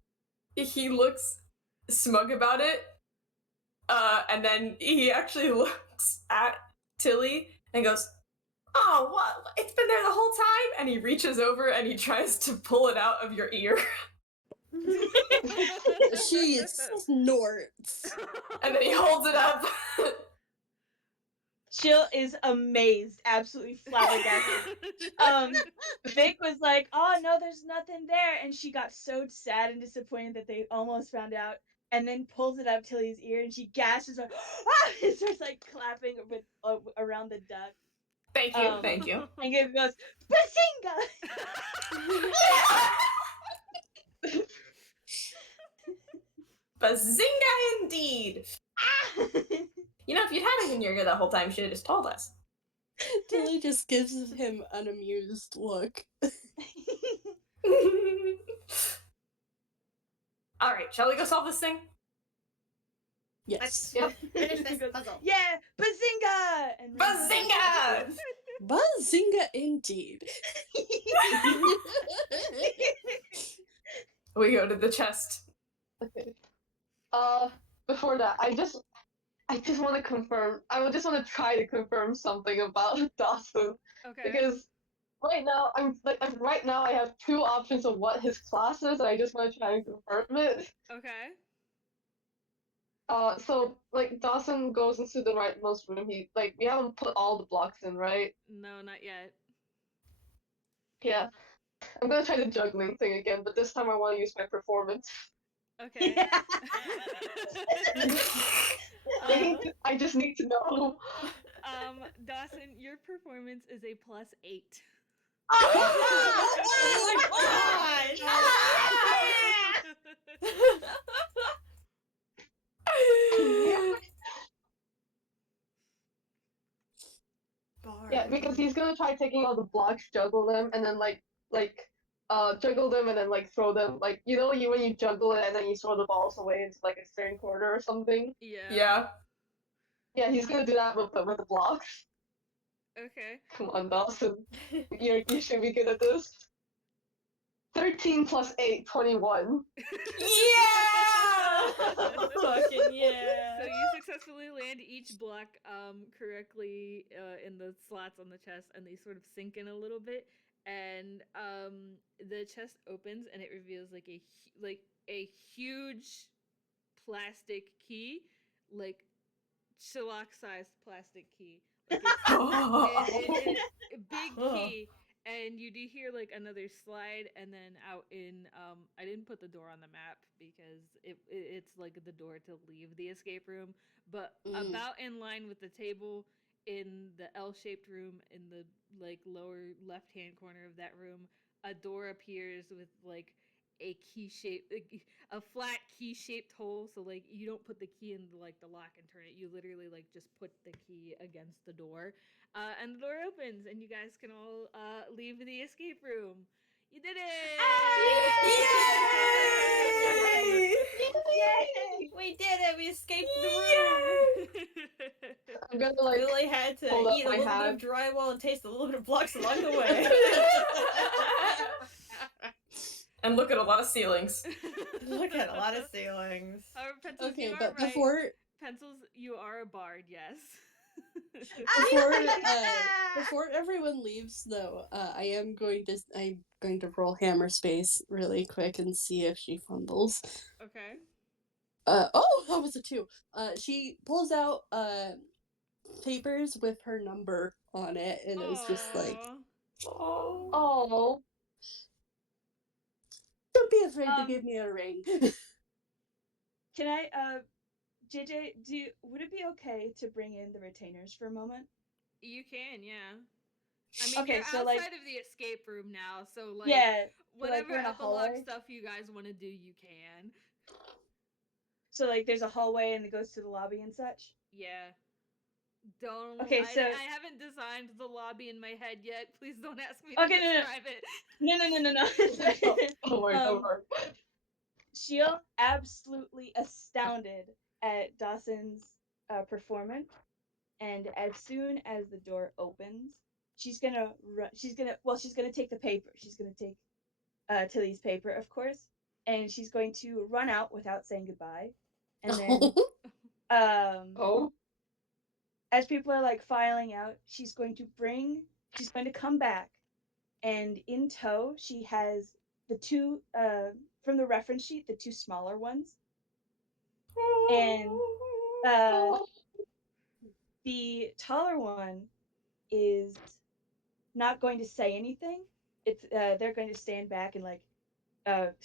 looks smug about it, and then he actually looks at Tilly and goes, "Oh, what? It's been there the whole time." And he reaches over and he tries to pull it out of your ear, She snorts. and then he holds it up. Jill is amazed, absolutely flabbergasted. Vic was like, "Oh no, there's nothing there," and she got so sad and disappointed that they almost found out, and then pulls it up Tilly's ear, and she gasps like, "Ah!" and starts like clapping with around the duck. Thank you, thank you. And Gabe goes, "Bazinga!" Bazinga indeed! Ah! You know, if you'd had it in your ear that whole time, you should have just told us. Tilly just gives him an amused look. Alright, shall we go solve this thing? Yes. Let's finish this puzzle. Yeah, Bazinga! And Bazinga! Bazinga indeed. We go to the chest. Okay. Before that, I just want to confirm. I just want to try to confirm something about Dawson Okay. because right now right now I have 2 options of what his class is, and I just want to try and confirm it. Okay. So like Dawson goes into the rightmost room. We haven't put all the blocks in, right? No, not yet. Yeah. I'm gonna try the juggling thing again, but this time I want to use my performance. Okay. I just need to know. Dawson, your performance is a +8. Oh my Yeah, because he's gonna try taking all the blocks, juggle them, and then juggle them and then throw them when you juggle it and then you throw the balls away into a certain corner or something. Yeah. Yeah, he's gonna do that with the blocks. Okay. Come on, Dawson. You should be good at this. 13 plus 8, 21. Yeah! Fucking yeah. So you successfully land each block correctly in the slots on the chest, and they sort of sink in a little bit. And the chest opens, and it reveals a huge plastic key, like Shilhak-sized plastic key. Like it's a big key. And you do hear another slide, and then out in I didn't put the door on the map because it's like the door to leave the escape room, but about in line with the table in the L-shaped room in the lower left-hand corner of that room, a door appears with a key shape, a flat key shaped hole, so you don't put the key in the lock and turn it, you literally just put the key against the door, and the door opens and you guys can all leave the escape room. You did it! Yay! We did it! We escaped the room! I'm gonna Really had to hold up eat a my little hand. bit of drywall and taste a little bit of blocks along the way. And look at a lot of ceilings. Look at a lot of ceilings. Pencils, Okay, you but are right. before Pencils, you are a bard, yes. before everyone leaves, though, I'm going to roll hammer space really quick and see if she fumbles. Okay. Oh, that was a 2. She pulls out papers with her number on it, and it was just like, Oh. don't be afraid to give me a ring. Can I, JayJay, would it be okay to bring in the retainers for a moment? You can, yeah. I mean, Okay, you're so, outside of the escape room now, so yeah, whatever we're in a epilogue hallway. stuff you guys want to do, you can. So there's a hallway and it goes to the lobby and such? Yeah. Don't. Okay, so I haven't designed the lobby in my head yet. Please don't ask me to Okay, no. describe it. No. Don't worry, don't worry. She'll absolutely astounded at Dawson's performance, and as soon as the door opens, she's gonna she's gonna take the paper. She's gonna take Tilly's paper, of course, and she's going to run out without saying goodbye, and then Oh. as people are like filing out, she's going to come back, and in tow she has the two from the reference sheet, the two smaller ones, and the taller one is not going to say anything. It's they're going to stand back and like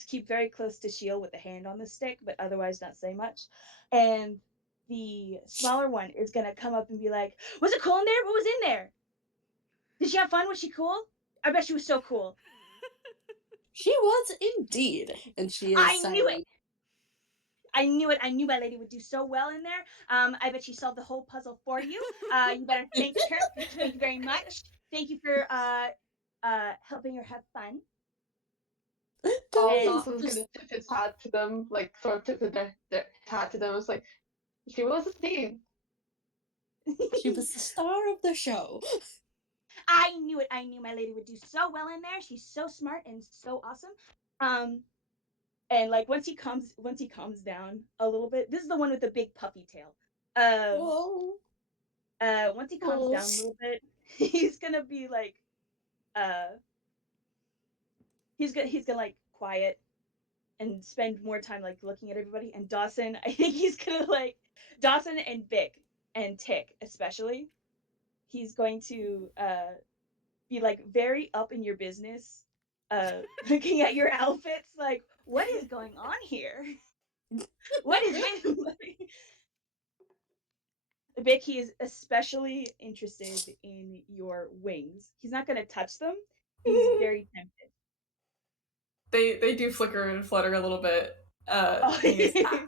keep very close to Shield with the hand on the stick, but otherwise not say much. And the smaller one is gonna come up and be like, "Was it cool in there? What was in there? Did she have fun? Was she cool? I bet she was so cool." She was indeed, and she is I knew silent. it. I knew it. I knew my lady would do so well in there. I bet she solved the whole puzzle for you. You better thank her. Thank you very much. Thank you for helping her have fun. Tilly is Dawson's just gonna tip his hat to them, like sort of tip their hat to them. It's like she was indeed. she was the star of the show. I knew it. I knew my lady would do so well in there. She's so smart and so awesome. Um, and like once he calms down a little bit, this is the one with the big puffy tail. Oh. Once he calms down a little bit, he's gonna be like, uh, he's gonna like quiet and spend more time like looking at everybody. And Dawson, I think he's gonna like Dawson and Vic and Tick especially. He's going to be like very up in your business, looking at your outfits, like what is going on here? What is Vic? He is especially interested in your wings. He's not gonna touch them. He's very tempted. They do flicker and flutter a little bit. Oh. And he goes,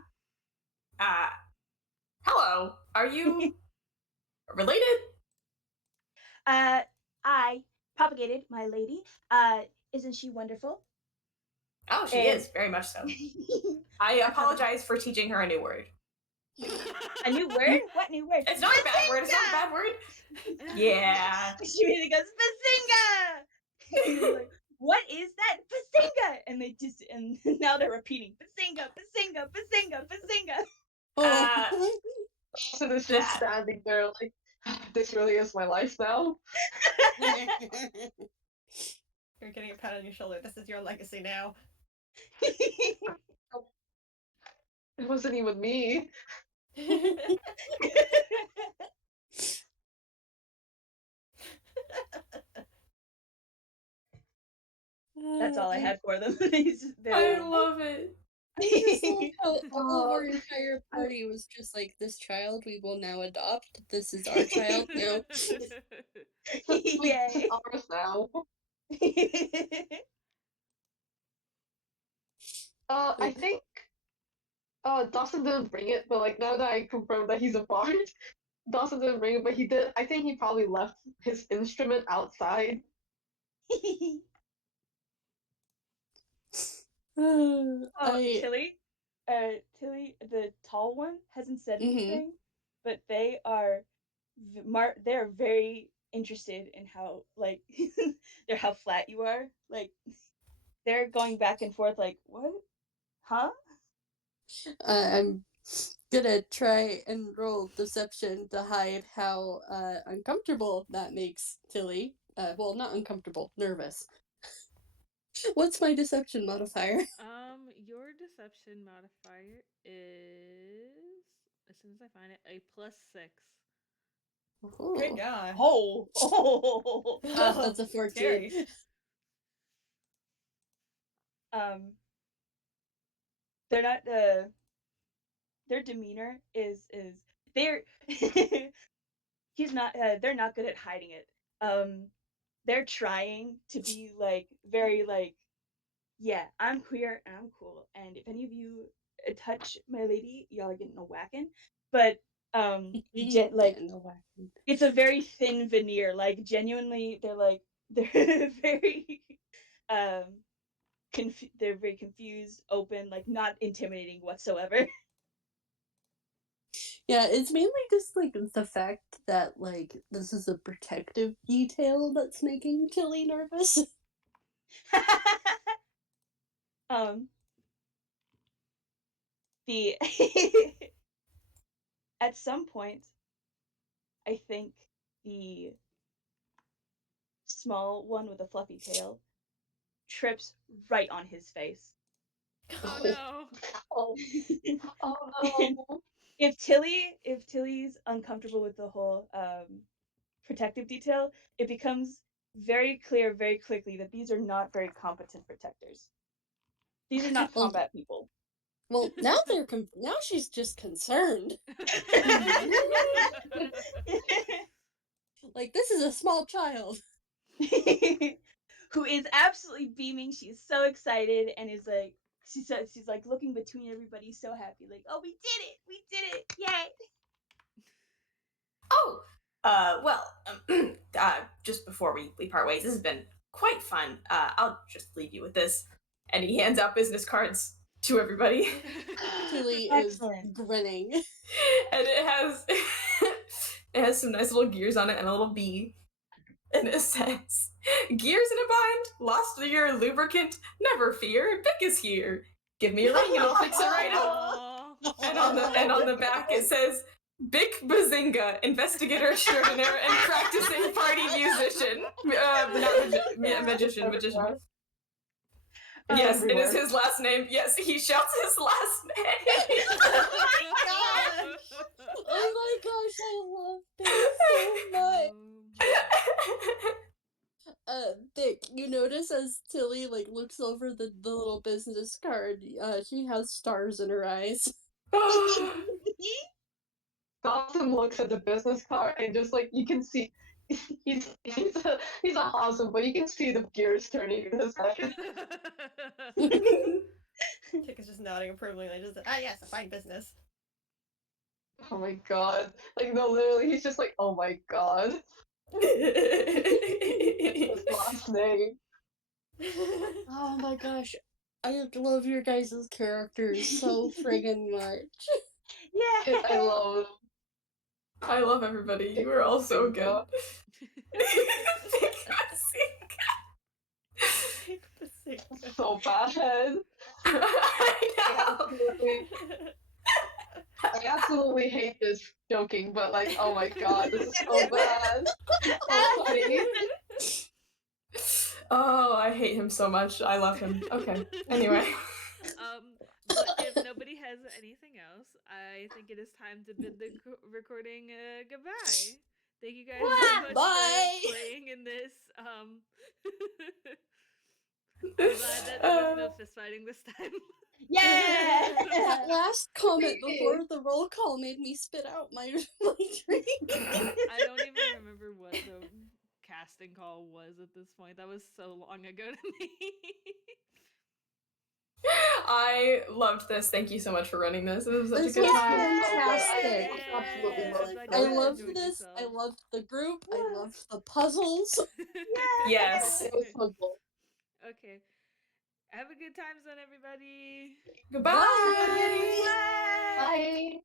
hello. Are you related? I propagated my lady. Isn't she wonderful? Oh, she is very much so. I apologize for teaching her a new word. A new word? What new word? It's not a bad word. It's not a bad word. Yeah. She really goes, Bazinga! He's like, what is that? Bazinga! And they just, and now they're repeating, Bazinga, Bazinga, Bazinga, Bazinga. Dawson is just standing there like, this really is my life now. You're getting a pat on your shoulder. This is your legacy now. It wasn't even me. That's all I had for them. I love it. I just love how all of our entire party was just like, this child we will now adopt. This is our child now. Yay. Ours now. I think Dawson didn't bring it, but like now that I confirmed that he's a bard, Dawson didn't bring it, but he did. I think he probably left his instrument outside. Tilly, Tilly, the tall one, hasn't said anything, but they're very interested in how like they're how flat you are. Like they're going back and forth, like what? Huh? I'm gonna try and roll deception to hide how uncomfortable that makes Tilly. Well, not uncomfortable, nervous. What's my deception modifier? Your deception modifier is, as soon as I find it, a +6. Good God. Oh. That's a 14. Scary. They're not their demeanor is they're he's not they're not good at hiding it. They're trying to be like very like, yeah, I'm queer and I'm cool, and if any of you touch my lady, y'all are getting a whacking. But like it's a very thin veneer. Like genuinely, they're very they're very confused, open, like not intimidating whatsoever. Yeah, it's mainly just like the fact that like this is a protective detail that's making Tilly nervous. The at some point, I think the small one with the fluffy tail trips right on his face. Oh no. Oh, oh no. If Tilly's uncomfortable with the whole protective detail, it becomes very clear very quickly that these are not very competent protectors. These are not Well, combat people. well, now now she's just concerned. Like, this is a small child. Who is absolutely beaming. She's so excited and is like she's like looking between everybody, so happy, like, oh, we did it, yay. Oh, well, just before we part ways, this has been quite fun. I'll just leave you with this. And he hands out business cards to everybody. Tilly is Excellent. grinning. And it has some nice little gears on it and a little bee. And it says, gears in a bind, lost your lubricant, never fear, Bick is here. Give me a ring and I'll fix it right up. Aw. And on the back it says, Bick Bazinga, investigator extraordinaire and practicing party musician. Magician. Yes, it is his last name. Yes, he shouts his last name. Oh my gosh, I love this so much. Dick, you notice as Tilly like looks over the little business card, she has stars in her eyes. Dawson looks at the business card and just like you can see he's a awesome, but you can see the gears turning in his head. Tick is just nodding approvingly. Just yes, a fine business. Oh my god. Like no, literally he's just like, oh my god. His last name. Oh my gosh, I love your guys' characters so friggin' much. Yeah. I love him. I love everybody. You are all so good. So bad. I absolutely hate this joking, but like, oh my god, this is so bad. So funny. Oh, I hate him so much. I love him. Okay. Anyway. But if nobody has anything else, I think it is time to bid the recording goodbye. Thank you guys so much Bye. for playing in this. I'm glad that there was no fist fighting this time. Yeah. That last comment before the roll call made me spit out my drink. I don't even remember what the casting call was at this point. That was so long ago to me. I loved this. Thank you so much for running this. It was such This a good was time. fantastic. Absolutely I'm loved glad it. you I guys loved enjoyed this. I yourself. loved the group. I loved the puzzles. Yes. It was simple. Okay. Have a good time, son, everybody. Goodbye. Bye. Bye.